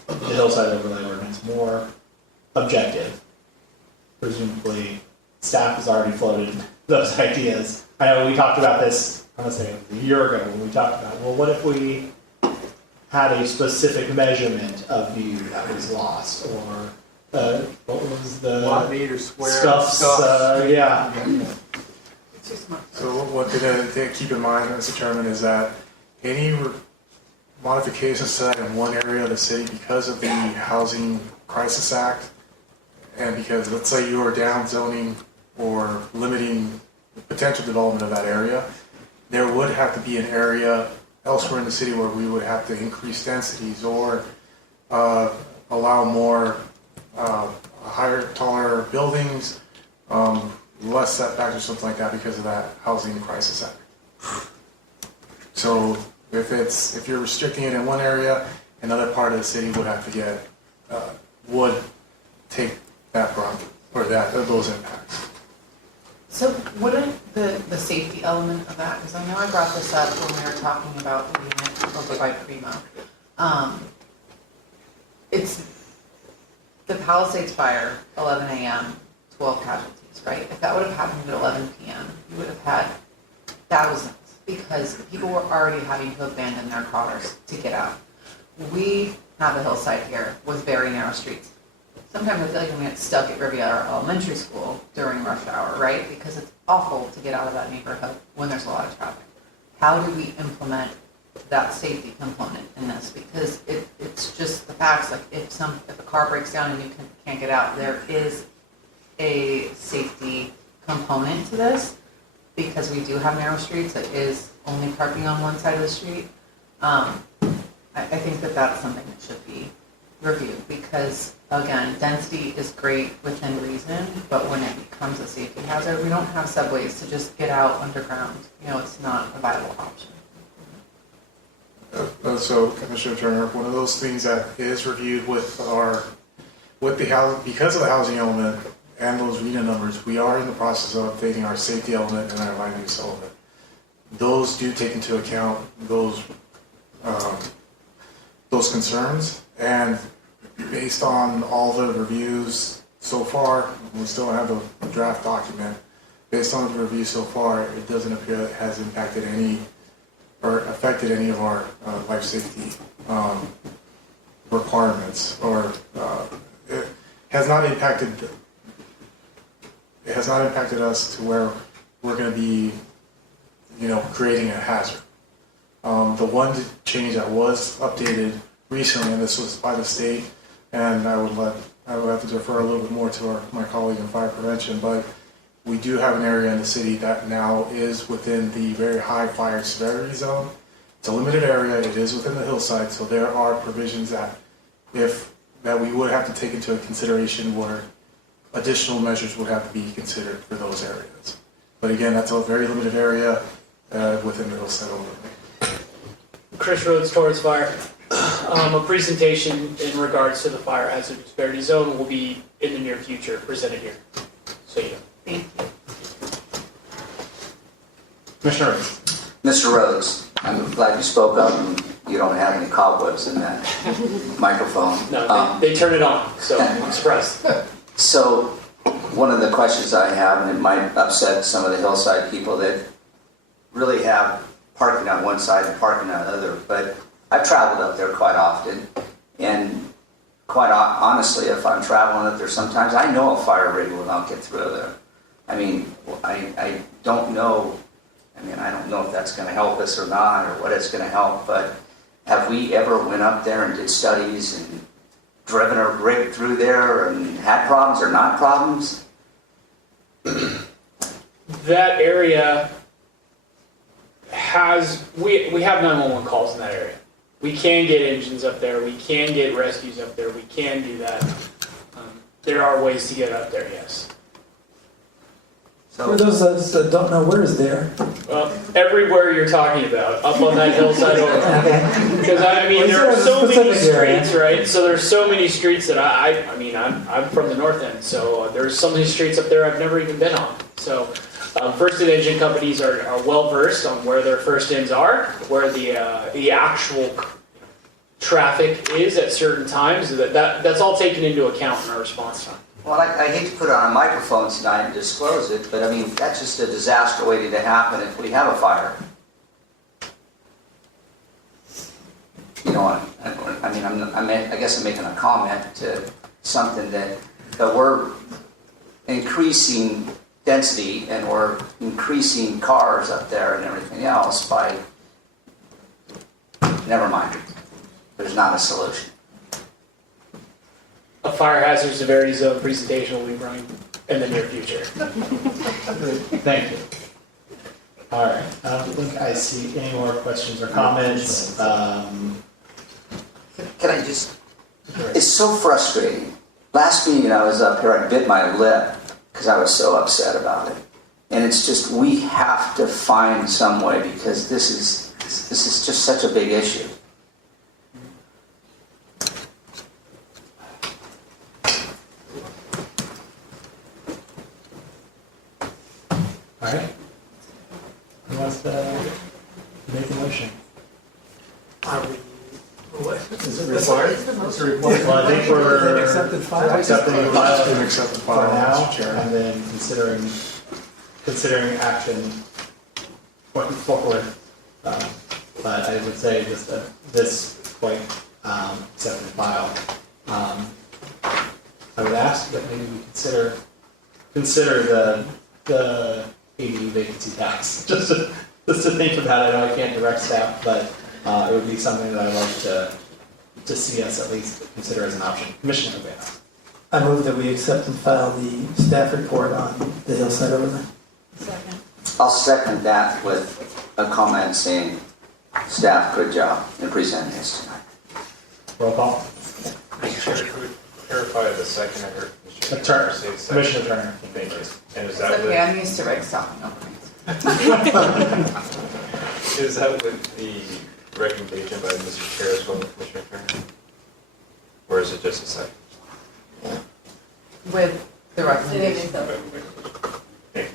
the hillside overlay ordinance more objective. Presumably, staff has already floated those ideas. I know we talked about this, I want to say a year ago when we talked about, well, what if we had a specific measurement of view that was lost, or what was the Lot meter square. scuffs? Yeah. So what to keep in mind, Mr. Chairman, is that any modifications to that in one area of the city, because of the Housing Crisis Act, and because let's say you are down zoning or limiting the potential development of that area, there would have to be an area elsewhere in the city where we would have to increase densities or allow more higher, taller buildings, less setbacks or something like that because of that Housing Crisis Act. So if you're restricting it in one area, another part of the city would have to would take that brunt or those impacts. So wouldn't the safety element of that, because I know I brought this up when we were talking about the unit over by Primo. It's the Palisades fire, 11 a.m., 12 casualties, right? If that would have happened at 11 p.m., you would have had thousands because people were already having to abandon their cars to get out. We have a hillside here with very narrow streets. Sometimes I feel like I'm gonna get stuck at Riviera Elementary School during rush hour, right? Because it's awful to get out of that neighborhood when there's a lot of traffic. How do we implement that safety component in this? Because it's just the facts, like if a car breaks down and you can't get out, there is a safety component to this because we do have narrow streets. It is only parking on one side of the street. I think that that's something that should be reviewed because, again, density is great within reason, but when it becomes a safety hazard, we don't have subways to just get out underground. It's not a viable option. So, Commissioner Turner, one of those things that is reviewed because of the housing element and those RENA numbers, we are in the process of updating our safety element and our land use element. Those do take into account those concerns, and based on all the reviews so far, we still have a draft document. Based on the review so far, it doesn't appear it has impacted any or affected any of our life safety requirements, or it has not impacted us to where we're going to be, creating a hazard. The one change that was updated recently, and this was by the state, and I would have to defer a little bit more to my colleague in fire prevention, but we do have an area in the city that now is within the very high fire severity zone. It's a limited area, it is within the hillside, so there are provisions that we would have to take into consideration where additional measures would have to be considered for those areas. But again, that's a very limited area within the hillside overlay. Chris Rhodes, Torrance Fire. A presentation in regards to the fire hazard disparity zone will be in the near future presented here. So you know. Thank you. Commissioner Rhodes. Mr. Rhodes, I'm glad you spoke up and you don't have any cobwebs in that microphone. No, they turn it on, so I'm surprised. So, one of the questions I have, and it might upset some of the hillside people that really have parking on one side and parking on the other, but I've traveled up there quite often, and quite honestly, if I'm traveling up there sometimes, I know a fire rig will not get through there. I mean, I don't know, I don't know if that's going to help us or not, or what it's going to help, but have we ever went up there and did studies and driven a rig through there and had problems or not problems? That area has, we have 911 calls in that area. We can get engines up there, we can get rescues up there, we can do that. There are ways to get up there, yes. For those of us that don't know, where is there? Everywhere you're talking about, up on that hillside over. Because I mean, there are so many streets, right? So there's so many streets that I'm from the north end, so there's so many streets up there I've never even been on. So first-end engine companies are well versed on where their first ends are, where the actual traffic is at certain times. That's all taken into account in our response time. Well, I hate to put it on a microphone tonight and disclose it, but I mean, that's just a disaster waiting to happen if we have a fire. You know, I guess I'm making a comment to something that we're increasing density and we're increasing cars up there and everything else by, never mind, there's not a solution. A fire hazard severity zone presentation will be running in the near future. Thank you. All right, I don't think I see any more questions or comments. Can I just, it's so frustrating. Last meeting I was up here, I bit my lip because I was so upset about it. And it's just, we have to find some way because this is just such a big issue. All right. Who wants to make a motion? Is it required? Is it required? Well, I think we're Accepted file? accepting the file Accepted for file, now, Mr. Chair. and then considering action going forward. But I would say just at this point, accepting the file. I would ask that maybe we consider the AD vacancy tax, just to think about it. I know I can't direct staff, but it would be something that I'd like to see us at least consider as an option. Commissioner O'Bannon. I move that we accept and file the staff report on the hillside overlay. Second. I'll second that with a comment saying, staff, good job in presenting this tonight. Roll call. Mr. Chair, could we clarify the second? I heard Mr. Turner. say the second. Commissioner Turner. Thank you. And is It's that okay, I'm used to Rick talking over me. is that with the recommendation by Mr. Chair as well, Commissioner Turner? Or is it just a second? With the recommendation. Okay.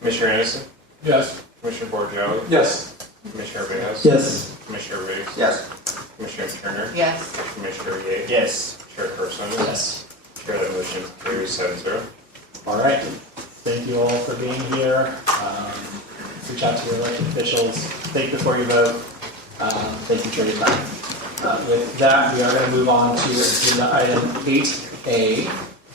Commissioner Anderson? Yes. Commissioner Borgello? Yes. Commissioner Rios? Yes. Commissioner Riggs? Yes. Commissioner Turner? Yes. Commissioner Yates? Yes. Chairperson? Yes. Chair, that motion carries 7-0. All right. Thank you all for being here. Reach out to your elected officials. Think before you vote. Thank you for your time. With that, we are going to move on to agenda item 8A,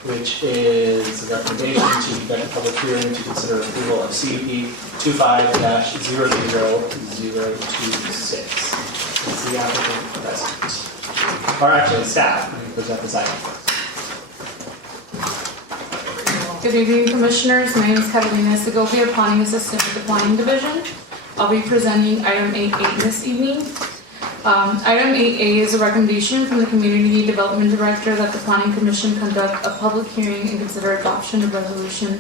which is a recommendation to conduct a public hearing to consider approval of CUP 25-00026. Is the applicant present? Or actually, staff, who present this item first. Good evening, Commissioners. My name is Catalina Segovia, Planning Assistant with the Planning Division. I'll be presenting item 8A this evening. Item 8A is a recommendation from the Community Development Director that the Planning Commission conduct a public hearing and consider adoption of Resolution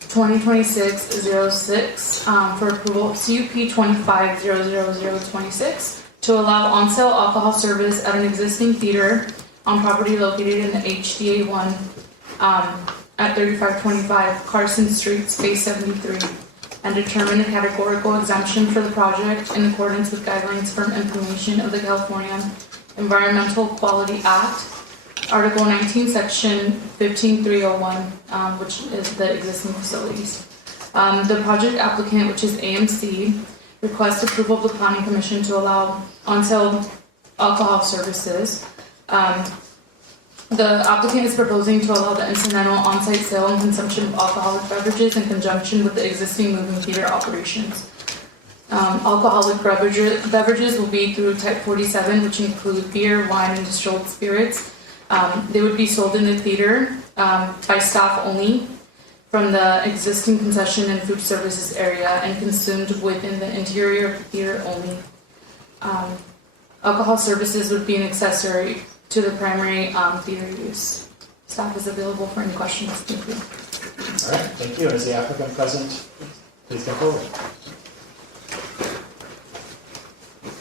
2026-06 for approval of CUP 25-00026 to allow on-sale alcohol service at an existing theater on property located in the HDA 1 at 3525 Carson Street, Space 73, and determine a categorical exemption for the project in accordance with guidelines for implementation of the California Environmental Quality Act, Article 19, Section 15301, which is the existing facilities. The project applicant, which is AMC, requests approval of the Planning Commission to allow on-sale alcohol services. The applicant is proposing to allow the incidental on-site sale and consumption of alcoholic beverages in conjunction with the existing moving theater operations. Alcoholic beverages will be through Type 47, which include beer, wine, and distilled spirits. They would be sold in the theater by staff only from the existing concession and food services area and consumed within the interior of the theater only. Alcohol services would be an accessory to the primary theater use. Staff is available for any questions. Thank you. All right, thank you. Is the applicant present? Please come forward.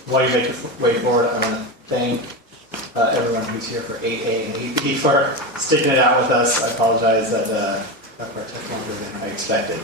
While you make your way forward, I want to thank everyone who's here for 8A and 8B for sticking it out with us. I apologize that part took longer than I expected.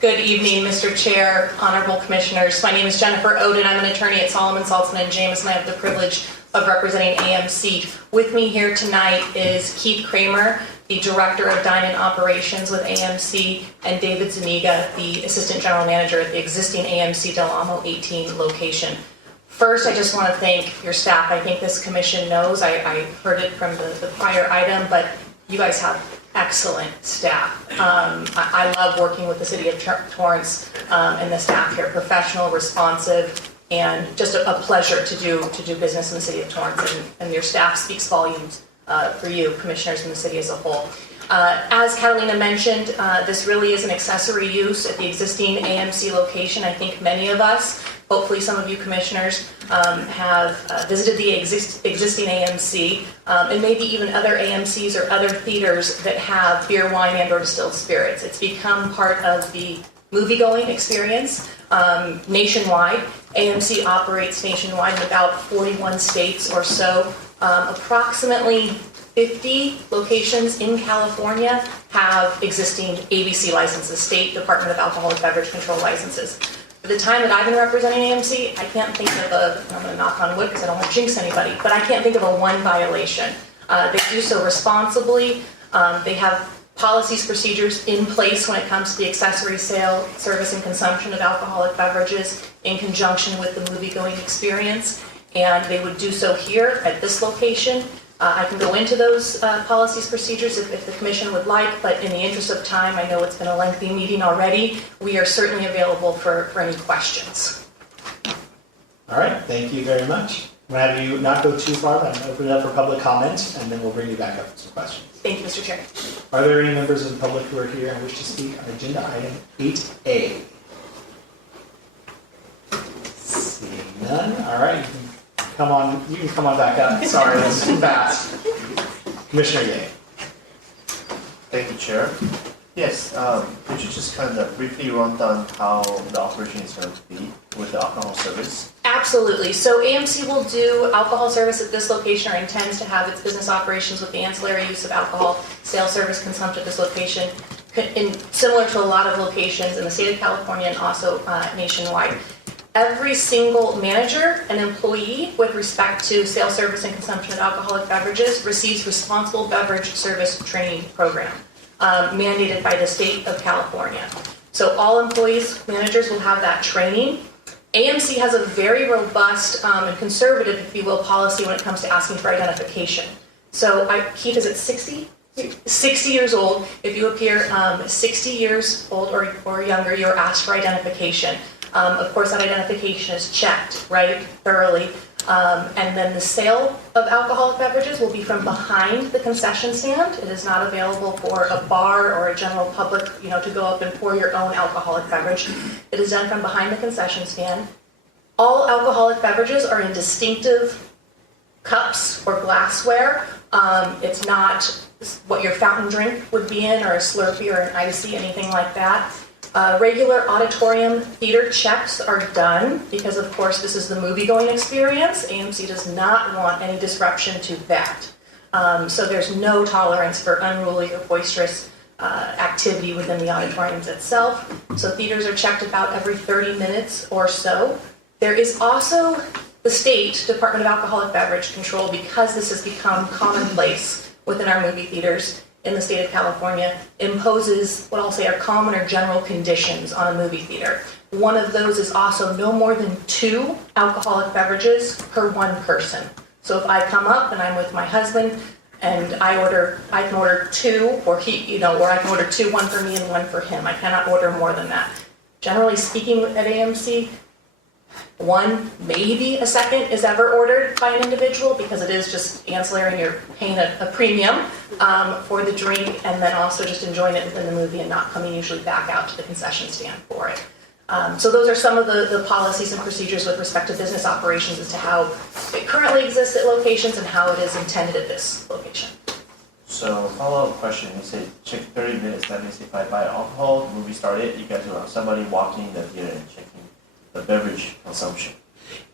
Good evening, Mr. Chair, Honorable Commissioners. My name is Jennifer Oden. I'm an attorney at Solomon, Saltzman & James, and I have the privilege of representing AMC. With me here tonight is Keith Kramer, the Director of Dine-In Operations with AMC, and David Zuniga, the Assistant General Manager at the existing AMC Del Amo 18 location. First, I just want to thank your staff. I think this commission knows, I heard it from the prior item, but you guys have excellent staff. I love working with the city of Torrance and the staff here, professional, responsive, and just a pleasure to do business in the city of Torrance, and your staff speaks volumes for you, commissioners, and the city as a whole. As Catalina mentioned, this really is an accessory use at the existing AMC location. I think many of us, hopefully some of you commissioners, have visited the existing AMC, and maybe even other AMCs or other theaters that have beer, wine, and or distilled spirits. It's become part of the movie-going experience nationwide. AMC operates nationwide in about 41 states or so. Approximately 50 locations in California have existing ABC licenses, State Department of Alcoholic Beverage Control licenses. For the time that I've been representing AMC, I can't think of I'm going to knock on wood because I don't want to jinx anybody, but I can't think of a one violation. They do so responsibly. They have policies, procedures in place when it comes to the accessory sale, service, and consumption of alcoholic beverages in conjunction with the movie-going experience, and they would do so here at this location. I can go into those policies, procedures if the commission would like, but in the interest of time, I know it's been a lengthy meeting already. We are certainly available for any questions. All right, thank you very much. I'm going to have you not go too far, but I'm going to open it up for public comment, and then we'll bring you back up with some questions. Thank you, Mr. Chair. Are there any members of the public who are here and wish to speak on agenda item 8A? Seeing none, all right, you can come on back up. Sorry, this is fast. Commissioner Ye. Thank you, Chair. Yes, could you just kind of briefly run down how the operation is going to be with the alcohol service? Absolutely. So AMC will do alcohol service at this location, or intends to have its business operations with the ancillary use of alcohol, sales, service, consumption at this location, similar to a lot of locations in the state of California and also nationwide. Every single manager and employee with respect to sales, service, and consumption of alcoholic beverages receives responsible beverage service training program mandated by the state of California. So all employees, managers will have that training. AMC has a very robust and conservative, if you will, policy when it comes to asking for identification. So Keith, is it 60? 60 years old. If you appear 60 years old or younger, you're asked for identification. Of course, that identification is checked, right, thoroughly. And then the sale of alcoholic beverages will be from behind the concession stand. It is not available for a bar or a general public, to go up and pour your own alcoholic beverage. It is done from behind the concession stand. All alcoholic beverages are in distinctive cups or glassware. It's not what your fountain drink would be in, or a Slurpee or an Icy, anything like that. Regular auditorium theater checks are done because, of course, this is the movie-going experience. AMC does not want any disruption to that. So there's no tolerance for unruly or boisterous activity within the auditoriums itself. So theaters are checked about every 30 minutes or so. There is also the State Department of Alcoholic Beverage Control, because this has become commonplace within our movie theaters in the state of California, imposes what I'll say are common or general conditions on a movie theater. One of those is also no more than 2 alcoholic beverages per one person. So if I come up and I'm with my husband and I can order 2, or or I can order 2, one for me and one for him. I cannot order more than that. Generally speaking, at AMC, 1, maybe a second is ever ordered by an individual, because it is just ancillary and you're paying a premium for the drink, and then also just enjoying it within the movie and not coming usually back out to the concession stand for it. So those are some of the policies and procedures with respect to business operations as to how it currently exists at locations and how it is intended at this location. So follow-up question, you say check 30 minutes, that means if I buy alcohol, the movie started, you got to have somebody walking in the theater and checking the beverage consumption.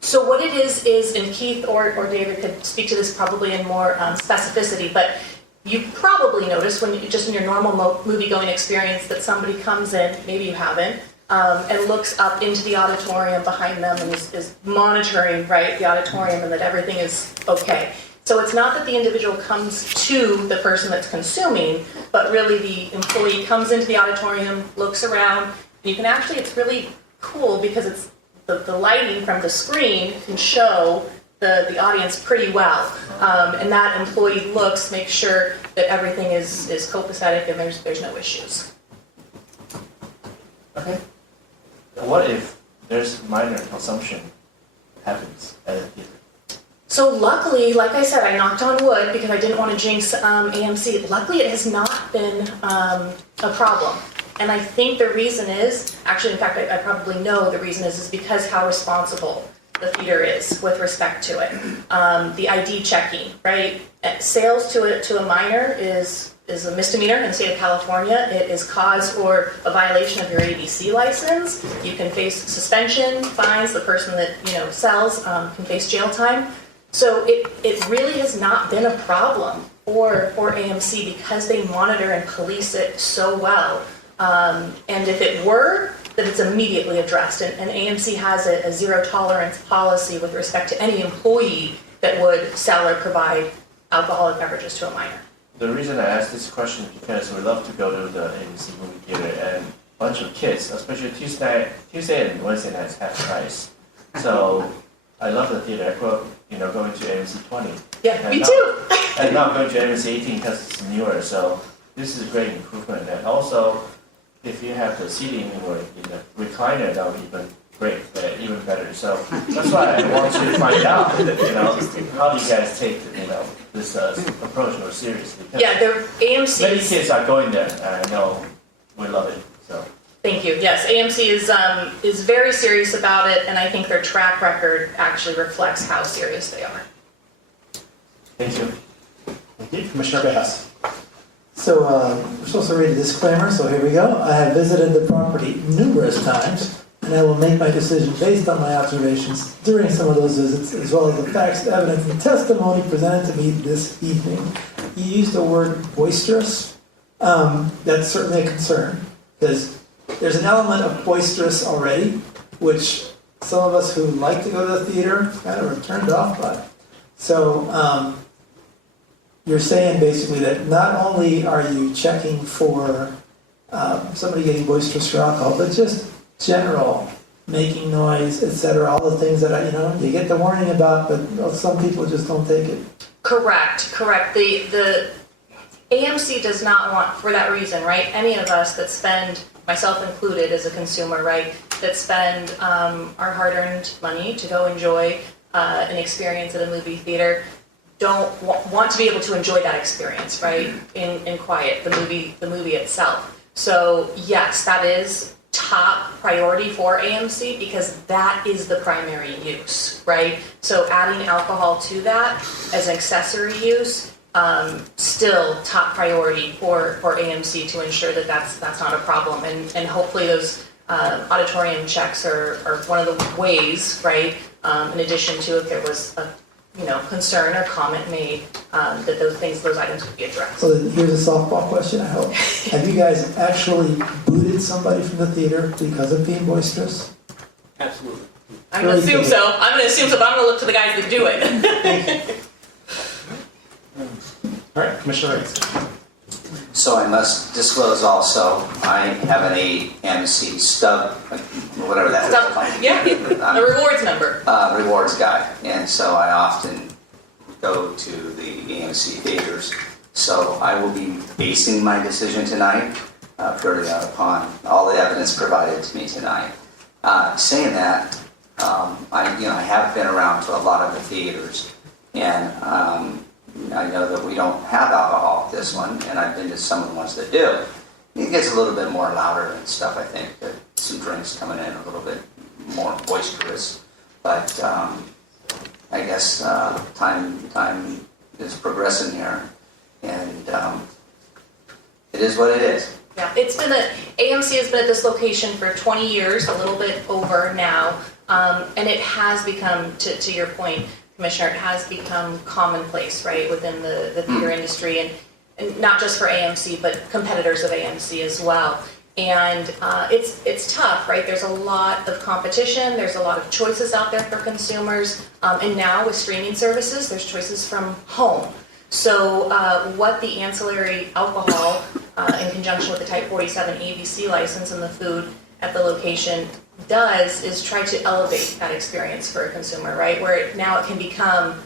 So what it is, and Keith or David could speak to this probably in more specificity, but you probably notice when just in your normal movie-going experience that somebody comes in, maybe you haven't, and looks up into the auditorium behind them and is monitoring, right, the auditorium, and that everything is okay. So it's not that the individual comes to the person that's consuming, but really the employee comes into the auditorium, looks around, and you can actually, it's really cool because it's the lighting from the screen can show the audience pretty well, and that employee looks, makes sure that everything is copacetic and there's no issues. Okay. What if there's minor consumption happens at a theater? So luckily, like I said, I knocked on wood because I didn't want to jinx AMC. Luckily, it has not been a problem. And I think the reason is, actually, in fact, I probably know the reason is because how responsible the theater is with respect to it. The ID checking, right? Sales to a minor is a misdemeanor in the state of California. It is cause for a violation of your ABC license. You can face suspension, fines. The person that sells can face jail time. So it really has not been a problem for AMC because they monitor and police it so well. And if it were, then it's immediately addressed. And AMC has a zero tolerance policy with respect to any employee that would sell or provide alcoholic beverages to a minor. The reason I ask this question is because we love to go to the AMC movie theater, and a bunch of kids, especially Tuesday and Wednesday nights, half price. So I love the theater. I grew up, going to AMC 20. Yeah, me too. And now going to AMC 18 because it's newer. So this is a great improvement. And also, if you have the seating or the recliner, that would be even great, even better. So that's why I want to find out, how do you guys take, this approach more seriously? Because Yeah, AMC. many kids are going there, and I know we love it. So Thank you. Yes, AMC is very serious about it, and I think their track record actually reflects how serious they are. thank you. Thank you. Commissioner Bejas. So we're supposed to read a disclaimer, so here we go. I have visited the property numerous times, and I will make my decision based on my observations during some of those visits, as well as the facts, evidence, and testimony presented to me this evening. You used the word boisterous. That's certainly a concern, because there's an element of boisterous already, which some of us who like to go to the theater kind of are turned off by. So you're saying basically that not only are you checking for somebody getting boisterous for alcohol, but just general making noise, etc. All the things that you get the warning about, but some people just don't take it. Correct. The AMC does not want, for that reason, right? Any of us that spend, myself included as a consumer, right, that spend our hard-earned money to go enjoy an experience at a movie theater don't want to be able to enjoy that experience, right, in quiet, the movie itself. So yes, that is top priority for AMC because that is the primary use, right? So adding alcohol to that as an accessory use, still top priority for AMC to ensure that that's not a problem. And hopefully those auditorium checks are one of the ways, right, in addition to if there was a concern or comment made, that those items could be addressed. So then here's a softball question, I hope. Have you guys actually booted somebody from the theater because of being boisterous? Absolutely. I'm going to assume so. But I'm going to look to the guys that do it. All right, Commissioner Riggs. So I must disclose also, I have an AMC stub, whatever that is called. Yeah, a rewards member. Rewards guy, and so I often go to the AMC theaters. So I will be basing my decision tonight purely upon all the evidence provided to me tonight. Saying that, I have been around to a lot of the theaters, and I know that we don't have alcohol at this one, and I've been to some of the ones that do. It gets a little bit more louder and stuff, I think, that some drinks coming in a little bit more boisterous. But I guess time is progressing here, and it is what it is. Yeah, AMC has been at this location for 20 years, a little bit over now, and it has become, to your point, Commissioner, it has become commonplace, right, within the theater industry, and not just for AMC, but competitors of AMC as well. And it's tough, right? There's a lot of competition, there's a lot of choices out there for consumers, and now with streaming services, there's choices from home. So what the ancillary alcohol, in conjunction with the Type 47 ABC license and the food at the location does is try to elevate that experience for a consumer, right? Where now it can become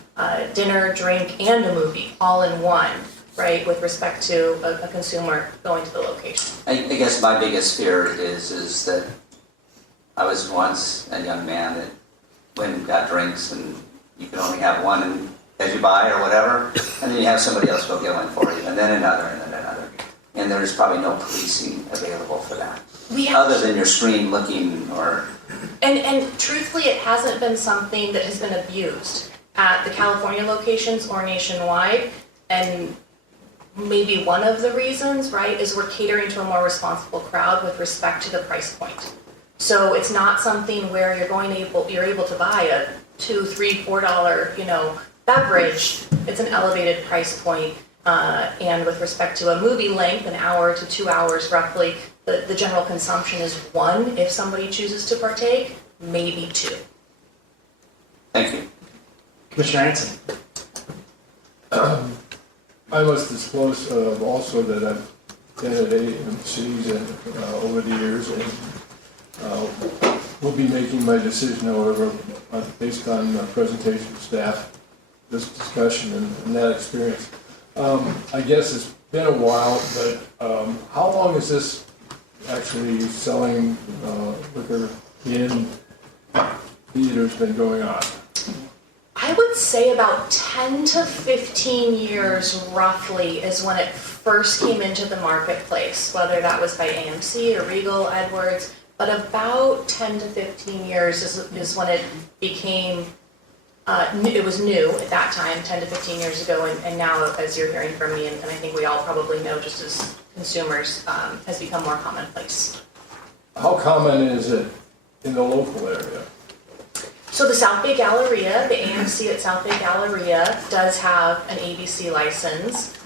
dinner, drink, and a movie all in one, right? With respect to a consumer going to the location. I guess my biggest fear is that I was once a young man that went and got drinks, and you can only have one as you buy or whatever, and then you have somebody else go get one for you, and then another, and then another. And there's probably no policing available for that. Other than your screen looking or... And truthfully, it hasn't been something that has been abused at the California locations or nationwide. And maybe one of the reasons, right, is we're catering to a more responsible crowd with respect to the price point. So it's not something where you're able to buy a $2, $3, $4, beverage. It's an elevated price point. And with respect to a movie length, an hour to 2 hours roughly, the general consumption is 1 if somebody chooses to partake, maybe 2. Thank you. Commissioner Hanson. I must disclose also that I've been at AMC's over the years, and will be making my decision, however, based on presentation of staff, this discussion and that experience. I guess it's been a while, but how long is this actually selling liquor in theaters been going on? I would say about 10 to 15 years roughly is when it first came into the marketplace, whether that was by AMC or Regal, Edwards, but about 10 to 15 years is when it became, it was new at that time, 10 to 15 years ago, and now, as you're hearing from me, and I think we all probably know just as consumers, has become more commonplace. How common is it in the local area? So the South Bay Galleria, the AMC at South Bay Galleria does have an ABC license.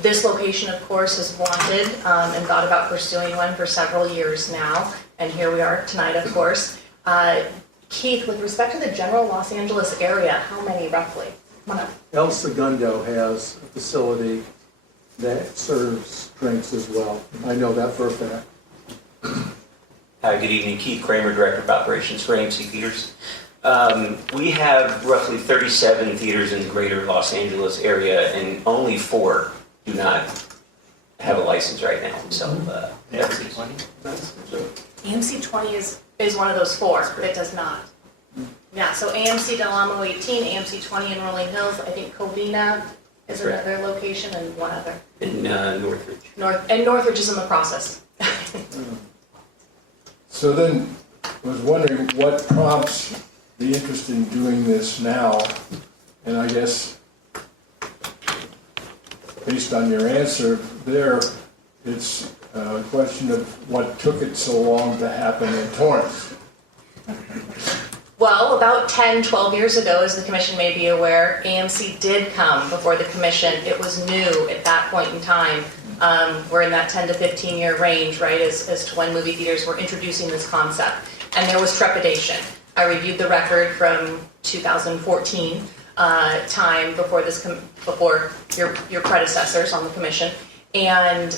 This location, of course, has wanted and thought about pursuing one for several years now, and here we are tonight, of course. Keith, with respect to the general Los Angeles area, how many roughly? Come on up. El Segundo has a facility that serves drinks as well. I know that for a fact. Hi, good evening. Keith Kramer, Director of Operations for AMC Theaters. We have roughly 37 theaters in the greater Los Angeles area, and only 4 do not have a license right now. So, AMC 20 is one of those four that does not. Yeah, so AMC Del Amo 18, AMC 20 in Rolling Hills, I think Covina is Correct. another location, and one other. In Northridge. Northridge is in the process. So then, I was wondering what prompts the interest in doing this now? And I guess, based on your answer there, it's a question of what took it so long to happen in Torrance. Well, about 10, 12 years ago, as the commission may be aware, AMC did come before the commission. It was new at that point in time. We're in that 10 to 15 year range, right, as to when movie theaters were introducing this concept. And there was trepidation. I reviewed the record from 2014, time before before your predecessors on the commission, and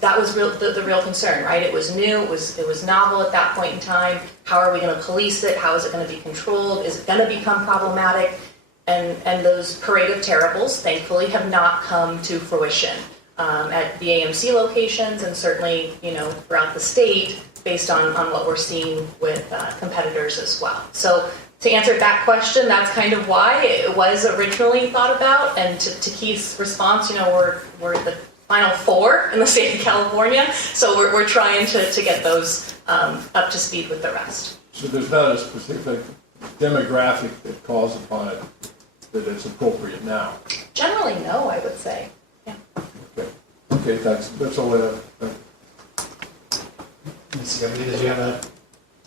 that was the real concern, right? It was new, it was novel at that point in time. How are we going to police it? How is it going to be controlled? Is it going to become problematic? And those parade of terribles, thankfully, have not come to fruition at the AMC locations, and certainly, throughout the state, based on what we're seeing with competitors as well. So to answer that question, that's kind of why it was originally thought about. And to Keith's response, we're the final four in the state of California, so we're trying to get those up to speed with the rest. So there's not a specific demographic that calls upon it that it's appropriate now? Generally, no, I would say. Yeah. Okay, thanks. That's all I have. Ms. Govey, did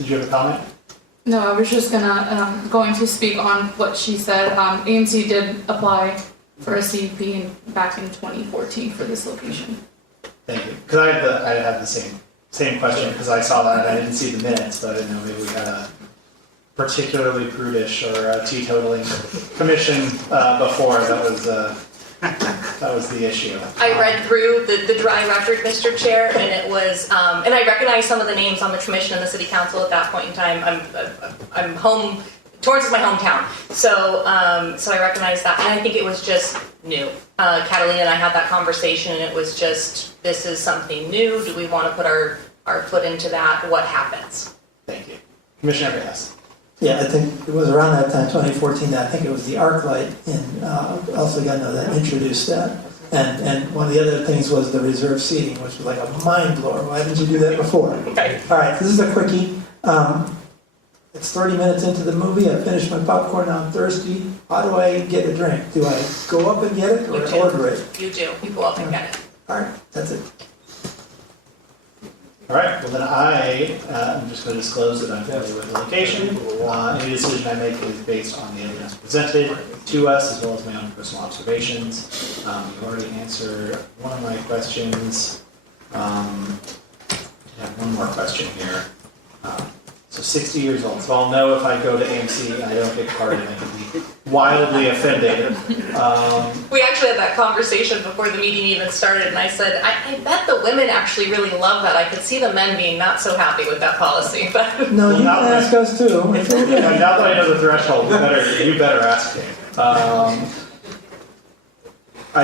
you have a comment? No, I was just going to speak on what she said. AMC did apply for a CUP back in 2014 for this location. Thank you. Because I had the same question, because I saw that and I didn't see the minutes, but I didn't know maybe we had a particularly prudish or a teetotaling commission before. That was the issue. I read through the dry record, Mr. Chair, and it was, and I recognize some of the names on the commission and the city council at that point in time. I'm home, Torrance is my hometown, so I recognize that, and I think it was just new. Catalina and I had that conversation, and it was just, this is something new. Do we want to put our foot into that? What happens? Thank you. Commissioner Reyes. Yeah, I think it was around that time, 2014, I think it was the ArcLight in El Segundo that introduced that. And one of the other things was the reserve seating, which was like a mind blower. Why didn't you do that before? Okay. All right, this is a quickie. It's 30 minutes into the movie. I finished my popcorn. Now I'm thirsty. How do I get a drink? Do I go up and get it or order it? You do. You go up and get it. All right, that's it. All right, well then I'm just going to disclose that I'm familiar with the location. Any decision I make is based on the evidence presented to us, as well as my own personal observations. You already answered one of my questions. I have one more question here. So 60 years old, so I'll know if I go to AMC and I don't get carded, I can be wildly offended. We actually had that conversation before the meeting even started, and I said, I bet the women actually really love that. I could see the men being not so happy with that policy, but... No, you can ask us too. Now that I know the threshold, you better ask me.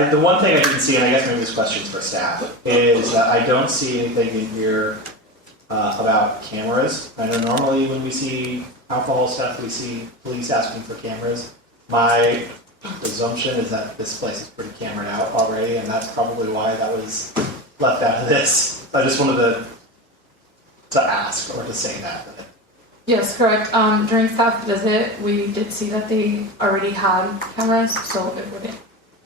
The one thing I didn't see, and I guess maybe this question's for staff, is that I don't see anything in here about cameras. I know normally when we see alcohol stuff, we see police asking for cameras. My assumption is that this place is pretty cameraed out already, and that's probably why that was left out of this. I just wanted to ask or to say that. Yes, correct. During staff visit, we did see that they already had cameras, so it wouldn't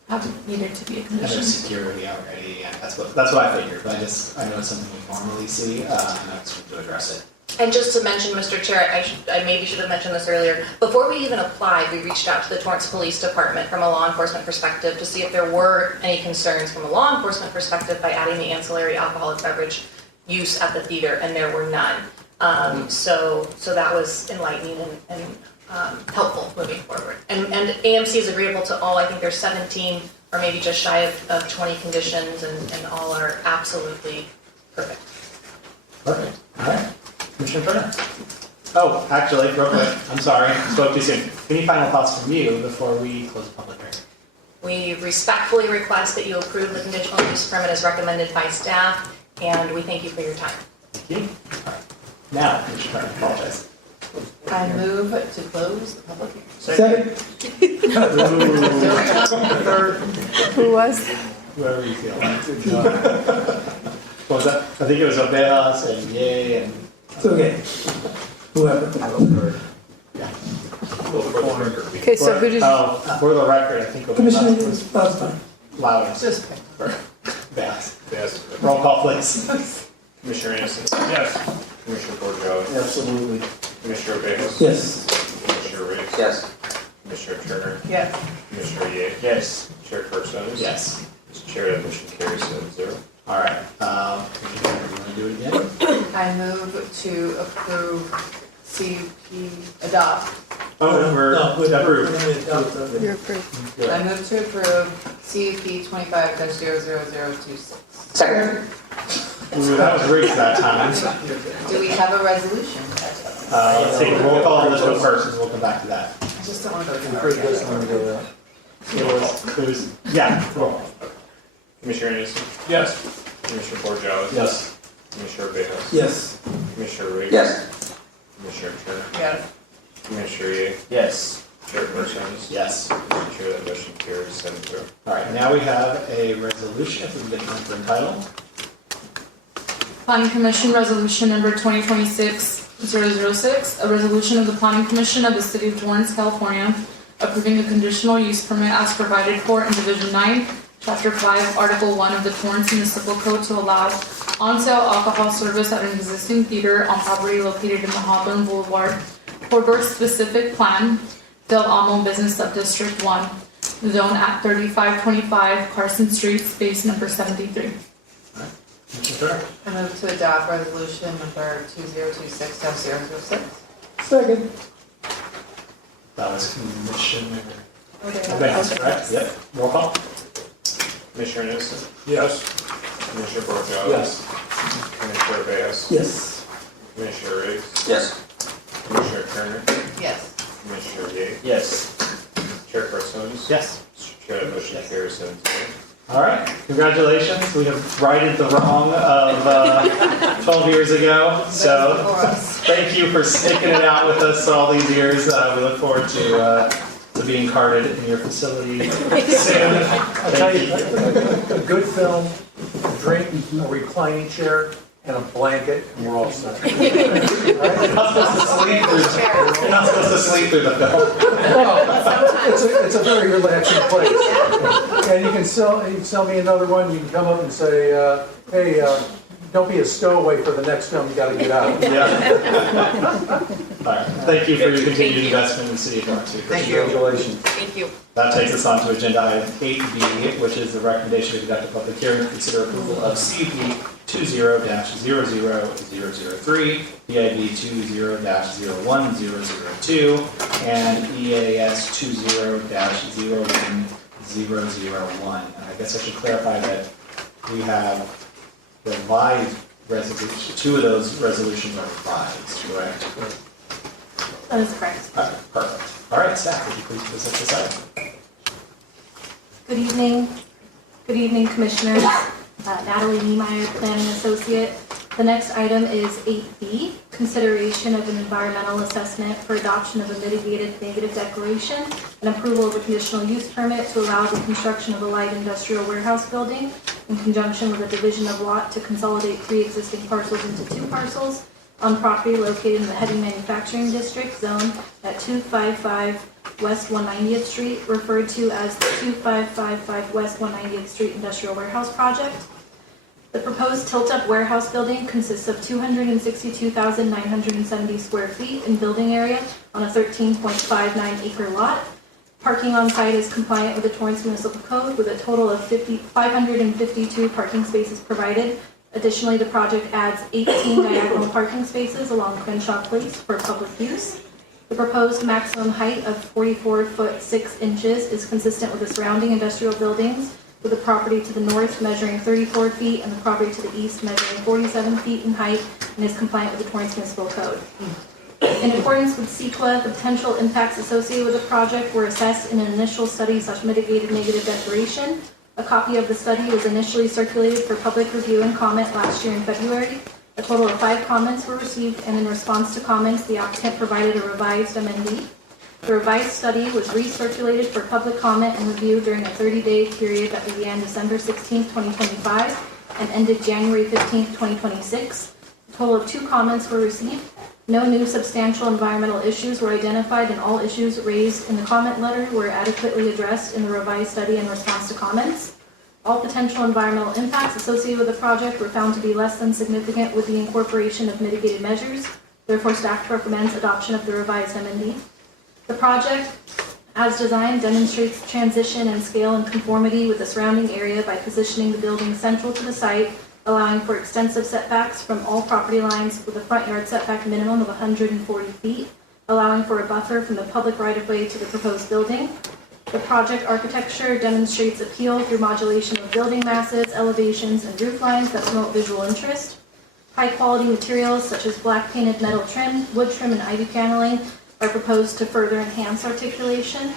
have needed to be a And condition. there's security already, and that's what I figured. But I know it's something we normally see, and I just wanted to address it. And just to mention, Mr. Chair, I maybe should have mentioned this earlier. Before we even applied, we reached out to the Torrance Police Department from a law enforcement perspective to see if there were any concerns from a law enforcement perspective by adding the ancillary alcoholic beverage use at the theater, and there were none. So that was enlightening and helpful moving forward. And AMC is agreeable to all. I think there's 17 or maybe just shy of 20 conditions, and all are absolutely perfect. Perfect. All right. Commissioner Turner. Oh, actually, real quick, I'm sorry, spoke too soon. Any final thoughts from you before we close the public hearing? We respectfully request that you approve the conditional use permit as recommended by staff, and we thank you for your time. Thank you. All right. Now, Commissioner Turner, apologize. I move to close the public hearing. Second. Who was? Whoever you feel like. What was that? I think it was Obejas and Yay and. It's okay. Whoever. Okay, so who did? For the record, I think Commissioner, Obejas was that's fine. loudest. Just For Bass. Yes. Roll call, please. Commissioner Anderson? Yes. Commissioner Bordeaux? Absolutely. Commissioner Begas? Yes. Commissioner Riggs? Yes. Commissioner Turner? Yes. Commissioner Ye? Yes. Chair Torrance? Yes. Mr. Chair, that motion carries 7-0. All right. Commissioner Turner, you want to do it again? I move to approve CUP, adopt. Oh, we're approved. You're approved. I move to approve CUP 25-00026. Second. Ooh, that was Riggs that time. Do we have a resolution? Let's take a roll call on this one first, and we'll come back to that. I just don't want to go through Pretty good, I'm gonna go out. It was, yeah, roll call. Commissioner Anderson? Yes. Commissioner Bordeaux? Yes. Commissioner Begas? Yes. Commissioner Riggs? Yes. Commissioner Turner? Yes. Commissioner Ye? Yes. Chair Torrance? Yes. Mr. Chair, that motion carries 7-0. All right, now we have a resolution, if we can get one for entitle. Planning Commission Resolution Number 2026-006, a resolution of the Planning Commission of the City of Torrance, California, approving a conditional use permit as provided for in Division 9, Chapter 5, Article 1 of the Torrance Municipal Code to allow on-sale alcohol service at an existing theater on property located in the Hawthorne Boulevard Corridor Specific Plan, Del Amo Business Subdistrict 1, zone at 3525 Carson Street, space number 73. Commissioner Turner? I move to adopt resolution number 2026-006. Second. That was Commissioner Okay. Begas, correct? Yep. Roll call? Commissioner Anderson? Yes. Commissioner Bordeaux? Yes. Commissioner Begas? Yes. Commissioner Riggs? Yes. Commissioner Turner? Yes. Commissioner Ye? Yes. Chair Torrance? Yes. Mr. Chair, that motion carries 7-0. All right, congratulations. We have righted the wrong of 12 years ago. So thank you for sticking it out with us all these years. We look forward to being carded in your facility soon. I'll tell you, a good film, a drink, a reclining chair, and a blanket, and we're all set. You're not supposed to sleep through, you're not supposed to sleep through the film. It's a very relaxing place. And you can sell me another one, you can come up and say, hey, don't be a stowaway for the next film, you gotta get out. Yeah. All right, thank you for your continued investment in the city of Torrance. Thank you. Congratulations. Thank you. That takes us on to agenda item 8B, which is the recommendation to conduct a public hearing to consider approval of CUP 20-00003, PIB 20-01002, and EAS 20-01001. And I guess I should clarify that we have revised resolution, two of those resolutions are revised, correct? That is correct. Okay, perfect. All right, staff, would you please present this item? Good evening. Good evening, Commissioners. Natalie Niemeyer, Planning Associate. The next item is 8B, consideration of an environmental assessment for adoption of a mitigated negative declaration and approval of a conditional use permit to allow the construction of a light industrial warehouse building in conjunction with a division of lot to consolidate pre-existing parcels into two parcels on property located in the Heavy Manufacturing District zone at 255 West 190th Street, referred to as the 2555 West 190th Street Industrial Warehouse Project. The proposed tilt-up warehouse building consists of 262,970 square feet in building area on a 13.59 acre lot. Parking on site is compliant with the Torrance Municipal Code with a total of 552 parking spaces provided. Additionally, the project adds 18 diagonal parking spaces along Crenshaw Place for public use. The proposed maximum height of 44 foot 6 inches is consistent with the surrounding industrial buildings, with the property to the north measuring 34 feet and the property to the east measuring 47 feet in height, and is compliant with the Torrance Municipal Code. In accordance with CEQA, the potential impacts associated with the project were assessed in an initial study/mitigated negative declaration. A copy of the study was initially circulated for public review and comment last year in February. A total of 5 comments were received, and in response to comments, the applicant provided a revised MND. The revised study was recirculated for public comment and review during a 30-day period that began December 16, 2025 and ended January 15, 2026. A total of 2 comments were received. No new substantial environmental issues were identified, and all issues raised in the comment letter were adequately addressed in the revised study in response to comments. All potential environmental impacts associated with the project were found to be less than significant with the incorporation of mitigated measures. Therefore, staff recommends adoption of the revised MND. The project, as designed, demonstrates transition and scale and conformity with the surrounding area by positioning the building central to the site, allowing for extensive setbacks from all property lines with a front yard setback minimum of 140 feet, allowing for a buffer from the public right-of-way to the proposed building. The project architecture demonstrates appeal through modulation of building masses, elevations, and roof lines that promote visual interest. High-quality materials such as black painted metal trim, wood trim, and ivy paneling are proposed to further enhance articulation.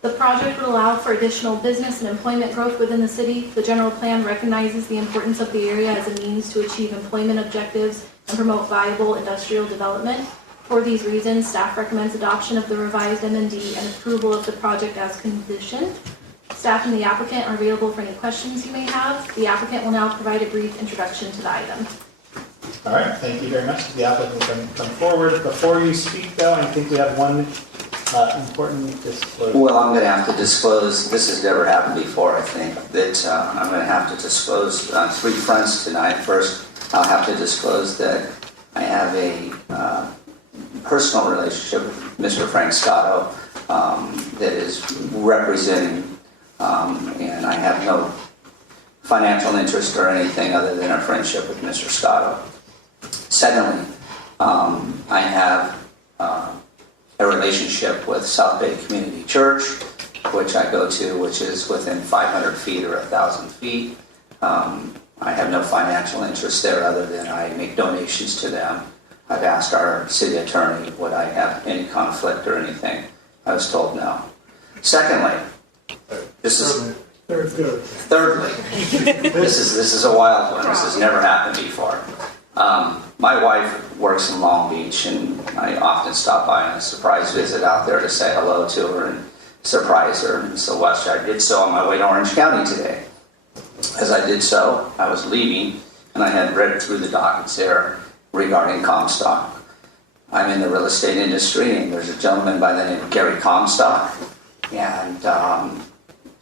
The project would allow for additional business and employment growth within the city. The general plan recognizes the importance of the area as a means to achieve employment objectives and promote viable industrial development. For these reasons, staff recommends adoption of the revised MND and approval of the project as conditioned. Staff and the applicant are available for any questions you may have. The applicant will now provide a brief introduction to the item. All right, thank you very much. The applicant can come forward. Before you speak, though, I think we have one important disclosure. Well, I'm going to have to disclose, this has never happened before, I think, that I'm going to have to disclose 3 fronts tonight. First, I'll have to disclose that I have a personal relationship with Mr. Frank Scotto that is representing, and I have no financial interest or anything other than a friendship with Mr. Scotto. Secondly, I have a relationship with South Bay Community Church, which I go to, which is within 500 feet or 1,000 feet. I have no financial interest there other than I make donations to them. I've asked our city attorney, would I have any conflict or anything? I was told no. Secondly, Thirdly, this is a wild one. This has never happened before. My wife works in Long Beach, and I often stop by on a surprise visit out there to say hello to her and surprise her. And so I did so on my way to Orange County today. As I did so, I was leaving, and I had read through the dockets there regarding Comstock. I'm in the real estate industry, and there's a gentleman by the name of Gary Comstock. And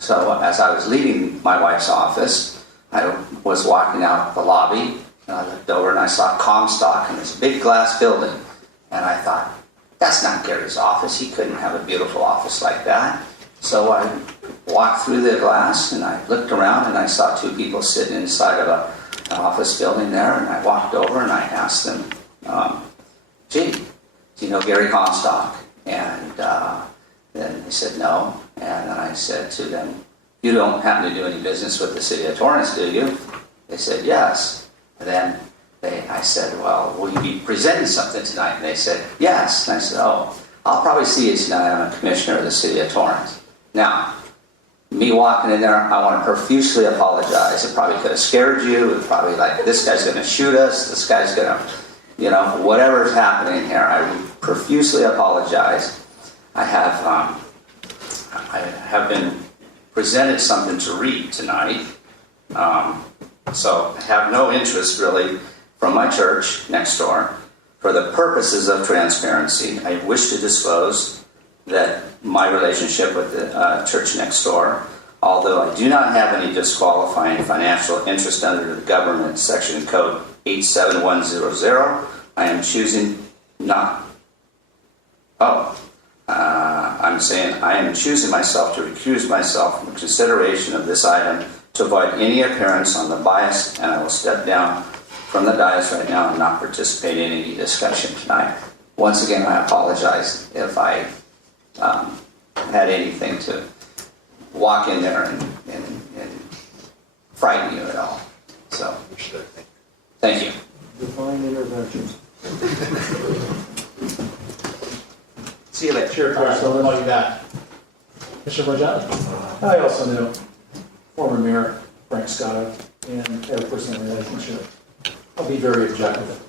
so as I was leaving my wife's office, I was walking out the lobby, and I looked over and I saw Comstock in this big glass building. And I thought, that's not Gary's office. He couldn't have a beautiful office like that. So I walked through the glass and I looked around and I saw 2 people sitting inside of an office building there. And I walked over and I asked them, gee, do you know Gary Comstock? And then they said no. And then I said to them, you don't happen to do any business with the city of Torrance, do you? They said yes. And then I said, well, will you be presenting something tonight? And they said yes. And I said, oh, I'll probably see you tonight. I'm a commissioner of the city of Torrance. Now, me walking in there, I want to profusely apologize. It probably could have scared you. It probably like, this guy's going to shoot us. This guy's going to, whatever's happening here. I profusely apologize. I have been presented something to read tonight. So I have no interest really from my church next door. For the purposes of transparency, I wish to disclose that my relationship with the church next door, although I do not have any disqualifying financial interest under the government section code 87100, I am choosing not. I'm saying I am choosing myself to recuse myself from consideration of this item to avoid any appearance on the bias, and I will step down from the dais right now and not participate in any discussion tonight. Once again, I apologize if I had anything to walk in there and frighten you at all. So, thank you. Divine intervention. See you later. Chair I'll call you back. Mr. Borgelli. I also know former Mayor Frank Scotto and have a personal relationship. I'll be very objective.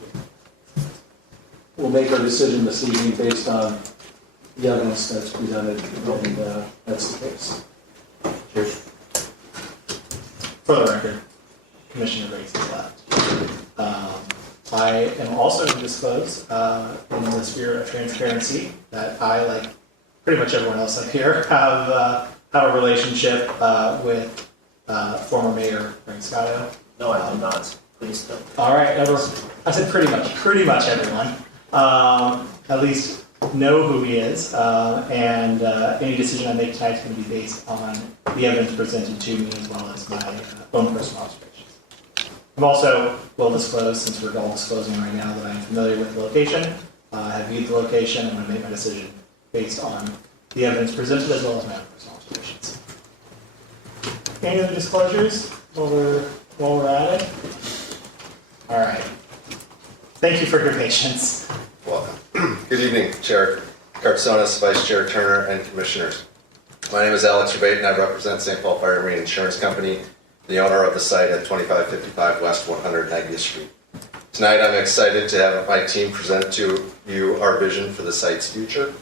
We'll make our decision this evening based on the evidence that's presented, and that's the case. Cheers. For the record, Commissioner Grace is left. I am also going to disclose, in the spirit of transparency, that I, like pretty much everyone else up here, have a relationship with former Mayor Frank Scotto. No, I do not. Please don't. All right, I said pretty much everyone. At least know who he is, and any decision I make tonight is going to be based on the evidence presented to me as well as my own personal observations. I'm also will disclose, since we're all disclosing right now, that I'm familiar with the location, have viewed the location, and I'm going to make my decision based on the evidence presented as well as my own personal observations. Any other disclosures while we're at it? All right. Thank you for your patience. Welcome. Good evening, Chair Cartsonis, Vice Chair Turner, and Commissioners. My name is Alex Rebate, and I represent St. Paul Fire and Marine Insurance Company, the owner of the site at 2555 West 190th Street. Tonight, I'm excited to have my team present to you our vision for the site's future.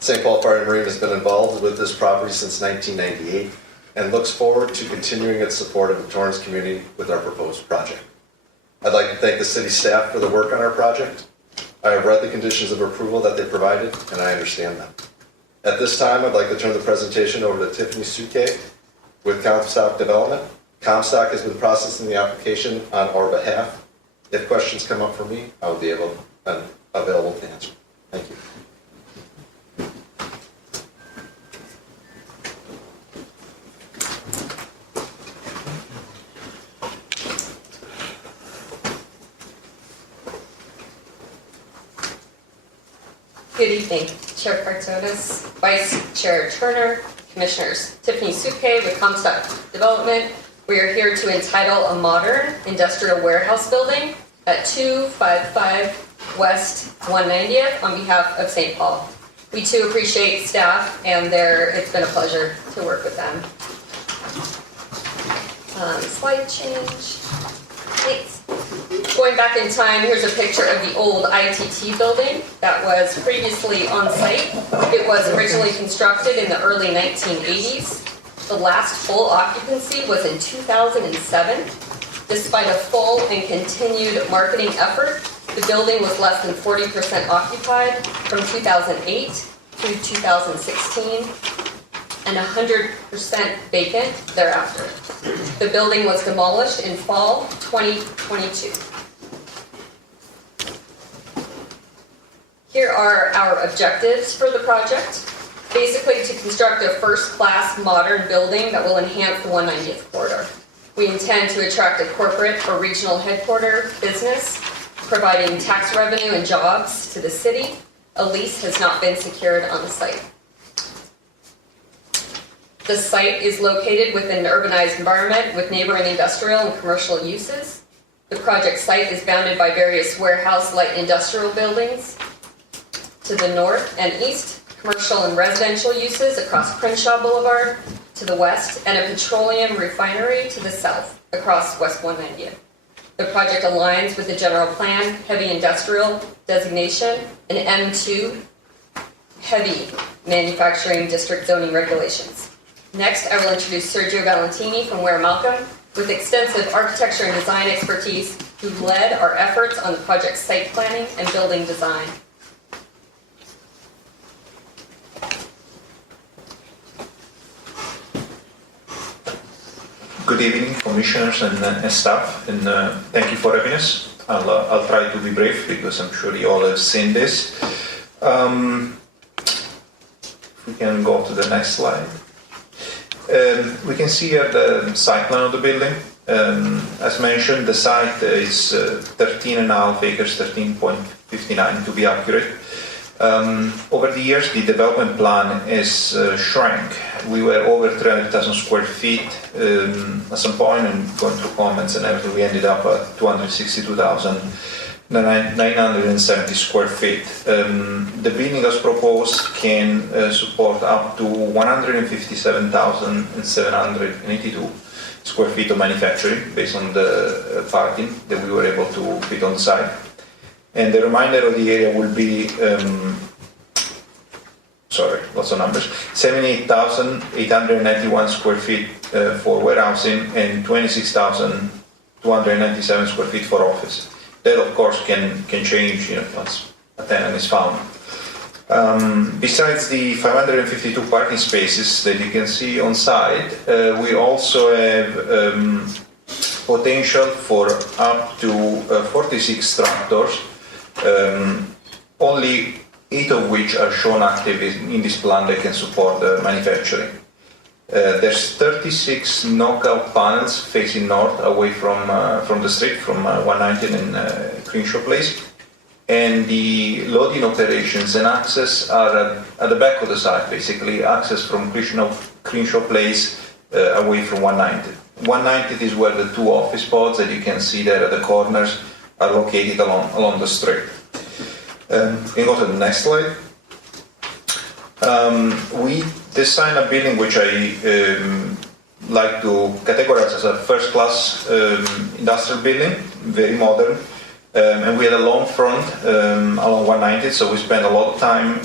St. Paul Fire and Marine has been involved with this property since 1998 and looks forward to continuing its support of the Torrance community with our proposed project. I'd like to thank the city staff for the work on our project. I have read the conditions of approval that they provided, and I understand them. At this time, I'd like to turn the presentation over to Tiffany Suke with Comstock Development. Comstock has been processing the application on our behalf. If questions come up for me, I will be available to answer. Thank you. Good evening, Chair Cartsonis, Vice Chair Turner, Commissioners. Tiffany Suke with Comstock Development. We are here to entitle a modern industrial warehouse building at 255 West 190th on behalf of St. Paul. We too appreciate staff and it's been a pleasure to work with them. Slide change, thanks. Going back in time, here's a picture of the old ITT building that was previously on site. It was originally constructed in the early 1980s. The last full occupancy was in 2007. Despite a full and continued marketing effort, the building was less than 40% occupied from 2008 through 2016 and 100% vacant thereafter. The building was demolished in fall 2022. Here are our objectives for the project. Basically, to construct a first-class modern building that will enhance the 190th corridor. We intend to attract a corporate or regional headquarter business, providing tax revenue and jobs to the city. A lease has not been secured on the site. The site is located within an urbanized environment with neighboring industrial and commercial uses. The project site is bounded by various warehouse light industrial buildings to the north and east, commercial and residential uses across Crenshaw Boulevard to the west, and a petroleum refinery to the south across West 190th. The project aligns with the general plan, heavy industrial designation, and M2 heavy manufacturing district zoning regulations. Next, I will introduce Sergio Valentini from Ware Malcolm, with extensive architecture and design expertise, who led our efforts on the project's site planning and building design. Good evening, commissioners and staff, and thank you for having us. I'll try to be brief because I'm sure you all have seen this. If we can go to the next slide. We can see here the site plan of the building. As mentioned, the site is 13.5 acres, 13.59 to be accurate. Over the years, the development plan is shrank. We were over 300,000 square feet at some point, and going through comments and everything, we ended up at 262,970 square feet. The building as proposed can support up to 157,782 square feet of manufacturing based on the parking that we were able to fit on the site. And the remainder of the area will be, lots of numbers, 78,891 square feet for warehousing and 26,297 square feet for office. That, of course, can change once a tenant is found. Besides the 552 parking spaces that you can see on site, we also have potential for up to 46 tractors, only 8 of which are shown active in this plan that can support the manufacturing. There's 36 knockout panels facing north away from the street, from 119 and Crenshaw Place. And the loading operations and access are at the back of the site, basically access from Crenshaw Place away from 190. 190 is where the 2 office pods that you can see there at the corners are located along the street. You can go to the next slide. We designed a building which I like to categorize as a first-class industrial building, very modern. And we had a long front along 190, so we spent a lot of time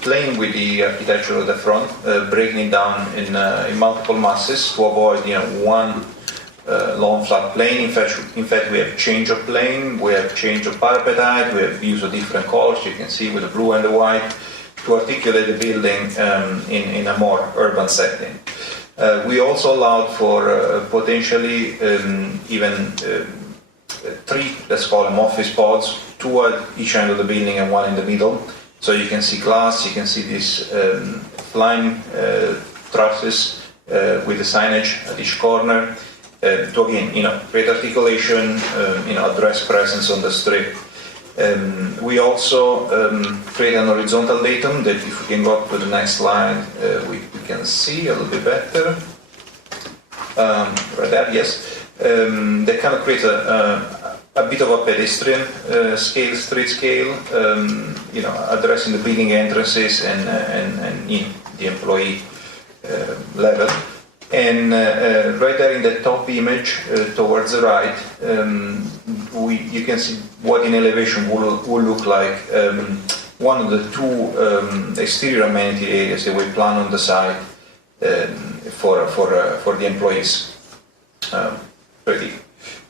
playing with the architecture of the front, breaking it down in multiple masses to avoid one long flat plane. In fact, we have change of plane, we have change of parapet height, we have use of different colors, you can see with the blue and the white, to articulate the building in a more urban setting. We also allowed for potentially even 3, let's call them office pods, 2 at each end of the building and 1 in the middle. So you can see glass, you can see these flying trusses with the signage at each corner. To again, create articulation, address presence on the street. We also create an horizontal datum that, if we can go to the next slide, we can see a little bit better. Right there, yes. That kind of creates a bit of a pedestrian scale, street scale, addressing the building entrances and the employee level. And right there in the top image, towards the right, you can see what in elevation will look like one of the 2 exterior amenity areas that we plan on the site for the employees. Pretty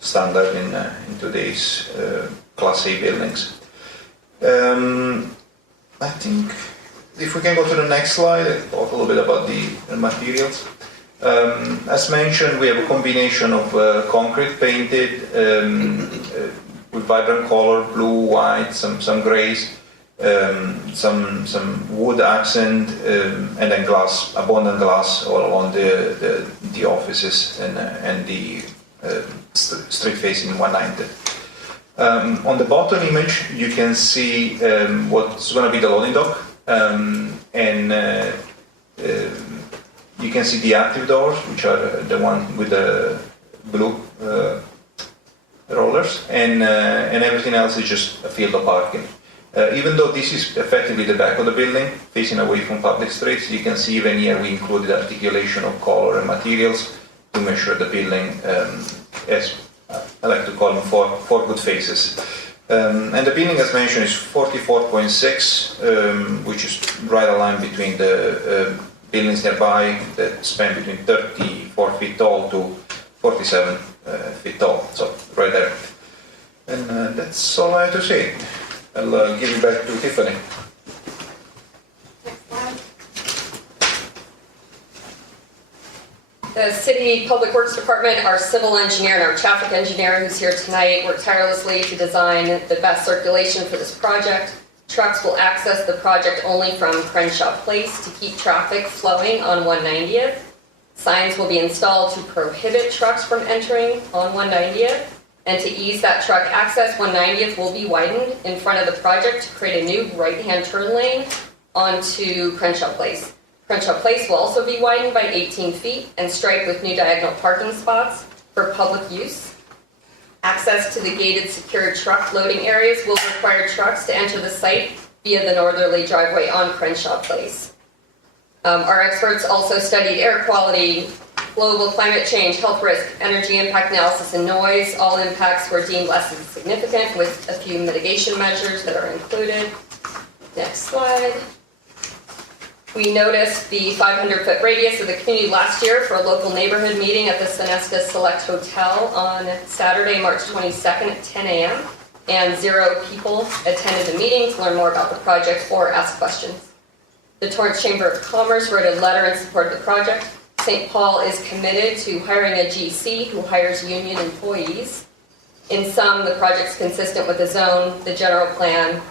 standard in today's Class A buildings. I think if we can go to the next slide, I'll talk a little bit about the materials. As mentioned, we have a combination of concrete painted with vibrant color, blue, white, some grays, some wood accent, and then glass, abundant glass all along the offices and the street facing 190. On the bottom image, you can see what's going to be the loading dock, and you can see the active doors, which are the one with the blue rollers, and everything else is just a field of parking. Even though this is effectively the back of the building, facing away from public streets, you can see even here we included articulation of color and materials to make sure the building has, I like to call them, four good faces. And the building, as mentioned, is 44.6, which is right aligned between the buildings nearby that span between 34 feet tall to 47 feet tall, so right there. And that's all I have to say. I'll give it back to Tiffany. The City Public Works Department, our civil engineer and our traffic engineer who's here tonight worked tirelessly to design the best circulation for this project. Trucks will access the project only from Crenshaw Place to keep traffic flowing on 190th. Signs will be installed to prohibit trucks from entering on 190th. And to ease that truck access, 190th will be widened in front of the project to create a new right-hand turn lane onto Crenshaw Place. Crenshaw Place will also be widened by 18 feet and striped with new diagonal parking spots for public use. Access to the gated secured truck loading areas will require trucks to enter the site via the northerly driveway on Crenshaw Place. Our experts also studied air quality, global climate change, health risk, energy impact analysis, and noise. All impacts were deemed less than significant with a few mitigation measures that are included. Next slide. We noticed the 500-foot radius of the community last year for a local neighborhood meeting at the Sonesta Select Hotel on Saturday, March 22nd at 10 a.m. And 0 people attended the meeting to learn more about the project or ask questions. The Torrance Chamber of Commerce wrote a letter in support of the project. St. Paul is committed to hiring a GC who hires union employees. In sum, the project's consistent with the zone, the general plan,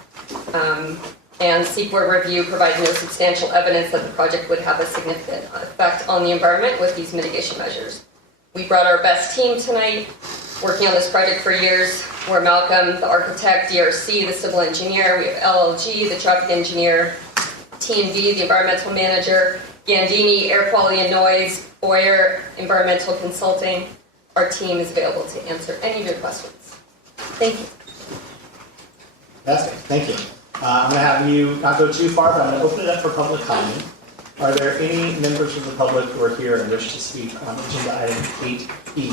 and Seaport review provides no substantial evidence that the project would have a significant effect on the environment with these mitigation measures. We brought our best team tonight, working on this project for years. We're Malcolm, the architect, DRC, the civil engineer. We have LLG, the traffic engineer, TNV, the environmental manager, Gandini, air quality and noise, Boyer, environmental consulting. Our team is available to answer any of your questions. Thank you. Fantastic, thank you. I'm going to have you not go too far, but I'm going to open it up for public comment. Are there any members of the public who are here and wish to speak on agenda item 8E?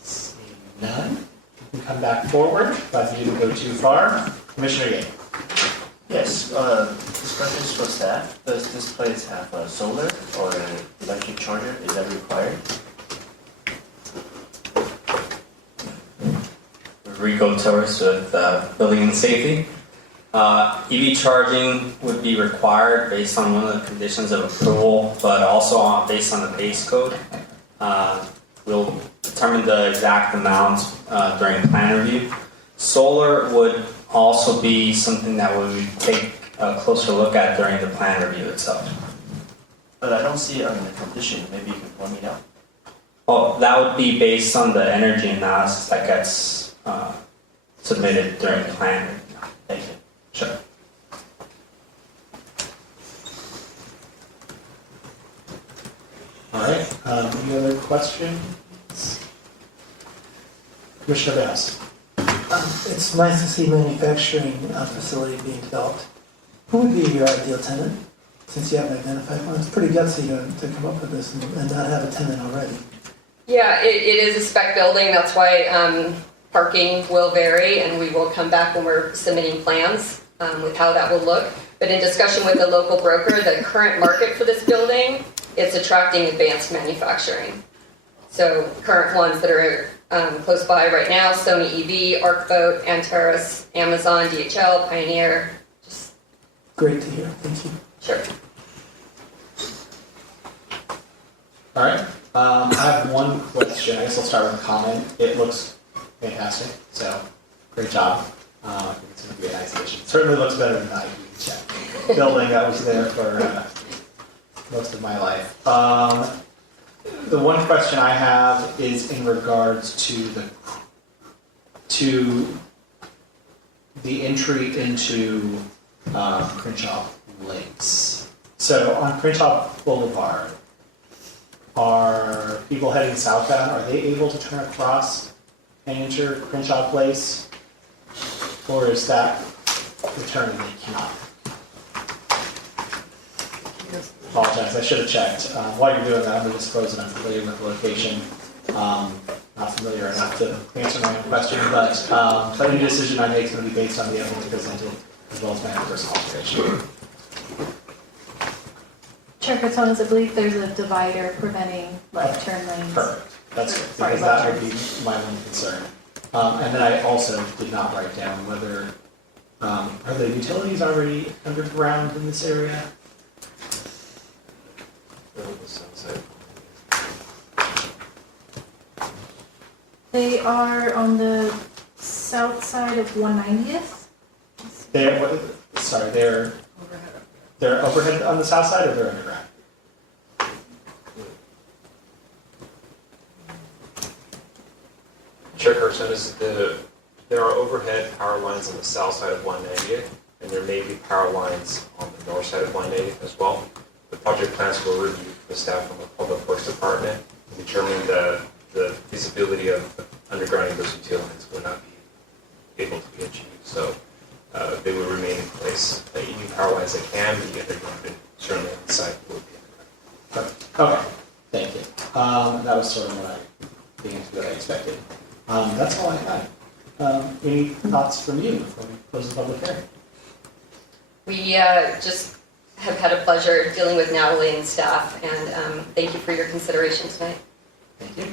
Seeing none, you can come back forward if you didn't go too far. Commissioner Yang. Yes, this question is for staff. Does this place have a solar or electric charger? Is that required? Rico Torres with Building and Safety. EV charging would be required based on one of the conditions of approval, but also based on the base code. We'll determine the exact amounts during plan review. Solar would also be something that we would take a closer look at during the plan review itself. But I don't see it on the condition. Maybe you can point me out. Well, that would be based on the energy analysis that gets submitted during the plan review. Thank you. Sure. All right, any other questions? Commissioner Bass. It's nice to see manufacturing facility being developed. Who would be your ideal tenant, since you haven't identified one? It's pretty gutsy to come up with this and not have a tenant already. Yeah, it is a spec building. That's why parking will vary, and we will come back when we're submitting plans with how that will look. But in discussion with the local broker, the current market for this building, it's attracting advanced manufacturing. So current ones that are close by right now, Sony EV, ArcBoat, Antares, Amazon, DHL, Pioneer. Great to hear, thank you. Sure. All right, I have one question. I guess I'll start with a comment. It looks fantastic, so great job. I think it's going to be a nice addition. It certainly looks better than the IB building that was there for most of my life. The one question I have is in regards to the entry into Crenshaw Lakes. So on Crenshaw Boulevard, are people heading southbound, are they able to turn across and enter Crenshaw Place? Or is that returning they cannot? Apologize, I should have checked. While you're doing that, I'm going to disclose that I'm familiar with the location. Not familiar enough to answer my own question, but any decision I make is going to be based on the evidence presented as well as my own personal observation. Chair Cartonis, I believe there's a divider preventing left turn lanes. Perfect, that's good, Sorry because about that would be my one concern. And then I also did not write down whether, are the utilities already underground in this area? They are on the south side of 190th. They're overhead on the south side or they're underground? Chair Cartonis, there are overhead power lines on the south side of 190th, and there may be power lines on the north side of 190th as well. The project plans were reviewed with the staff from the Public Works Department and determined that the feasibility of undergrounding those utility lines would not be able to be achieved. So they would remain in place. Any power lines that can be undergrounded, certainly on the site would be undergrounded. Okay, thank you. That was sort of the answer that I expected. That's all I had. Any thoughts from you before we close the public hearing? We just have had a pleasure dealing with Natalie and staff, and thank you for your consideration tonight. Thank you.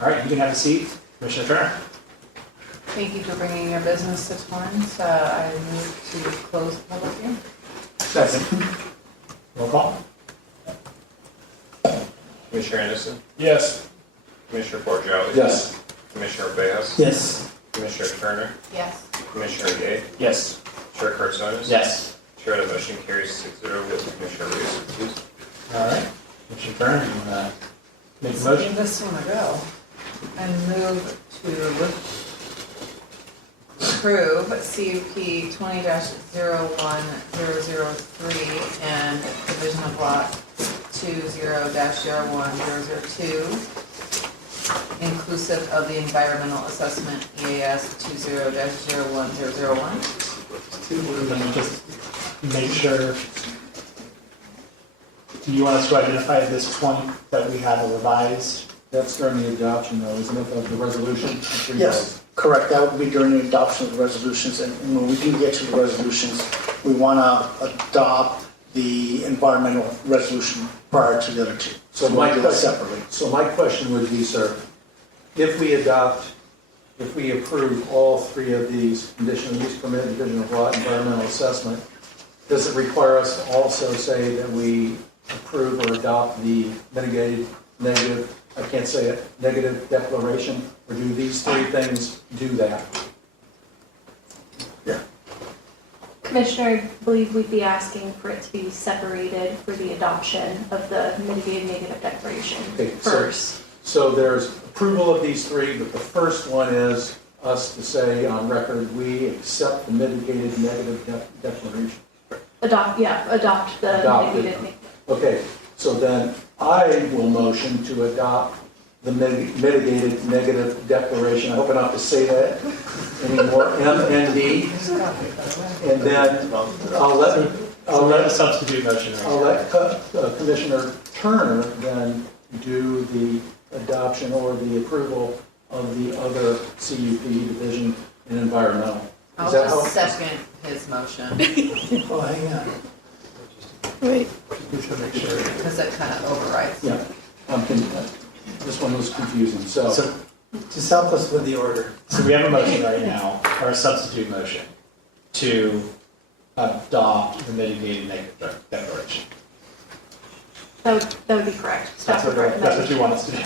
All right, you can have a seat. Commissioner Turner. Thank you for bringing your business to Torrance. I move to close the public hearing. Second. Roll call. Commissioner Anderson, Yes. Commissioner Borgelli. Yes. Commissioner Bejas. Yes. Commissioner Turner, Yes. Commissioner Ye, Yes. Chair Cartsonis. Yes. Chair, the motion carries 6-0 with Commissioner Reyes recused. All right. Commissioner Turner, you want to make a motion? This one to go. And move to approve CUP 20-01003 and division of lot 20-01002, inclusive of the environmental assessment EAS 20-01001. Let me just make sure. Do you want us to identify at this point that we have a revised? That's during the adoption though, isn't it, of the resolution? Yes, correct. That would be during the adoption of the resolutions. And when we do get to the resolutions, we want to adopt the environmental resolution prior to the other two. So we'll do it separately. So my question would be, sir, if we approve all three of these conditional use permit, division of lot, environmental assessment, does it require us to also say that we approve or adopt the mitigated negative, I can't say it, negative declaration, or do these three things do that? Commissioner, I believe we'd be asking for it to be separated for the adoption of the mitigated negative declaration Okay, first. So there's approval of these three, but the first one is us to say on record, we accept the mitigated negative declaration. Adopt the Adopt it. mitigated negative. Okay, so then I will motion to adopt the mitigated negative declaration. I hope I don't have to say that anymore, MND. And then I'll let a substitute motion. I'll let Commissioner Turner then do the adoption or the approval of the other CUP division and environmental. I'll Is that just how? second his motion, Oh, hang on. Wait. because it kind of overrides. Yeah, this one was confusing, So Just help us with the order. So we have a motion right now, or a substitute motion, to adopt the mitigated negative declaration. That would be correct. Staff would That's what you recommend, want us to do.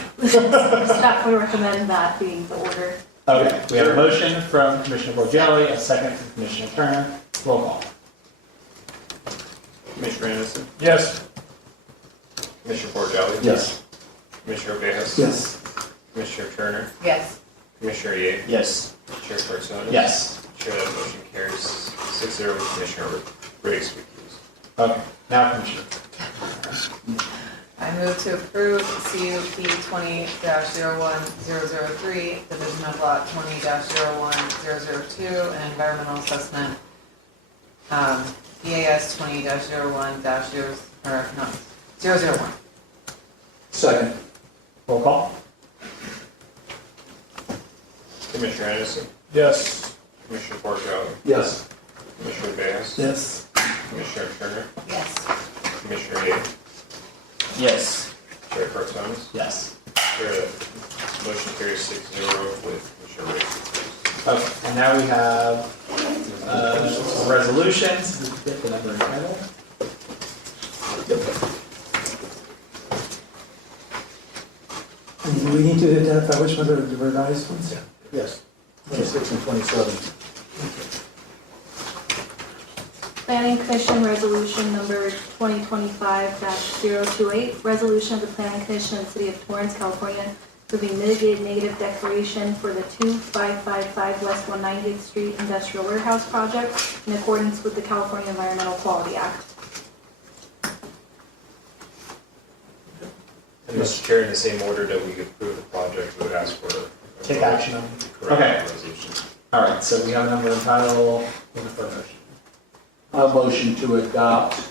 staff would recommend that being the order. Okay, we have a motion from Commissioner Borgelli, a second from Commissioner Turner. Roll call. Commissioner Anderson, Yes. Commissioner Borgelli. yes. Commissioner Bejas. Yes. Commissioner Turner, Yes. Commissioner Ye, Yes. Chair Cartsonis. Yes. Chair, that motion carries 6-0 with Commissioner Reyes recused. Okay, now Commissioner. I move to approve CUP 20-01003, division of lot 20-01002, and environmental assessment, EAS 20-01-001. Second. Roll call. Commissioner Anderson, Yes. Commissioner Borgelli, Yes. Commissioner Bejas, Yes. Commissioner Turner, Yes. Commissioner Ye, Yes. Chair Cartsonis. Yes. Chair, that motion carries 6-0 with Commissioner Reyes recused. Okay, and now we have resolutions. Get the number and title. And we need to identify which one are the revised ones? Yes. 26 and 27. Planning Commission Resolution Number 2025-028, resolution of the Planning Commission of the City of Torrance, California, approving mitigated negative declaration for the 2555 West 190th Street Industrial Warehouse Project in accordance with the California Environmental Quality Act. And Mr. Chair, in the same order that we approve the project, we would ask for Take action on. correct Okay. resolution. All right, so we have a number and title Looking for a motion. A motion to adopt.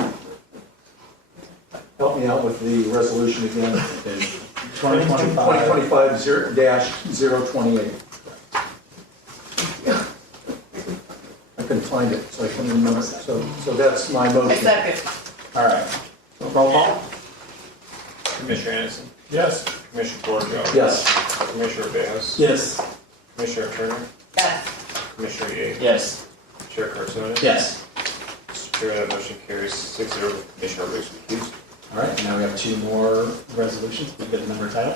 Help me out with the resolution again. 2025-028. I couldn't find it, so I couldn't remember. So that's my motion. Second. All right. Roll call? Commissioner Anderson, Yes. Commissioner Bordeaux, Yes. Commissioner Bejas, Yes. Commissioner Turner, Yes. Commissioner Yates, Yes. Chair Cartsonas. Yes. Mr. Chair, that motion carries 6-0 with Commissioner Riggs recused. All right, now we have two more resolutions. We get the number title.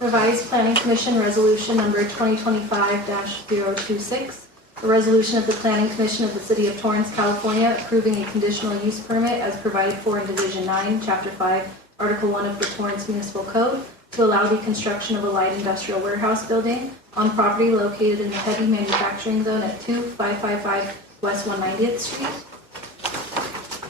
Revised Planning Commission Resolution Number 2025-026, a resolution of the Planning Commission of the City of Torrance, California, approving a conditional use permit as provided for in Division 9, Chapter 5, Article 1 of the Torrance Municipal Code to allow the construction of a light industrial warehouse building on property located in the heavy manufacturing zone at 2555 West 190th Street.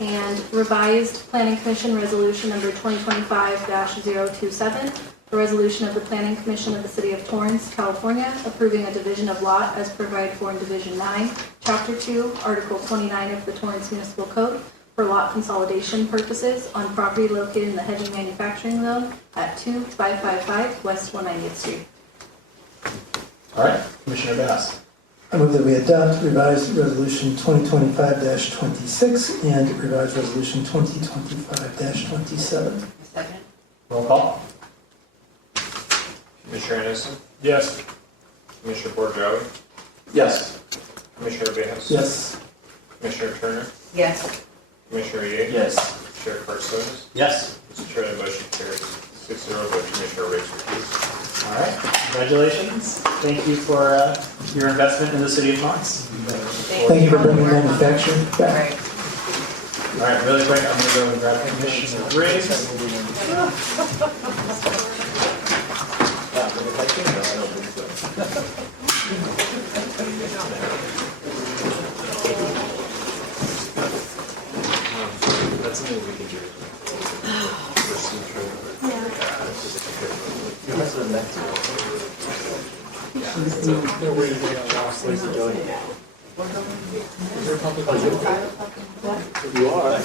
And revised Planning Commission Resolution Number 2025-027, a resolution of the Planning Commission of the City of Torrance, California, approving a division of lot as provided for in Division 9, Chapter 2, Article 29 of the Torrance Municipal Code for lot consolidation purposes on property located in the heavy manufacturing zone at 2555 West 190th Street. All right, Commissioner Bass. I move that we adopt revised resolution 2025-26 and revised resolution 2025-27. Second. Roll call? Commissioner Anderson, Yes. Commissioner Bordeaux, Yes. Commissioner Bejas. Yes. Commissioner Turner, Yes. Commissioner Yates, Yes. Chair Cartsonas. Yes. Mr. Chair, that motion carries 6-0 with Commissioner Riggs recused. All right, congratulations. Thank you for your investment in the city of Torrance. Thank you for bringing manufacturing back. Right. All right, really quick, I'm going to go and grab Commissioner Riggs. That's something we can do. You are.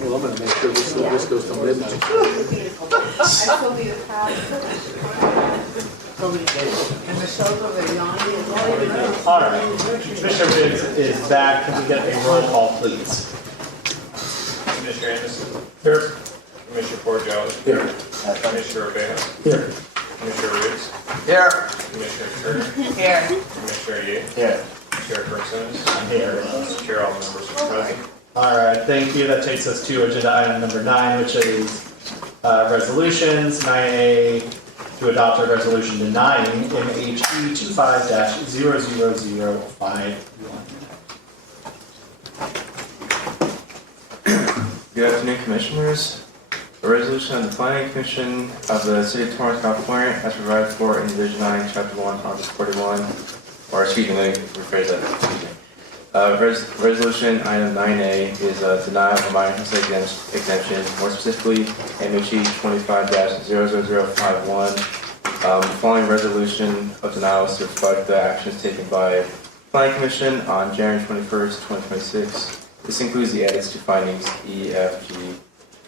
Well, I'm going to make sure this goes to midnight. All right, Commissioner Riggs is back. Can we get a roll call, please? Commissioner Anderson, Here. Commissioner Bordeaux, Here. Commissioner Bejas, Here. Commissioner Riggs, Here. Commissioner Turner, Here. Commissioner Yates, Here. Chair Cartsonas. I'm here. Mr. Chair, all members are present. All right, thank you. That takes us to agenda item number 9, which is resolutions. 9A, to adopt a resolution denying MHE 25-00051. Good afternoon, Commissioners. A resolution of the Planning Commission of the City of Torrance, California, as provided for in Division 9, Chapter 1, Article 41, or excuse me, let me rephrase that. Resolution item 9A is denial of minor homestead exemption, more specifically MHE 25-00051. The following resolution of denial is to reflect the actions taken by Planning Commission on January 21st, 2026. This includes the edits to findings E, F, G,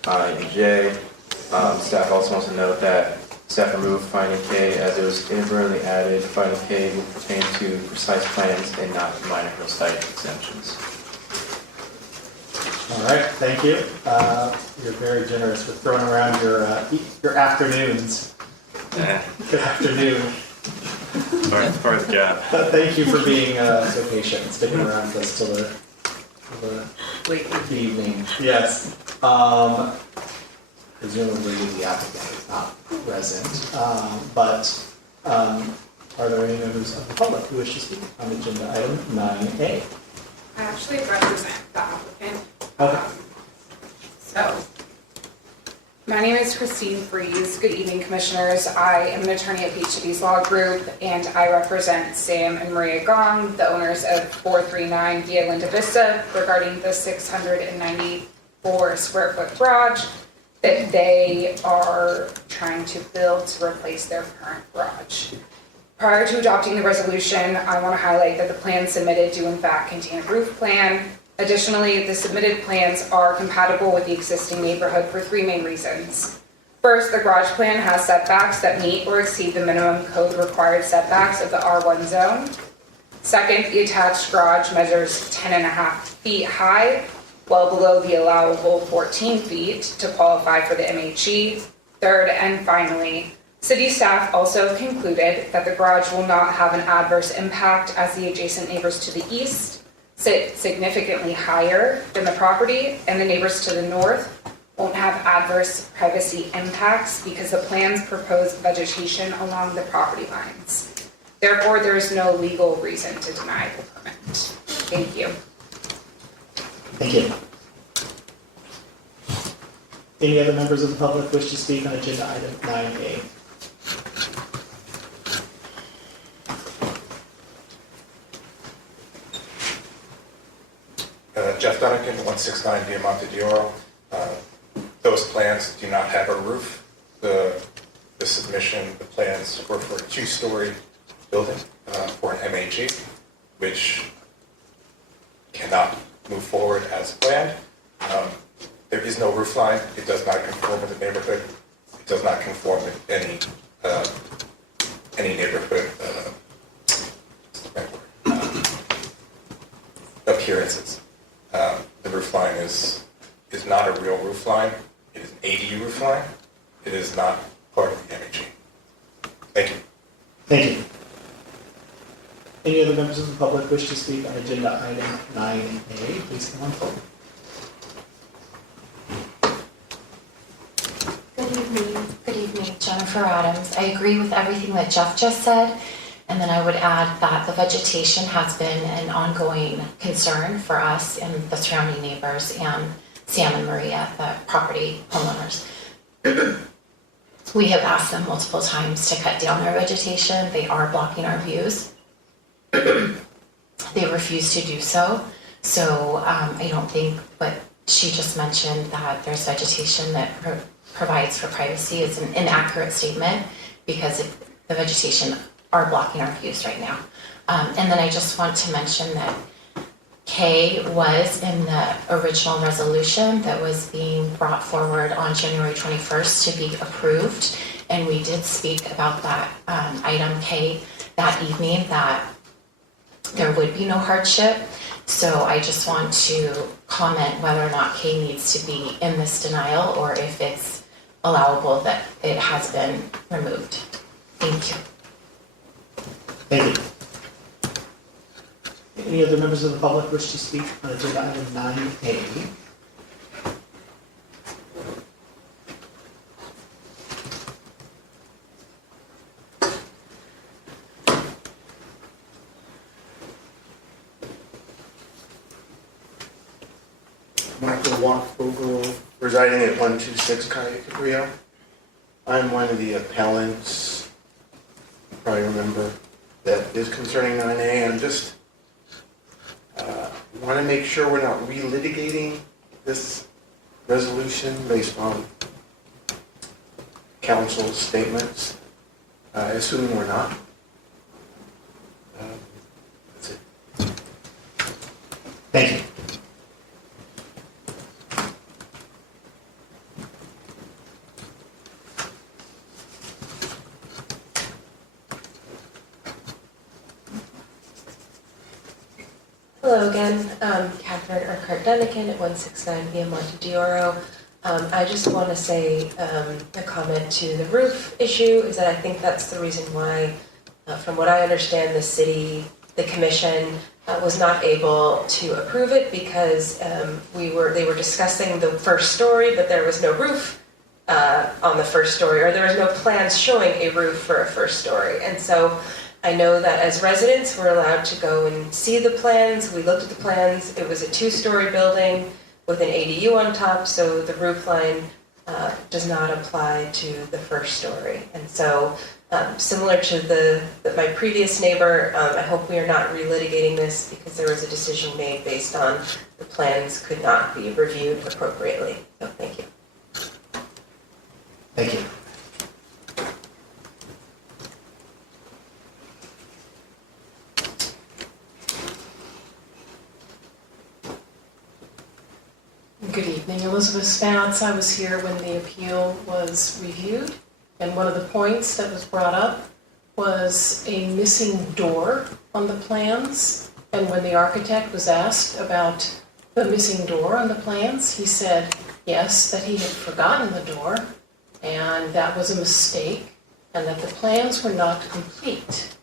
I, and J. Staff also wants to note that staff removed finding K as it was inadvertently added. Finding K will pertain to precise plans and not minor site exemptions. All right, thank you. You're very generous with throwing around your afternoons. Good afternoon. Part of the job. Thank you for being so patient and sticking around with us till the evening. Yes. Presumably the applicant is not present, but are there any members of the public who wish to speak on agenda item 9A? I actually represent the applicant. Okay. So, my name is Christine Freeze. Good evening, Commissioners. I am an attorney at Blvd's Law Group, and I represent Sam and Maria Gong, the owners of 439 Via Linda Vista, regarding the 694 square foot garage that they are trying to build to replace their current garage. Prior to adopting the resolution, I want to highlight that the plans submitted do in fact contain a roof plan. Additionally, the submitted plans are compatible with the existing neighborhood for 3 main reasons. First, the garage plan has setbacks that meet or exceed the minimum code required setbacks of the R1 zone. Second, the attached garage measures 10.5 feet high, well below the allowable 14 feet to qualify for the MHE. Third, and finally, city staff also concluded that the garage will not have an adverse impact as the adjacent neighbors to the east sit significantly higher than the property, and the neighbors to the north won't have adverse privacy impacts because the plans propose vegetation along the property lines. Therefore, there is no legal reason to deny the permit. Thank you. Thank you. Any other members of the public wish to speak on agenda item 9A? Jeff Dunnigan, 169 Via Monte d'Oro. Those plans do not have a roof. The submission, the plans were for a 2-story building for an MHE, which cannot move forward as planned. There is no roof line. It does not conform with the neighborhood. It does not conform with any neighborhood appearances. The roof line is not a real roof line. It is an ADU roof line. It is not part of the MHE. Thank you. Thank you. Any other members of the public wish to speak on agenda item 9A? Please come on forward. Good evening, Jennifer Adams. I agree with everything that Jeff just said, and then I would add that the vegetation has been an ongoing concern for us and the surrounding neighbors and Sam and Maria, the property homeowners. We have asked them multiple times to cut down their vegetation. They are blocking our views. They refuse to do so. So I don't think what she just mentioned, that there's vegetation that provides for privacy, is an inaccurate statement, because the vegetation are blocking our views right now. And then I just want to mention that K was in the original resolution that was being brought forward on January 21st to be approved. And we did speak about that item K that evening, that there would be no hardship. So I just want to comment whether or not K needs to be in this denial, or if it's allowable that it has been removed. Thank you. Thank you. Any other members of the public wish to speak on agenda item 9A? Michael Walkvogel, residing at 126 Cayuga. I'm one of the appellants. You probably remember that is concerning 9A. I'm just want to make sure we're not relitigating this resolution based on council's statements. Assuming we're not. That's it. Thank you. Hello again, Catherine Urquhart Dunnigan at 169 Via Monte d'Oro. I just want to say a comment to the roof issue is that I think that's the reason why, from what I understand, the commission was not able to approve it, because they were discussing the first story, but there was no roof on the first story, or there was no plans showing a roof for a first story. And so I know that as residents, we're allowed to go and see the plans. We looked at the plans. It was a 2-story building with an ADU on top, so the roof line does not apply to the first story. And so, similar to my previous neighbor, I hope we are not relitigating this, because there was a decision made based on the plans could not be reviewed appropriately. So thank you. Thank you. Good evening, Elizabeth Spatz. I was here when the appeal was reviewed, and one of the points that was brought up was a missing door on the plans. And when the architect was asked about the missing door on the plans, he said, yes, that he had forgotten the door, and that was a mistake, and that the plans were not complete,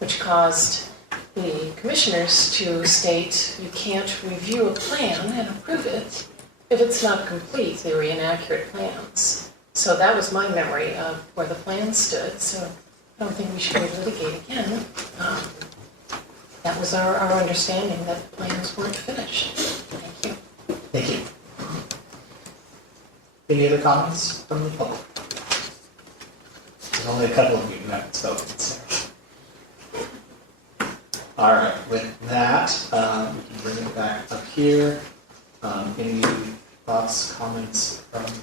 which caused the commissioners to state you can't review a plan and approve it if it's not complete. They were inaccurate plans. So that was my memory of where the plans stood, so I don't think we should relitigate again. That was our understanding, that the plans weren't finished. Thank you. Thank you. Any other comments from the public? There's only a couple of you who haven't spoken, so. All right, with that, we can bring it back up here. Any thoughts, comments from Should I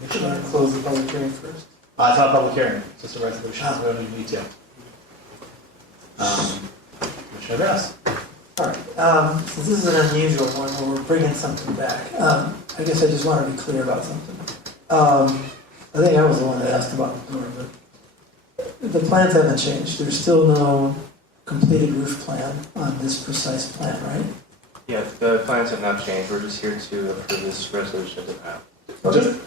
Commissioner? close the public hearing first? It's not a public hearing, it's just a resolution, so we don't need to. Commissioner Grass. All right, since this is an unusual one where we're bringing something back, I guess I just want to be clear about something. I think I was the one that asked about the door, but the plans haven't changed. There's still no completed roof plan on this precise plan, right? Yeah, the plans have not changed. We're just here to approve this resolution to pass.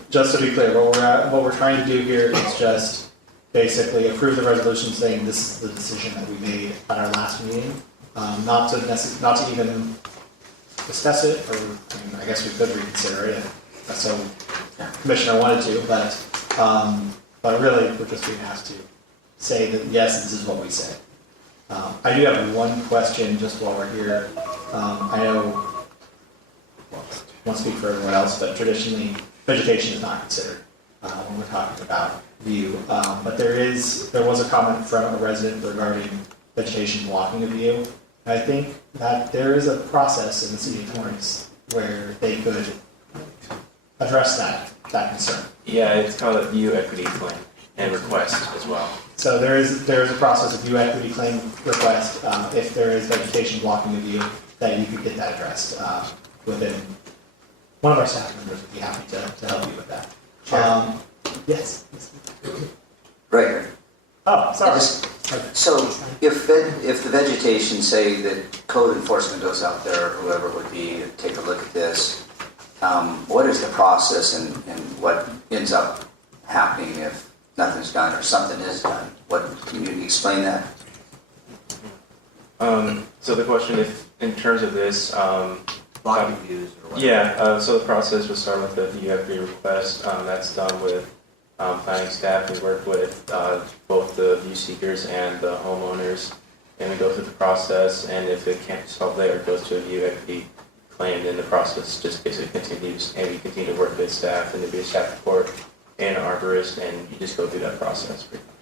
Just to be clear, what we're trying to do here is just basically approve the resolution saying this is the decision that we made at our last meeting. Not to even discuss it, or I guess we could reconsider it if so Commissioner wanted to, but really we're just being asked to say that yes, this is what we said. I do have one question just while we're here. I know, well, I won't speak for everyone else, but traditionally vegetation is not considered when we're talking about view. But there was a comment from a resident regarding vegetation blocking a view. And I think that there is a process in the city of Torrance where they could address that concern. Yeah, it's called a view equity claim and request as well. So there is a process of view equity claim request if there is vegetation blocking a view, that you could get that addressed within. One of our staff members would be happy to help you with that. Sure. Yes. Right. Oh, sorry. So if the vegetation, say that code enforcement goes out there, or whoever it would be, to take a look at this, what is the process and what ends up happening if nothing's done or something is done? Can you explain that? So the question, if in terms of this, blocking views or whatever. Yeah. So the process would start with a view equity request. That's done with planning staff. We work with both the view seekers and the homeowners, and we go through the process. And if it can't be solved there, it goes to a view equity claim. Then the process just basically continues, and we continue to work with staff, and there'd be a staff report and an arborist, and you just go through that process pretty much.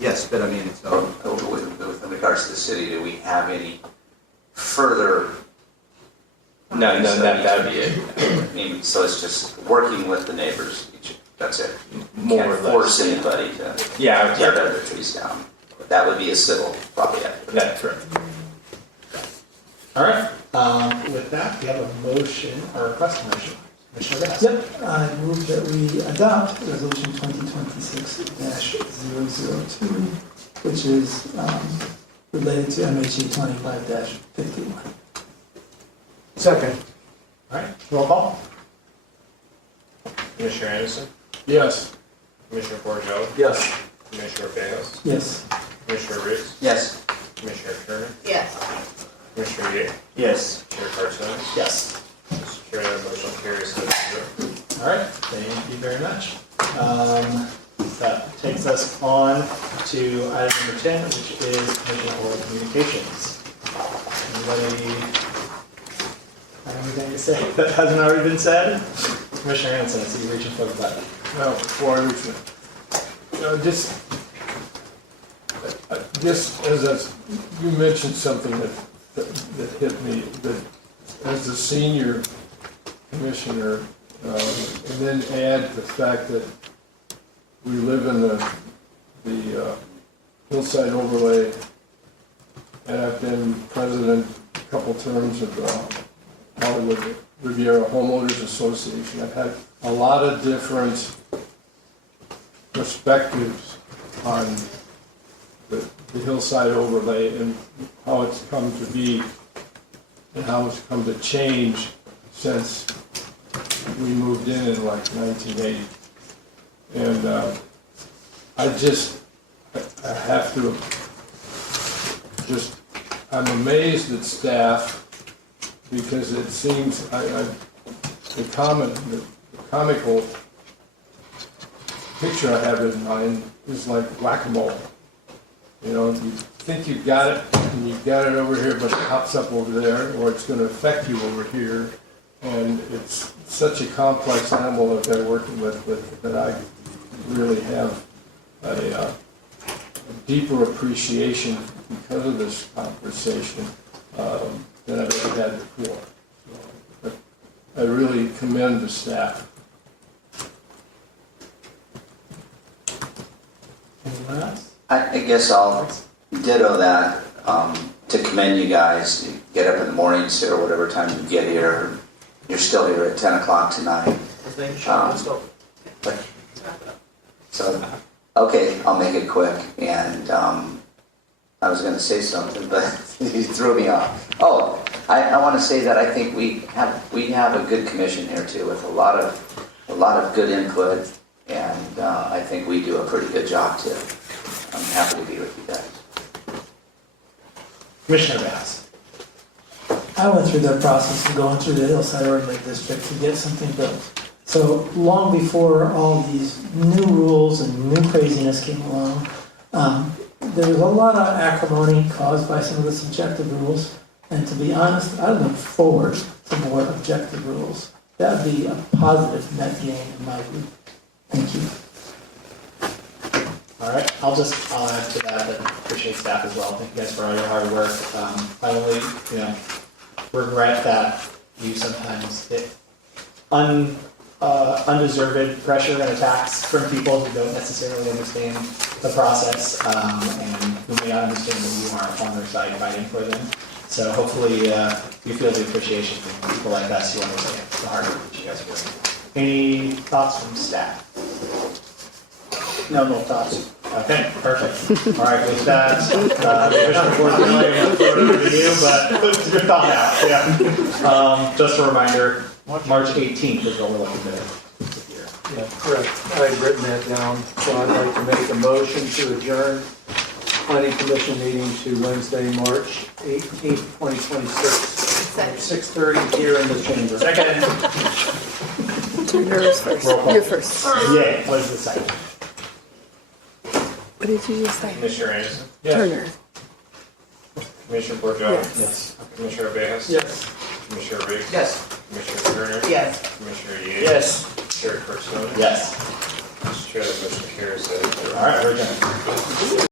Yes, but I mean, so with regards to the city, do we have any further? No, that would be it. I mean, so it's just working with the neighbors. That's it. More Can't or less, force yeah. anybody to Yeah, tear other trees down. But that would be a civil property act. That's correct. All right. With that, we have a motion or a request motion. Commissioner Grass. Yep, I move that we adopt Resolution 2026-002, which is related to MHE 25-51. Second. All right, roll call. Commissioner Anderson, Yes. Commissioner Borjo, Yes. Commissioner Beos, Yes. Commissioner Riggs, Yes. Commissioner Turner, Yes. Commissioner Yates, Yes. Chair Carson. Yes. Mr. Chair, that motion carries 7-0. All right, thank you very much. That takes us on to item number 10, which is Commission Oral Communications. Anybody have anything to say that hasn't already been said? Commissioner Hanson, I see you reaching for the button. Now, before I reach it, just as you mentioned something that hit me, that as a senior commissioner, and then add the fact that we live in the hillside overlay, and I've been president a couple terms of Hollywood Riviera Homeowners Association. I've had a lot of different perspectives on the hillside overlay and how it's come to be and how it's come to change since we moved in like 1980. And I have to I'm amazed at staff because it seems, the comical picture I have in mind is like whack-a-mole. You know, you think you've got it, and you've got it over here, but it pops up over there, or it's going to affect you over here. And it's such a complex animal that they're working with that I really have a deeper appreciation because of this conversation than I've ever had before. So, I really commend the staff. Anyone else? I guess I'll ditto that, to commend you guys. You get up in the mornings or whatever time you get here. You're still here at 10 o'clock tonight. So, okay, I'll make it quick. And I was going to say something, but you threw me off. Oh, I want to say that I think we have a good commission here too, with a lot of good input, and I think we do a pretty good job too. I'm happy to be with you guys. Commissioner Bass. I went through that process of going through the Hillside Overlay District to get something built. So long before all these new rules and new craziness came along, there was a lot of acrimony caused by some of the subjective rules. And to be honest, I look forward to more objective rules. That would be a positive net gain in my view. Thank you. All right, I'll add to that. I appreciate staff as well. Thank you guys for all your hard work. I only, regret that you sometimes get undeserved pressure and attacks from people who don't necessarily understand the process and who may not understand that you aren't on their side fighting for them. So hopefully you feel the appreciation from people like us who understand the hard work that you guys are doing. Any thoughts from staff? No thoughts. Okay, perfect. All right, with that, unfortunately, I'm going to throw it over to you, but it's a good thought out. Yeah. Just a reminder, March 18th is what we're looking to hear. Yeah, correct. I've written that down, so I'd like to make a motion to adjourn planning commission meeting to Wednesday, March 18th, 2026, at 6:30 here in the chamber. Second. Yours first. You're first. Yeah, what is the second? What did you just say? Commissioner Anderson? Yes. Turner. Commissioner Bordeaux? Yes. Commissioner Bejas? Yes. Commissioner Riggs? Yes. Commissioner Turner? Yes. Commissioner Yates? Yes. Chair Kirkstone? Yes. Mr. Chair, the motion carries. All right, we're adjourned.